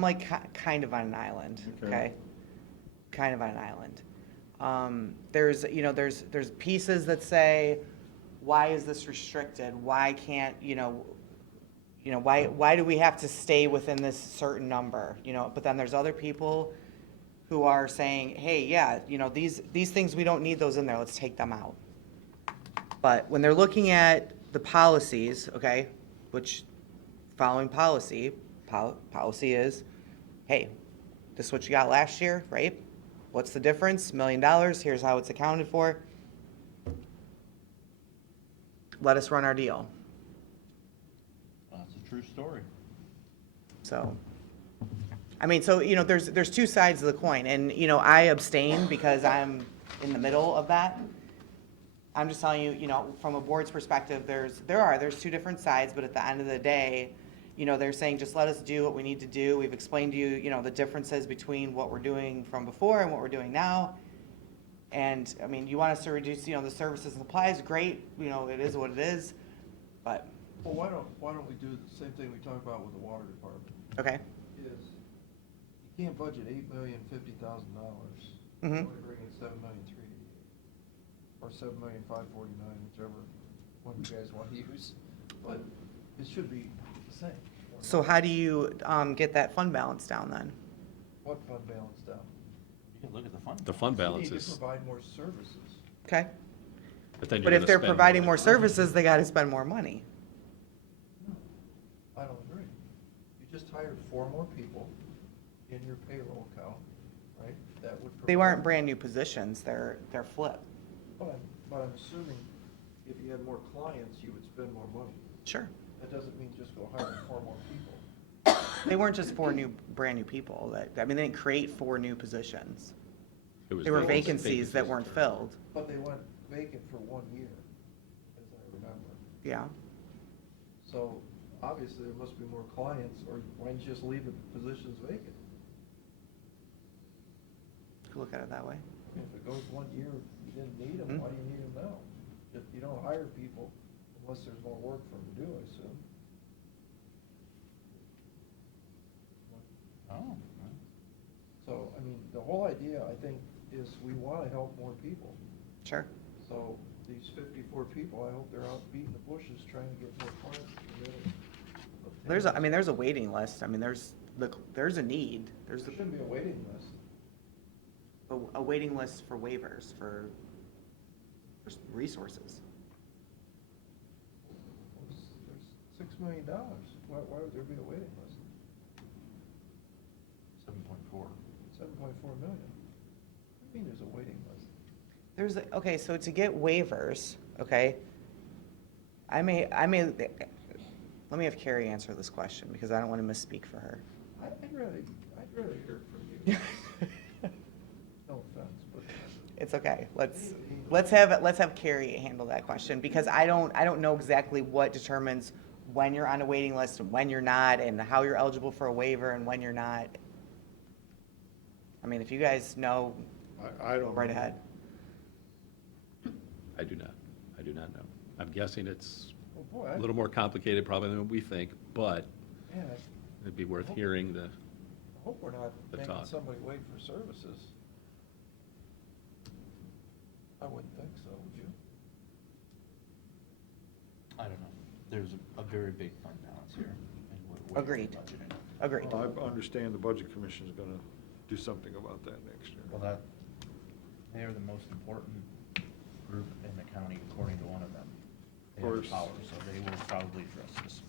like kind of on an island, Okay. okay? Kind of on an island. There's, you know, there's pieces that say, why is this restricted? Why can't, why do we have to stay within this certain number? You know, but then there's other people who are saying, hey, yeah, you know, these things, we don't need those in there, let's take them out. But when they're looking at the policies, okay, which following policy is, hey, this is what you got last year, right? What's the difference? $1 million, here's how it's accounted for. Let us run our deal. that's a true story. So, I mean, so, you know, there's two sides of the coin, and, you know, I abstain because I'm in the middle of that. I'm just telling you, you know, from a board's perspective, there's two different sides, but at the end of the day, you know, they're saying, just let us do what we need to do. We've explained to you, you know, the differences between what we're doing from before and what we're doing now. And, I mean, you want us to reduce, you know, the services and supplies, great, you know, it is what it is, but, Well, why don't we do the same thing we talked about with the water department? okay. Is, you can't budget $8,050,000. Mhm. Only bring in $7,388,000, or $7,549,000, whichever one you guys want to use. But it should be the same. So how do you, get that fund balance down then? What fund balance down? You can look at the fund. The fund balance You need to is, provide more services. Okay, but then you're but gonna if they're spend providing than more money. services, they gotta spend more money. I don't agree. You just hired 4 more people in your payroll account, right? That would. They provide- weren't brand new positions, they're flipped. But I'm assuming if you had more clients, you would spend more money. Sure. That doesn't mean just go hire 4 more people. They weren't just 4 brand new people, I mean, they didn't create 4 new positions. It was There were vacancies that vacancies. weren't filled, But they went vacant for 1 year, as I remember. yeah. So obviously there must be more clients, or why don't you just leave the positions vacant? Could look at it that way. I mean, if it goes 1 year, you didn't need them, Mhm. why do you need them now? If you don't hire people unless there's more work for them to do, I assume. Oh, So, I mean, the whole idea, I think, is we want to help more people. Sure. So these 54 people, I hope they're out beating the bushes trying to get more clients. There's a waiting list, I mean, there's a need, There shouldn't be a waiting list. a waiting list for waivers, for resources. There's $6 million. Why would there be a waiting list? 7.4. 7.4 million. What do you mean there's a waiting list? Okay, so to get waivers, okay, let me have Carrie answer this question, because I don't want to misspeak for her. I'd rather hear it from you. No offense, but. It's okay, let's have Carrie handle that question, because I don't know exactly what determines when you're on a waiting list and when you're not, and how you're eligible for a waiver and when you're not. I mean, if you guys know, I don't. right ahead. I do not know. I'm guessing it's Oh, boy, a little more complicated probably than we think, but Man, it'd be worth hearing the, I hope we're not The making talk. somebody wait for services. I wouldn't think so, would you? I don't know. There's a very big fund balance here. And we're way over Agreed. budgeting. Agreed. Well, I understand the budget commission's gonna do something about that next year. Well, they are the most important group in the county, according to one of them. They have the Course. power, so they will probably address this.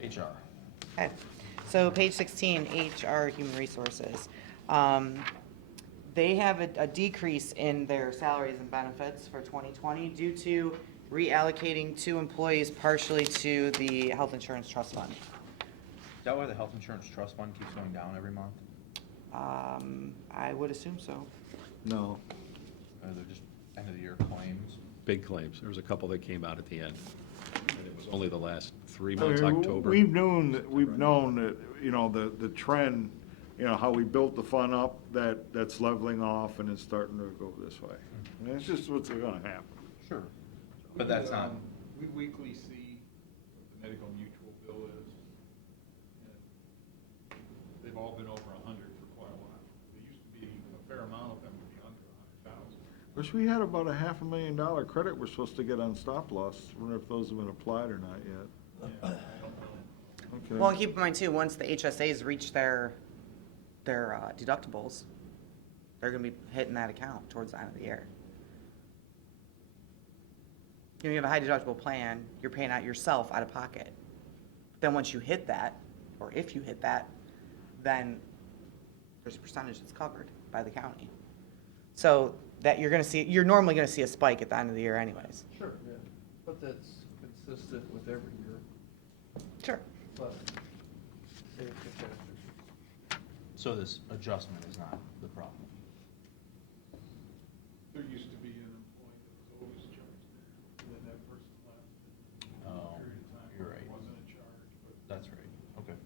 HR. Okay, so page 16, HR, Human Resources. They have a decrease in their salaries and benefits for 2020 due to reallocating 2 employees partially to the Health Insurance Trust Fund. Is that why the health insurance trust fund keeps going down every month? I would assume so. No. Or they're just end of the year claims? big claims. There was a couple that came out at the end. And it was only the last 3 I months, mean, October. We've known that, you know, the trend, you know, how we built the fund up, that's leveling off and it's starting to go this way. And it's just what's gonna happen. Sure. But that's not, We weekly see what the medical mutual bill is. And they've all been over 100 for quite a while. There used to be a fair amount of them would be under 100,000. Which we had about a $500,000 credit we're supposed to get on stop loss. I wonder if those have been applied or not yet. Yeah, I don't know. Okay. Well, and keep in mind too, once the HSAs reach their deductibles, they're gonna be hitting that account towards the end of the year. You know, you have a high deductible plan, you're paying out yourself out of pocket. Then once you hit that, or if you hit that, then there's a percentage that's covered by the county. So that you're normally gonna see a spike at the end of the year anyways. Sure, yeah, but that's consistent with every year, Sure. but save catastrophe. So this adjustment is not the problem. There used to be an employee that was always charged, and then that person left. Oh, For a period of time, you're right. Wasn't in charge, but. That's right, okay.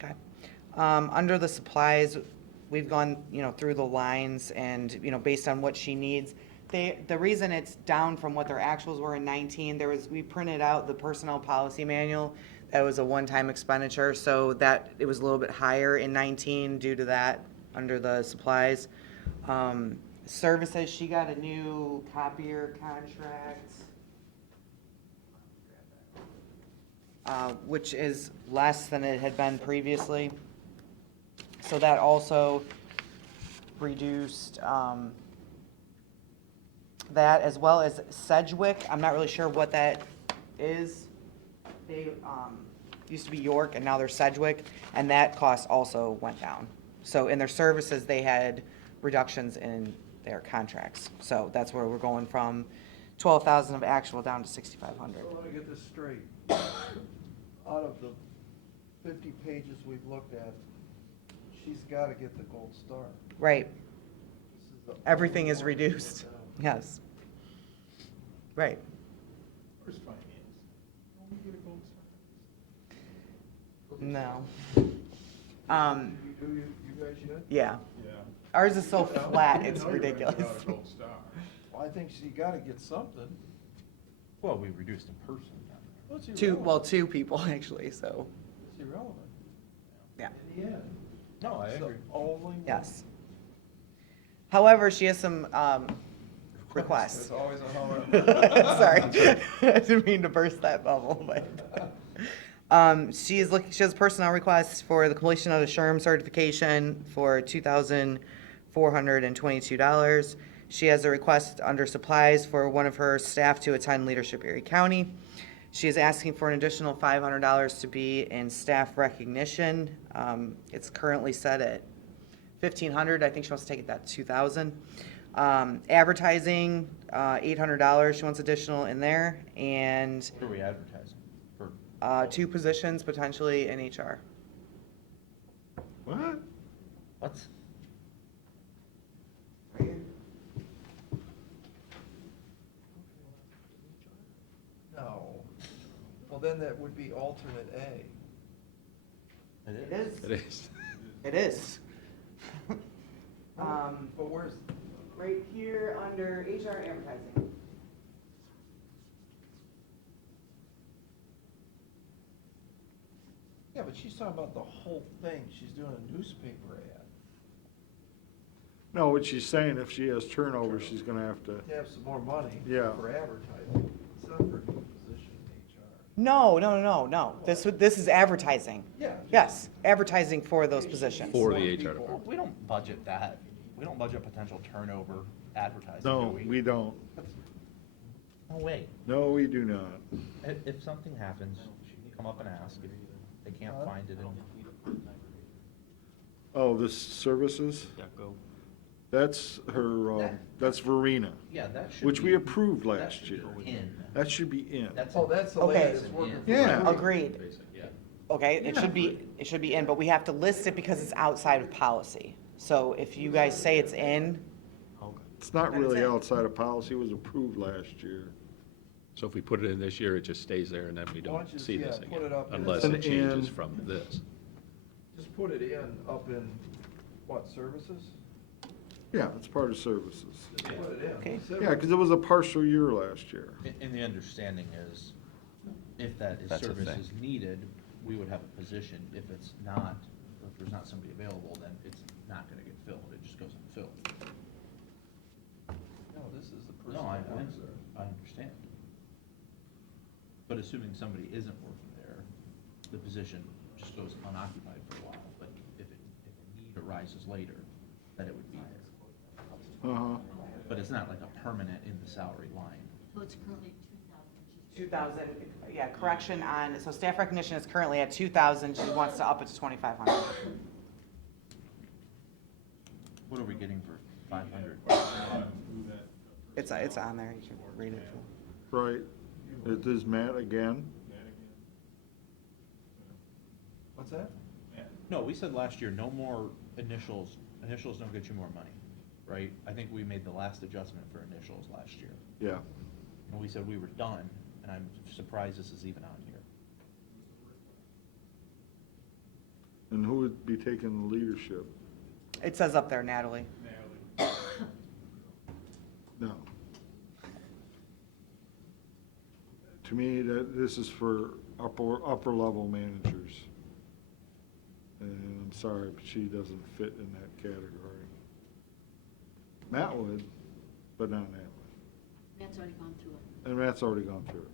Okay. Under the supplies, we've gone, through the lines and, based on what she needs. The reason it's down from what their actuals were in 19, we printed out the personnel policy manual. That was a one-time expenditure, so that, it was a little bit higher in 19 due to that, under the supplies. Services, she got a new copier contract, which is less than it had been previously. So that also reduced that, as well as Sedgwick. I'm not really sure what that is. They used to be York, and now they're Sedgwick, and that cost also went down. So in their services, they had reductions in their contracts. So that's where we're going from 12,000 of actual down to 6,500. So let me get this straight. Out of the 50 pages we've looked at, she's gotta get the gold star. Right. This is the Everything only is one reduced. that went down. Yes. Right. Where's finance? Don't we get a gold star? No. You do, you guys yet? Yeah. Yeah. Ours is so Yeah. flat, I didn't it's know you were gonna give ridiculous. out a gold star. Well, I think she gotta get something. Well, we reduced a person down there. What's Two people, actually, so, It's irrelevant. yeah. In the end. No, I It's the agree. only one. Yes. However, she has some requests. There's always a however. Sorry, I didn't mean to burst that bubble, but, she has personnel requests for the completion of the SHRM certification for $2,422. She has a request under supplies for one of her staff to attend Leadership Erie County. She is asking for an additional $500 to be in staff recognition. It's currently set at $1,500. I think she wants to take it that to $2,000. Advertising, $800. She wants additional in there, and What are we advertising? For, 2 positions potentially in HR. What? what? No. Well, then that would be alternate A. It It is. It is. It is. But where's, Right here under HR advertising. yeah, but she's talking about the whole thing. She's doing a newspaper ad. No, what she's saying, if she has turnover, she's gonna have to, To have some more money. Yeah. For advertising. It's not for a new position in HR. No. This is advertising. Yeah. Yes, advertising for those positions. For the More HR people. department. We don't budget that. We don't budget potential turnover advertising, do no, we? we don't. No way. No, we do not. If something happens, come up and ask. If they can't find it in, Oh, this services? Yeah, go. That's her, that's Verena, yeah, that should which we be- approved that last should be year. in. That should be in. That's Oh, in. that's the Okay. lady that's working for Yeah. you. Agreed. Yeah. Okay, it should be in, but we have to list it because it's outside of policy. So if you guys say it's in, It's not Then it's really in. outside of policy, it was approved last year. So if we put it in this year, it just stays there and then we Why don't don't you- see this yeah, again? put it up in- Unless And it changes in- from this. Just put it in, up in, what, services? Yeah, it's part of services. Just put it in. Okay. Yeah, because it was a partial year last year. And the understanding is, if that is That's a thing. services needed, we would have a position. If it's not, or if there's not somebody available, then it's not gonna get filled. It just goes unfilled. No, this is the person No, I that works there. understand. But assuming somebody isn't working there, the position just goes unoccupied for a while. But if a need arises later, then it would be there. Uh-huh. But it's not like a permanent in the salary line. So it's currently 2,000. 2,000, yeah, correction on, so staff recognition is currently at 2,000, she wants to up it to 2,500. What are we getting for 500? It's on there, you can read it. Right. It is Matt again. What's that? No, we said last year, no more initials. Initials don't get you more money, right? I think we made the last adjustment for initials last year. Yeah. And we said we were done, and I'm surprised this is even on here. And who would be taking the leadership? It says up there, Natalie. No. To me, that this is for upper level managers. And I'm sorry, but she doesn't fit in that category. Matt would, but not Natalie. Matt's already gone through it. And Matt's already gone through it.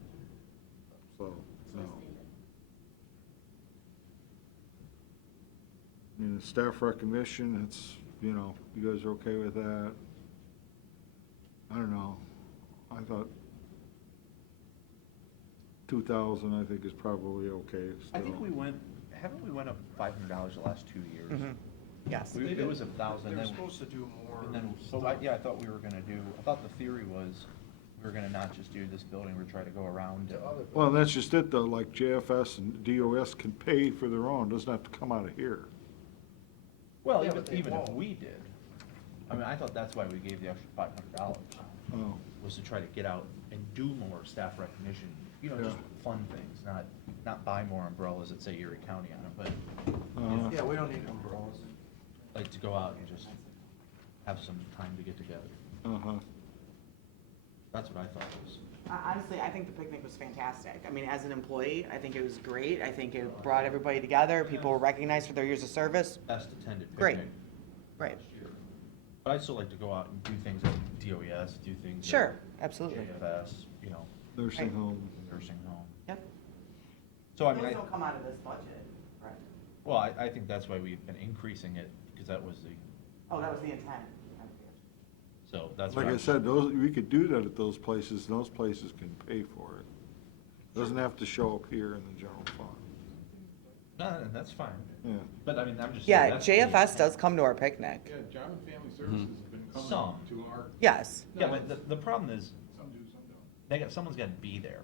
So, So no. I say that. I mean, the staff recognition, it's, you know, you guys are okay with that? I don't know. I thought 2,000, I think, is probably okay I think still. we went, haven't we went up $500 the last 2 years? Mhm. Yes. It was 1,000. They're then- supposed to do more. And then, so I thought we were gonna do, I thought the theory was, we were gonna not just do this building, we're trying to go around. To other Well, that's just it though, like JFS and DOS can pay for their own, doesn't have to come out of here. Well, Yeah, even, but they even if won't. we did, I mean, I thought that's why we gave the extra $500, Oh, was to try to get out and do more staff recognition, you know, just Yeah. fun things, not buy more umbrellas that say Erie County on them, but Yeah, we don't need umbrellas. like to go out and just have some time to get together. uh-huh. That's what I thought was. Honestly, I think the picnic was fantastic. I mean, as an employee, I think it was great. I think it brought everybody together. People were recognized for their years of service. Best attended Great. picnic Right. last year. But I'd still like to go out and do things at DOES, do things at Sure, absolutely. JFS, you know, Nursing Right. home. nursing home. Yep. So I mean, Those I, don't come out of this budget, right? well, I think that's why we've been increasing it, because that was the, Oh, that was the intent. so that's Like what I said, those, we could do that at those places, and those places can pay for it. Doesn't have to show up here in the general fund. No, that's fine. Yeah. But I mean, I'm just. saying Yeah, that's the JFS intent. does come to our picnic. Yeah, Job and Family Services have been coming Some. to our, Yes. Yeah, but the problem is, some do, some don't. they got, someone's gotta be there.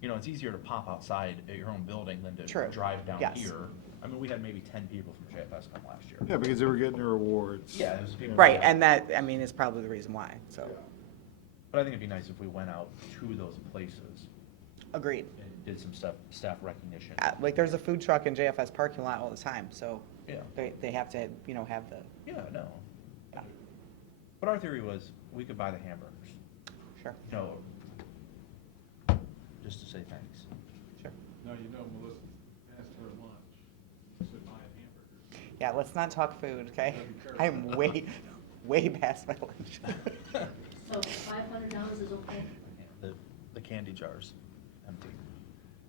You know, it's easier to pop outside at your own building than to True. drive down Yes. here. I mean, we had maybe 10 people from JFS come last year. Yeah, because they were getting their awards. Yeah, it was people. Right, and that, I mean, is probably the reason why, so, But I think it'd be nice if we went out to those places agreed. and did some stuff, staff recognition. Like, there's a food truck in JFS parking lot all the time, so Yeah, they have to, you know, have the, yeah, no. yeah, But our theory was, we could buy the hamburgers, sure, you know, just to say thanks. sure. Now, you know, Melissa asked her lunch, she said buy a hamburger. Yeah, let's not talk food, okay? Gotta be careful. I'm way past my lunch. So $500 is okay? The candy jars, empty.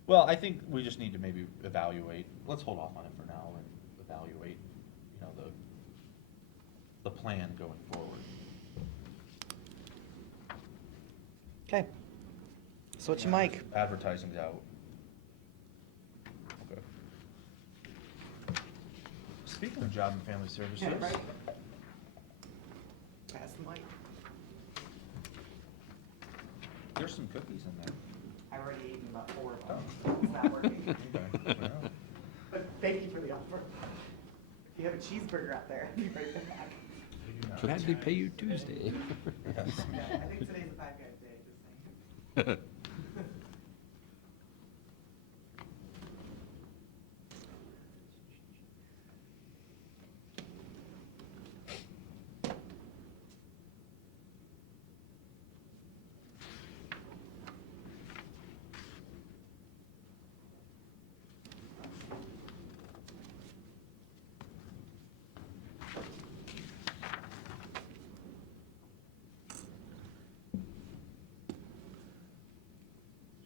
Well, I think we just need to maybe evaluate, let's hold off on it for now and evaluate, you know, the plan going forward. Okay. Switch your mic. Advertising's out. Okay. Speaking of Job and Family Services. Yeah, right. Pass the mic. There's some cookies in there. I've already eaten about 4 of Oh. them. It's not working. Okay, well, But thank you for the offer. If you have a cheeseburger out there, I'll be right back. we do not. Gladly pay you Tuesday. Yes. Yeah, I think today's a bad guy's day, just saying.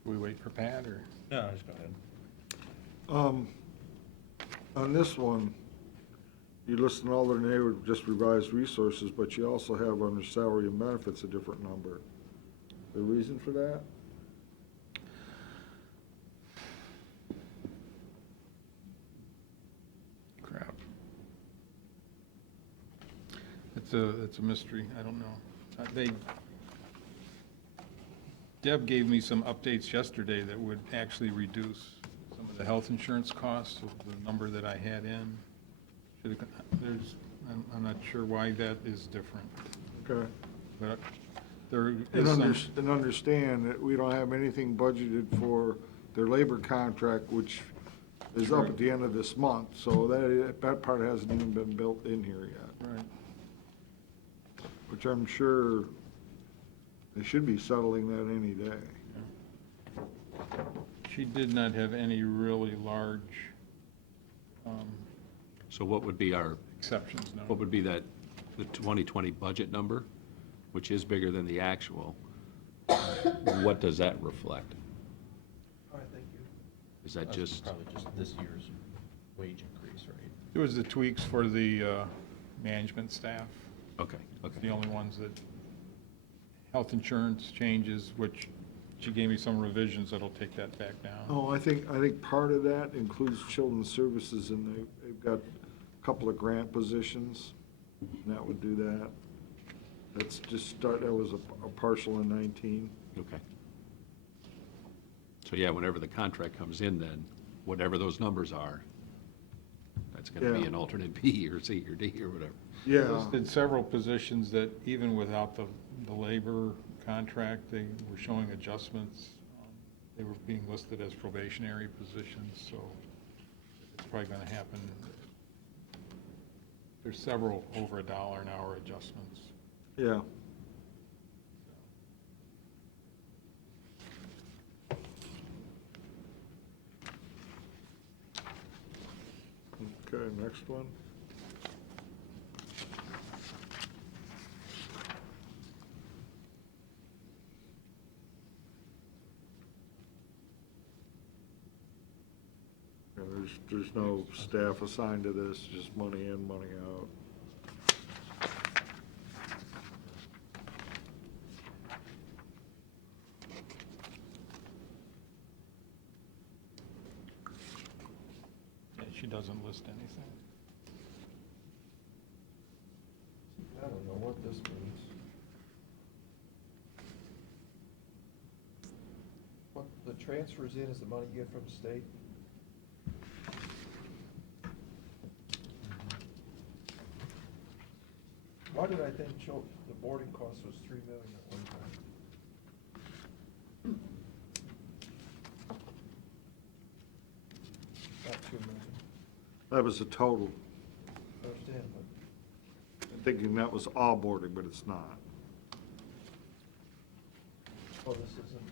We wait for Pat, or? No, just go ahead. On this one, you listen all their neighbor, just revised resources, but you also have under salary and benefits a different number. The reason for that? Crap. It's a mystery, I don't know. Deb gave me some updates yesterday that would actually reduce some of the health insurance costs of the number that I had in. I'm not sure why that is different, Okay. but there And is some. understand that we don't have anything budgeted for their labor contract, which is up at the end of this month, so that part hasn't even been built in here yet. Right. Which I'm sure they should be settling that any day. She did not have any really large So what would be our, exceptions, no. what would be the 2020 budget number, which is bigger than the actual? What does that reflect? All right, thank you. Is that That's just, probably just this year's wage increase, right? It was the tweaks for the management staff. okay, The okay. only ones that, health insurance changes, which she gave me some revisions that'll take that back down. Oh, I think part of that includes children's services, and they've got a couple of grant positions, and that would do that. That's just that was a partial in 19. Okay. So yeah, whenever the contract comes in then, whatever those numbers are, that's gonna be Yeah. an alternate B or C or D or whatever. Yeah, Listed several positions that even without the labor contract, they were showing adjustments. They were being listed as probationary positions, so it's probably gonna happen. There's several over $1 an hour adjustments. yeah. Okay, next one. Yeah, there's no staff assigned to this, just money in, money out. Yeah, she doesn't list anything. I don't know what this means. What the transfers in is the money you get from the state? Why did I think the boarding cost was $3 million at one time? Not $2 million, That was the total. I understand, but I'm thinking that was all boarding, but it's not. oh, this isn't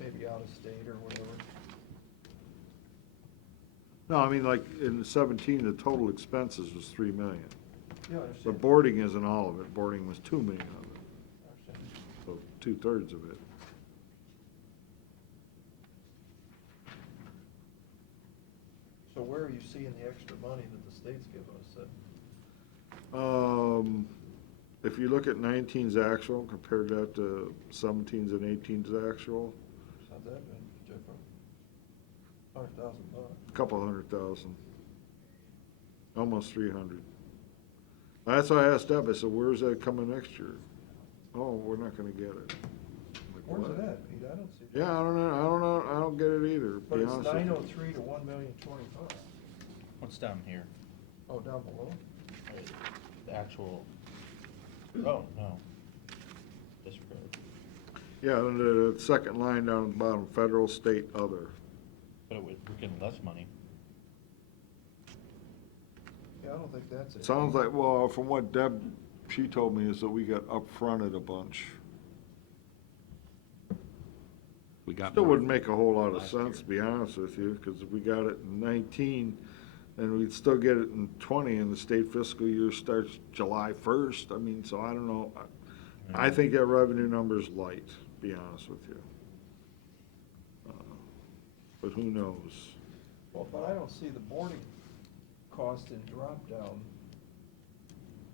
maybe out of state or whatever. No, I mean, like, in 17, the total expenses was 3 million. Yeah, I But understand. boarding isn't all of it. Boarding was 2 million of it, I understand. so 2/3 of it. So where are you seeing the extra money that the state's giving us then? If you look at 19's actual, compare that to 17's and 18's actual, It's not that big different. $100,000. a couple $100,000. Almost 300. That's why I asked Deb, I said, where's that coming next year? Oh, we're not gonna get it. I'm like, Where's "What?" it at, Pete? I don't see it. Yeah, I don't know, I don't get it either, to But be it's honest with you. 903 to 1,025,000. What's down here? Oh, down below? The actual, oh, no. Disregard. Yeah, and the second line down at the bottom, federal, state, other. But we're getting less money. Yeah, I don't think that's it. Sounds like, well, from what Deb, she told me is that we got upfronted a bunch. We got Still more wouldn't make a whole lot of last sense, year. to be honest with you, because we got it in 19, and we'd still get it in 20, and the state fiscal year starts July 1st. I mean, so I don't know. I think that revenue number's light, to be honest with you. But who knows? Well, but I don't see the boarding cost in drop down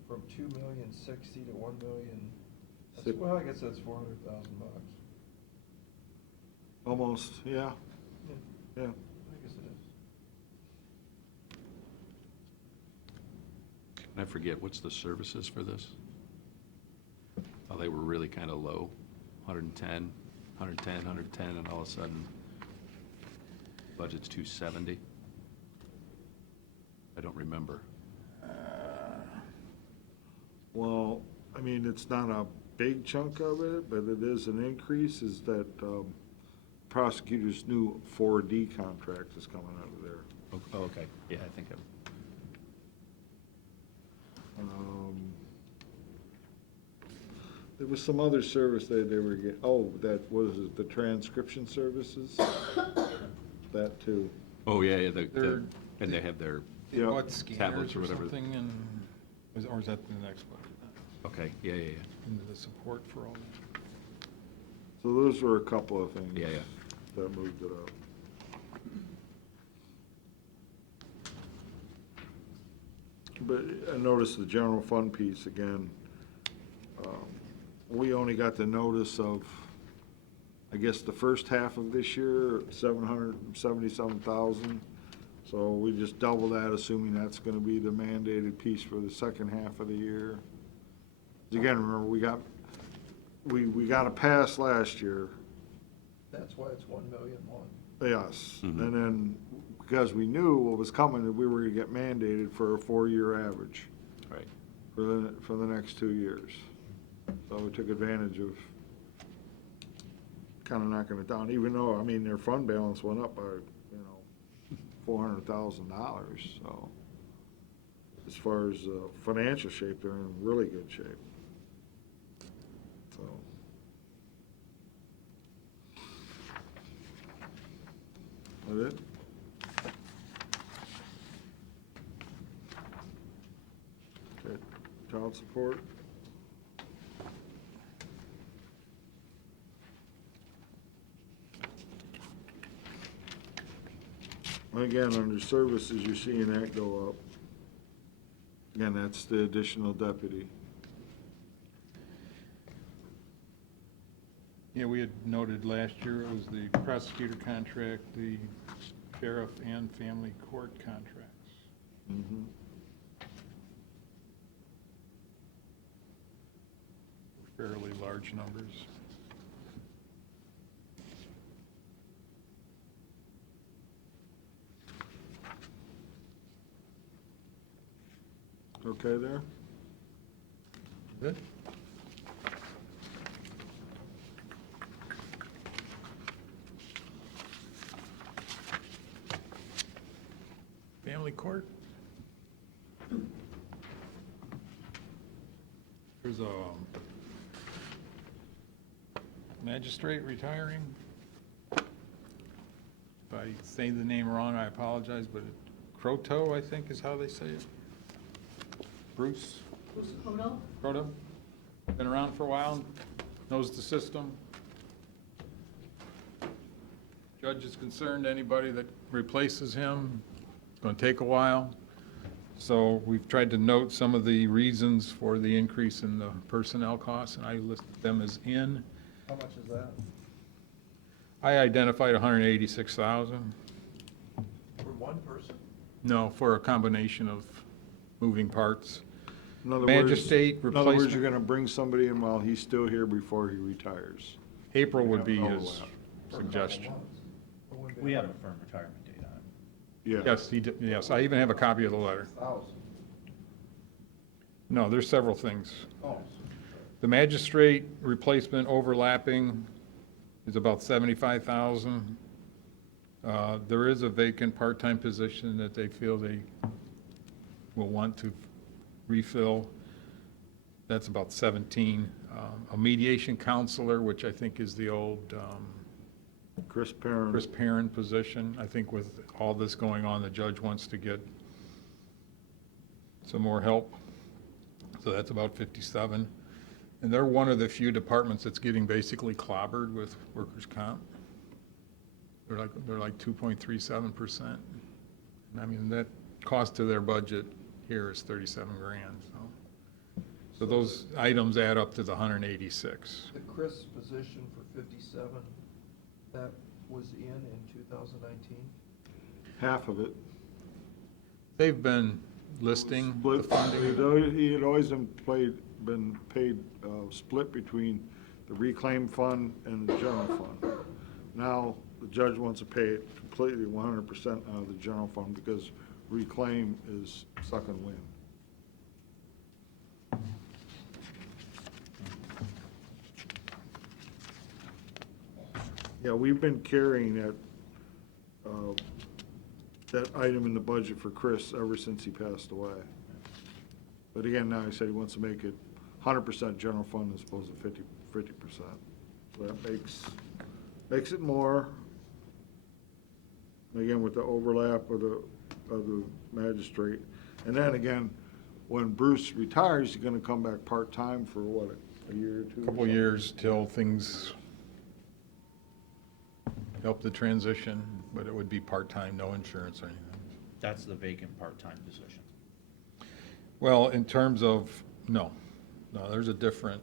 from 2,060,000 to 1,000,000. Sip. Well, I guess that's $400,000. Almost, yeah, yeah. I guess it is. And I forget, what's the services for this? Oh, they were really kind of low, 110, and all of a sudden, budget's 270. I don't remember. Well, I mean, it's not a big chunk of it, but it is an increase, is that prosecutor's new 4D contract is coming out of there. Oh, okay, yeah, I think There was some other service they were getting, that was it, the transcription services? That too. oh, yeah, They're- and they have their, They Yeah. bought Tablets scanners or or whatever. something, and, or is that the next one? okay, yeah, Into the support for all that. So those were a couple of things. Yeah. That moved it up. But I noticed the general fund piece again. We only got the notice of, I guess, the first half of this year, 777,000. So we just double that, assuming that's gonna be the mandated piece for the second half of the year. Again, remember, we got a pass last year. That's why it's 1,000,001. Yes, Mhm. and then, because we knew what was coming, that we were gonna get mandated for a 4-year average right. for the next 2 years. So we took advantage of kinda knocking it down, even though, I mean, their fund balance went up by, $400,000, so. As far as financial shape, they're in really good shape. So. That it? Okay, child support. Again, under services, you're seeing that go up. Again, that's the additional deputy. Yeah, we had noted last year it was the prosecutor contract, the sheriff and family court contracts. Mhm. Fairly large numbers. Okay there? Good. Family court? There's a magistrate retiring. If I say the name wrong, I apologize, but Croto, I think is how they say it. Bruce Kodo? Croto, been around for a while, knows the system. Judge is concerned anybody that replaces him, it's going to take a while. So we've tried to note some of the reasons for the increase in the personnel costs, and I listed them as in. How much is that? I identified 186,000. For one person? No, for a combination of moving parts. In other Magistrate words, in other words, replacement. you're gonna bring somebody in while he's still here before he retires. April would be Have an his overlap. For a couple suggestion. months. It wouldn't be We have a 100,000. firm retirement date on it. Yeah. Yes, he did, yes, I even have a copy of the letter. No, there's several things. Oh, The magistrate replacement overlapping is about 75,000. There is a vacant part-time position that they feel they will want to refill. That's about 17. A mediation counselor, which I think is the old Chris Perrin. Chris Perrin position. I think with all this going on, the judge wants to get some more help. So that's about 57. And they're one of the few departments that's getting basically clobbered with workers' comp. They're like 2.37%. And I mean, that cost to their budget here is 37 grand, so. So those items add up to the 186. the Chris position for 57, that was in 2019? Half of it. They've been listing the Split, funding. he had always been paid split between the reclaim fund and the general fund. Now, the judge wants to pay it completely 100% out of the general fund because reclaim is sucking wind. Yeah, we've been carrying that item in the budget for Chris ever since he passed away. But again, now he said he wants to make it 100% general fund as opposed to 50%. So that makes it more. Again, with the overlap of the magistrate. And then again, when Bruce retires, he's gonna come back part-time for what, a year or two? Couple years till things help the transition, but it would be part-time, no insurance or anything. That's the vacant part-time position. Well, in terms of, no, there's a different,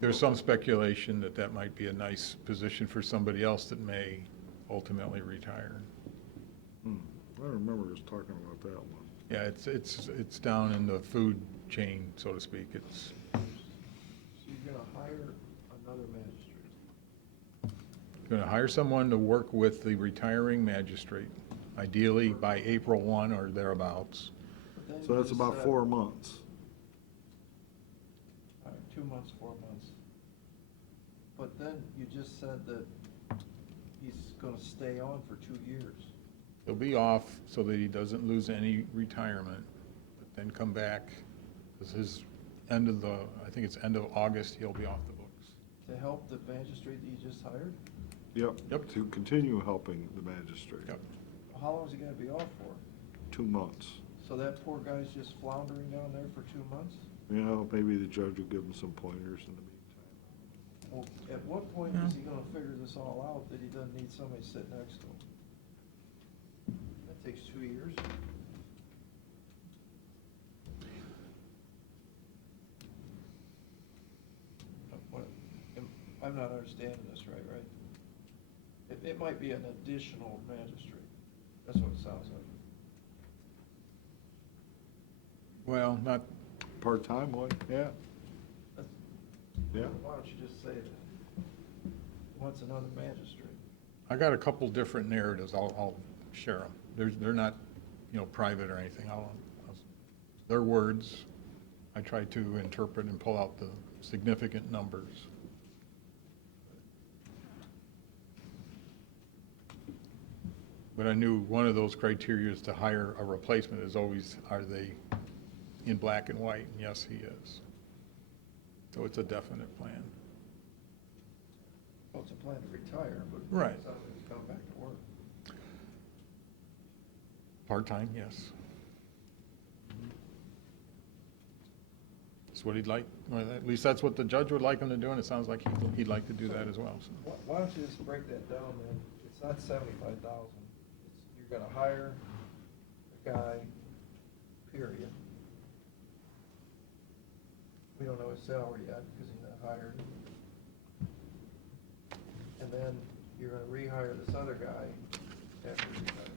there's some speculation that that might be a nice position for somebody else that may ultimately retire. I remember us talking about that one. Yeah, it's down in the food chain, so to speak. It's, So you're gonna hire another magistrate? going to hire someone to work with the retiring magistrate, ideally by April 1 or thereabouts. But then So you that's just about said- 4 months. All right, 2 months, 4 months. But then you just said that he's gonna stay on for 2 years. He'll be off so that he doesn't lose any retirement, but then come back, because his end of the, I think it's end of August, he'll be off the books. To help the magistrate that you just hired? Yep, to continue helping the magistrate. Yep. How long is he gonna be off for? 2 months. So that poor guy's just floundering down there for 2 months? You know, maybe the judge will give him some pointers in the meantime. Well, at what point is he gonna figure this all out, that he doesn't need somebody sit next to him? That takes 2 years? I'm not understanding this right? It might be an additional magistrate. That's what it sounds like. Well, not, Part-time one, yeah. That's- Yeah. Why don't you just say that? Wants another magistrate? I got a couple different narratives, I'll share them. They're not, private or anything. They're words. I try to interpret and pull out the significant numbers. But I knew one of those criteria is to hire a replacement is always, are they in black and white? And yes, he is. So it's a definite plan. Well, it's a plan to retire, but. Right. It sounds like he's coming back to work. Part-time, yes. That's what he'd like, well, at least that's what the judge would like him to do, and it sounds like he'd like to do that as well, so. Why don't you just break that down then? It's not 75,000. You're gonna hire a guy, period. We don't know his salary yet because he's not hired. And then you're gonna rehire this other guy after he's retired.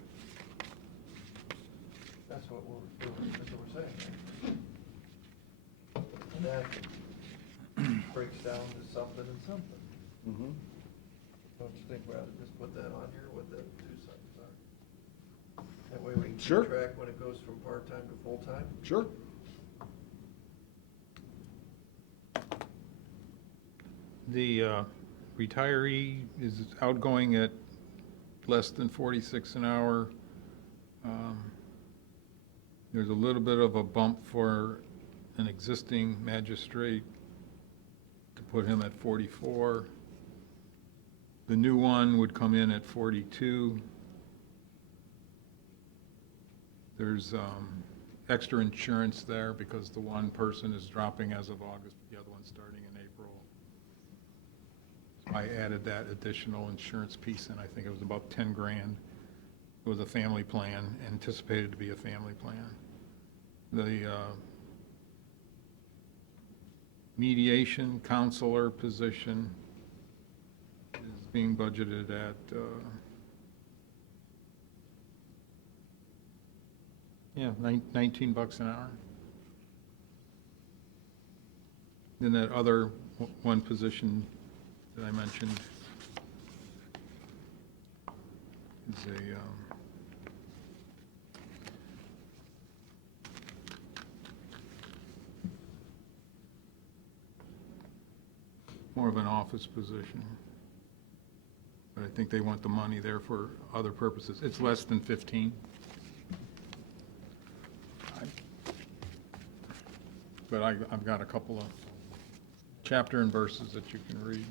That's what we're doing, that's what we're saying. Right? And that breaks down to something and something. Mm-hmm. Don't you think rather just put that on here, what the two cents are? That way we can Sure. keep track when it goes from part-time to full-time? Sure. The retiree is outgoing at less than 46 an hour. There's a little bit of a bump for an existing magistrate to put him at 44. The new one would come in at 42. There's extra insurance there because the one person is dropping as of August, the other one's starting in April. I added that additional insurance piece in. I think it was about 10 grand. It was a family plan, anticipated to be a family plan. The mediation counselor position is being budgeted at, $19 an hour. Then that other one position that I mentioned is a, more of an office position. But I think they want the money there for other purposes. It's less than 15. But I've got a couple of chapter and verses that you can read.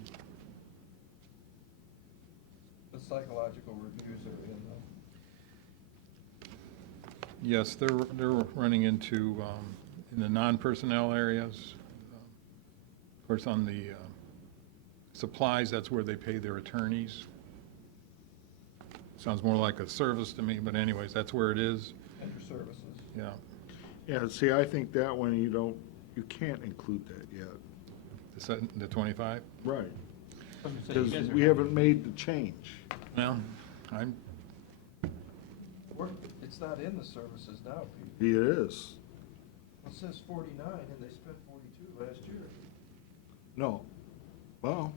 The psychological reviews are in though. Yes, they're running into, in the non-personnel areas. Of course, on the supplies, that's where they pay their attorneys. Sounds more like a service to me, but anyways, that's where it is. And your services. Yeah. Yeah, see, I think that one, you can't include that yet. The 25? Right. you Because guys are we haven't made the change. Well, I'm, It's not in the services now, Pete. It is. It says 49 and they spent 42 last year. No. Well,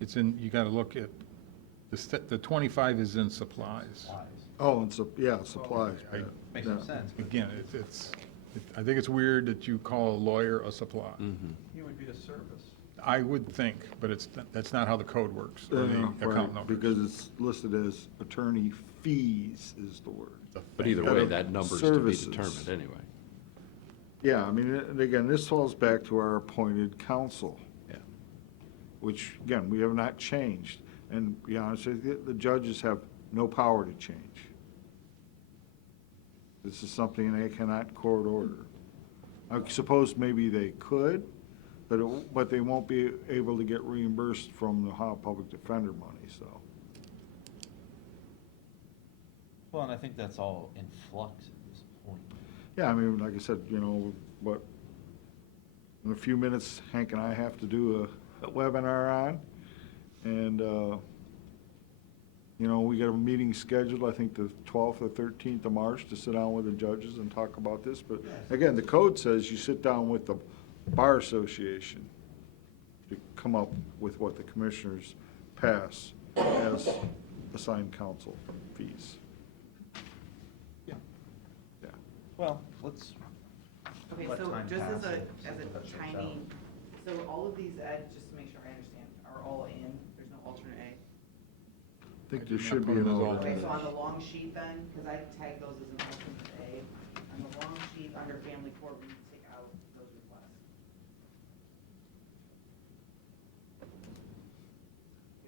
it's in, you gotta look at, the 25 is in supplies. oh, and supplies. I- yeah. Makes Yeah. no sense. Again, I think it's weird that you call a lawyer a supply. He would be a service. I would think, but that's not how the code works, or the account Right, numbers. because it's listed as attorney fees is the word. But either way, that number's to be Services. determined anyway. Yeah, I mean, and again, this falls back to our appointed counsel. Yeah. Which, again, we have not changed. And to be honest with you, the judges have no power to change. This is something they cannot court order. I suppose maybe they could, but they won't be able to get reimbursed from the Ohio Public Defender money, so. Well, and I think that's all in flux at this point. Yeah, I mean, like I said, but in a few minutes, Hank and I have to do a webinar on, and, we got a meeting scheduled, I think the 12th or 13th of March, to sit down with the judges and talk about this, but again, the code says you sit down with the Bar Association to come up with what the commissioners pass as assigned counsel fees. Yeah. Yeah. Well, let's, Okay, Let so time just pass as and a that checks tiny, so all of these, Ed, just to make sure I understand, are all in, there's no alternate A? I think there should be put an them as alternate. Okay, so on the long sheet then, because I tagged those as an alternate A, on the long sheet under family court, we need to take out those requests.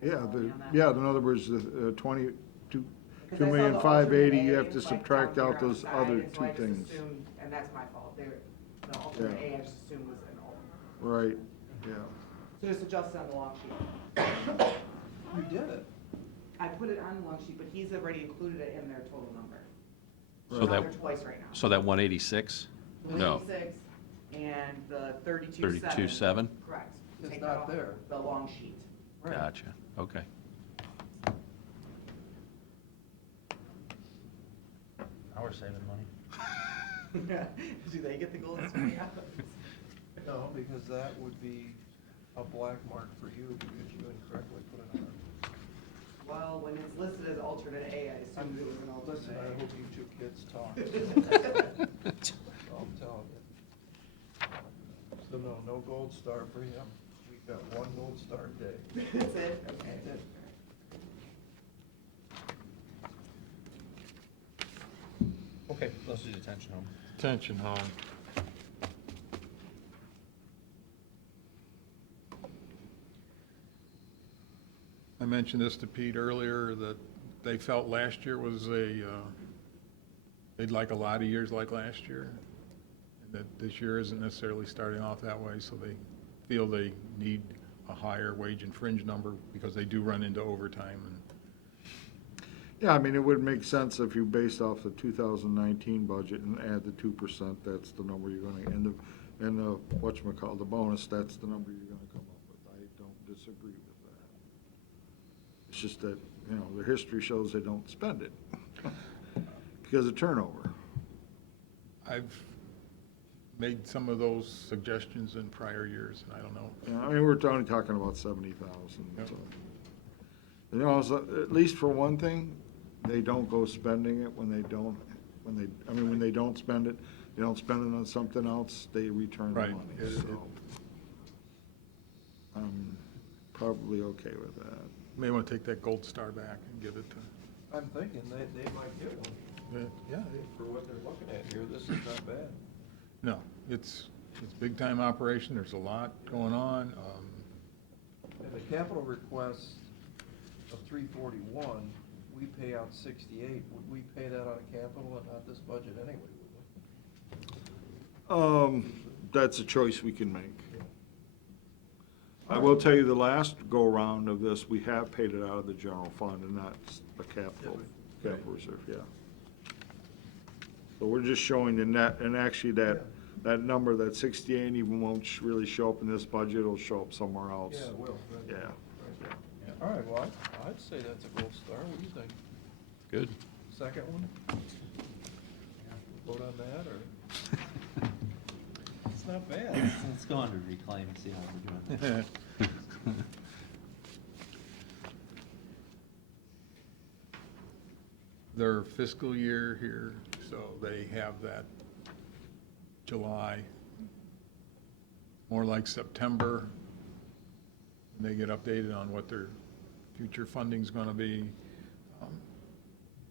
You guys Yeah, follow me on that? in other words, the 22, Because I saw the 2,580,000, you alternate have A, to like, subtract down out here on those the other side, and so two I just things. assumed, and that's my fault, the alternate Yeah. A I just assumed was an alternate. Right, yeah. So just adjust it on the long sheet. You did it. I put it on the long sheet, but he's already included it in their total number. So It's that- on there twice right now. So that 186? No. 186 and the 32.7. 32.7? Correct. It's Take not that off there. The long sheet. Gotcha, okay. now we're saving money. Do they get the golden spoon? Yeah. No, because that would be a black mark for you because you incorrectly put it on. Well, when it's listed as alternate A, I assumed it was an Listen, I alternate hope you two kids talk. A. I'm telling you. So no gold star for him. We've got one gold star day. That's it? Okay. That's it. Okay, let's do detention home. Attention home. I mentioned this to Pete earlier, that they felt last year was they'd like a lot of years like last year. And that this year isn't necessarily starting off that way, so they feel they need a higher wage and fringe number because they do run into overtime. And Yeah, I mean, it would make sense if you based off the 2019 budget and add the 2%, that's the number you're gonna, and the, whatchamacallit, the bonus, that's the number you're gonna come up with. I don't disagree with that. It's just that, the history shows they don't spend it because of turnover. I've made some of those suggestions in prior years, and I don't know. Yeah, I mean, we're only talking about 70,000, Yep. so. So at least for one thing, they don't go spending it when they don't when they don't spend it, they don't spend it on something else, they return the Right. money, It- so. I'm probably okay with that. May want to take that gold star back and give it to, I'm thinking they might get one. yeah, For what they're looking at here, this is not bad. no, it's big-time operation, there's a lot going on. And the capital request of 341, we pay out 68. Would we pay that out of capital and not this budget anyway, would we? That's a choice we can make. I will tell you, the last go-around of this, we have paid it out of the general fund and not the capital reserve, yeah. So we're just showing the net, and actually that number, that 68 even won't really show up in this budget, it'll show up somewhere else. Yeah, it will. Right. Yeah. Yeah. All right, well, I'd say that's a gold star. What do you think? Good. Second one? Vote on that, or? It's not bad. Let's go on to reclaim and see how we're doing. Their fiscal year here, so they have that July, more like September. They get updated on what their future funding's gonna be.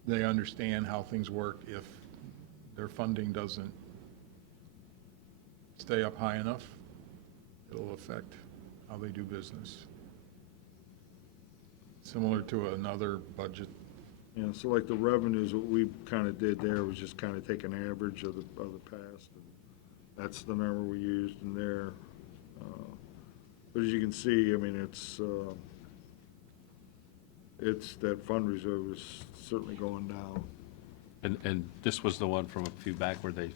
They understand how things work if their funding doesn't stay up high enough. It'll affect how they do business. Similar to another budget. Yeah, so like the revenues, what we kind of did there was just kind of take an average of the past. That's the number we used in there. But as you can see, I mean, it's that fund reserve is certainly going down. And this was the one from a few back where they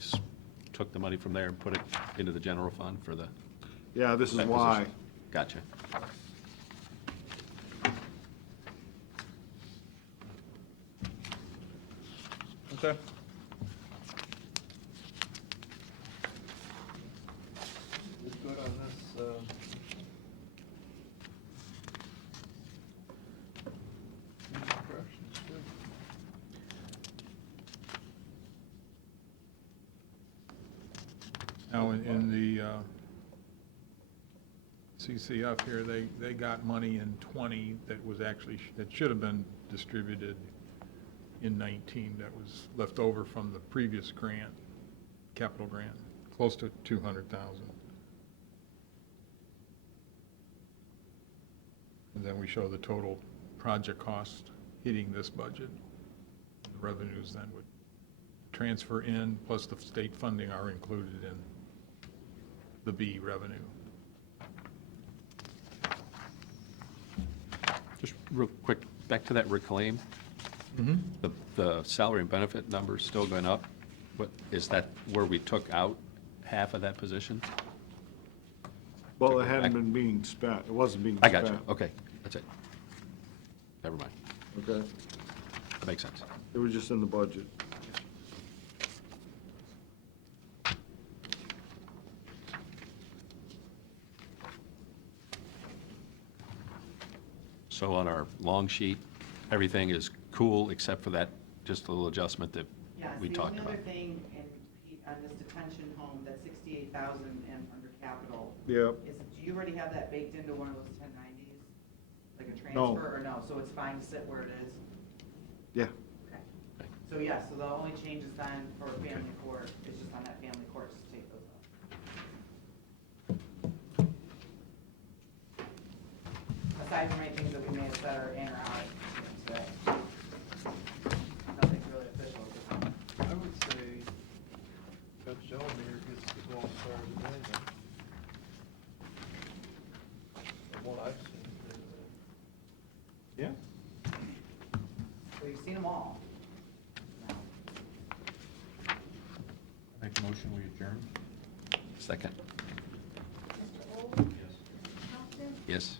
took the money from there and put it into the general fund for the. Yeah, this is that why. position. Gotcha. Okay. We're good on this, these corrections, good. Now, in the CCF here, they got money in 20 that was actually, that should have been distributed in 19, that was left over from the previous grant, capital grant, close to 200,000. And then we show the total project cost hitting this budget. The revenues then would transfer in, plus the state funding are included in the B revenue. Just real quick, back to that reclaim. The salary and benefit number's still going up, but is that where we took out half of that position? Well, it hadn't been being spent, it wasn't being I spent. got you, okay, that's it. Never mind, Okay, that makes sense. it was just in the budget. So on our long sheet, everything is cool except for that, just a little adjustment that we talked The about. only other thing on this detention home, that 68,000 and under capital. Yep. Is, do you already have that baked into one of those 1090s? Like a No. transfer, or no? So it's fine to sit where it is? Yeah. Okay. So yeah, so the only changes then for family court is just on that family court to take those up. Aside from any things that we may have said are in or out today. Nothing's really official at this point. I would say Judge Delamere gets the gold star today, then. From what I've seen. Yeah. So you've seen them all. Now, Make a motion, we adjourn? Second, Mr. Old? Yes. Thompson? yes.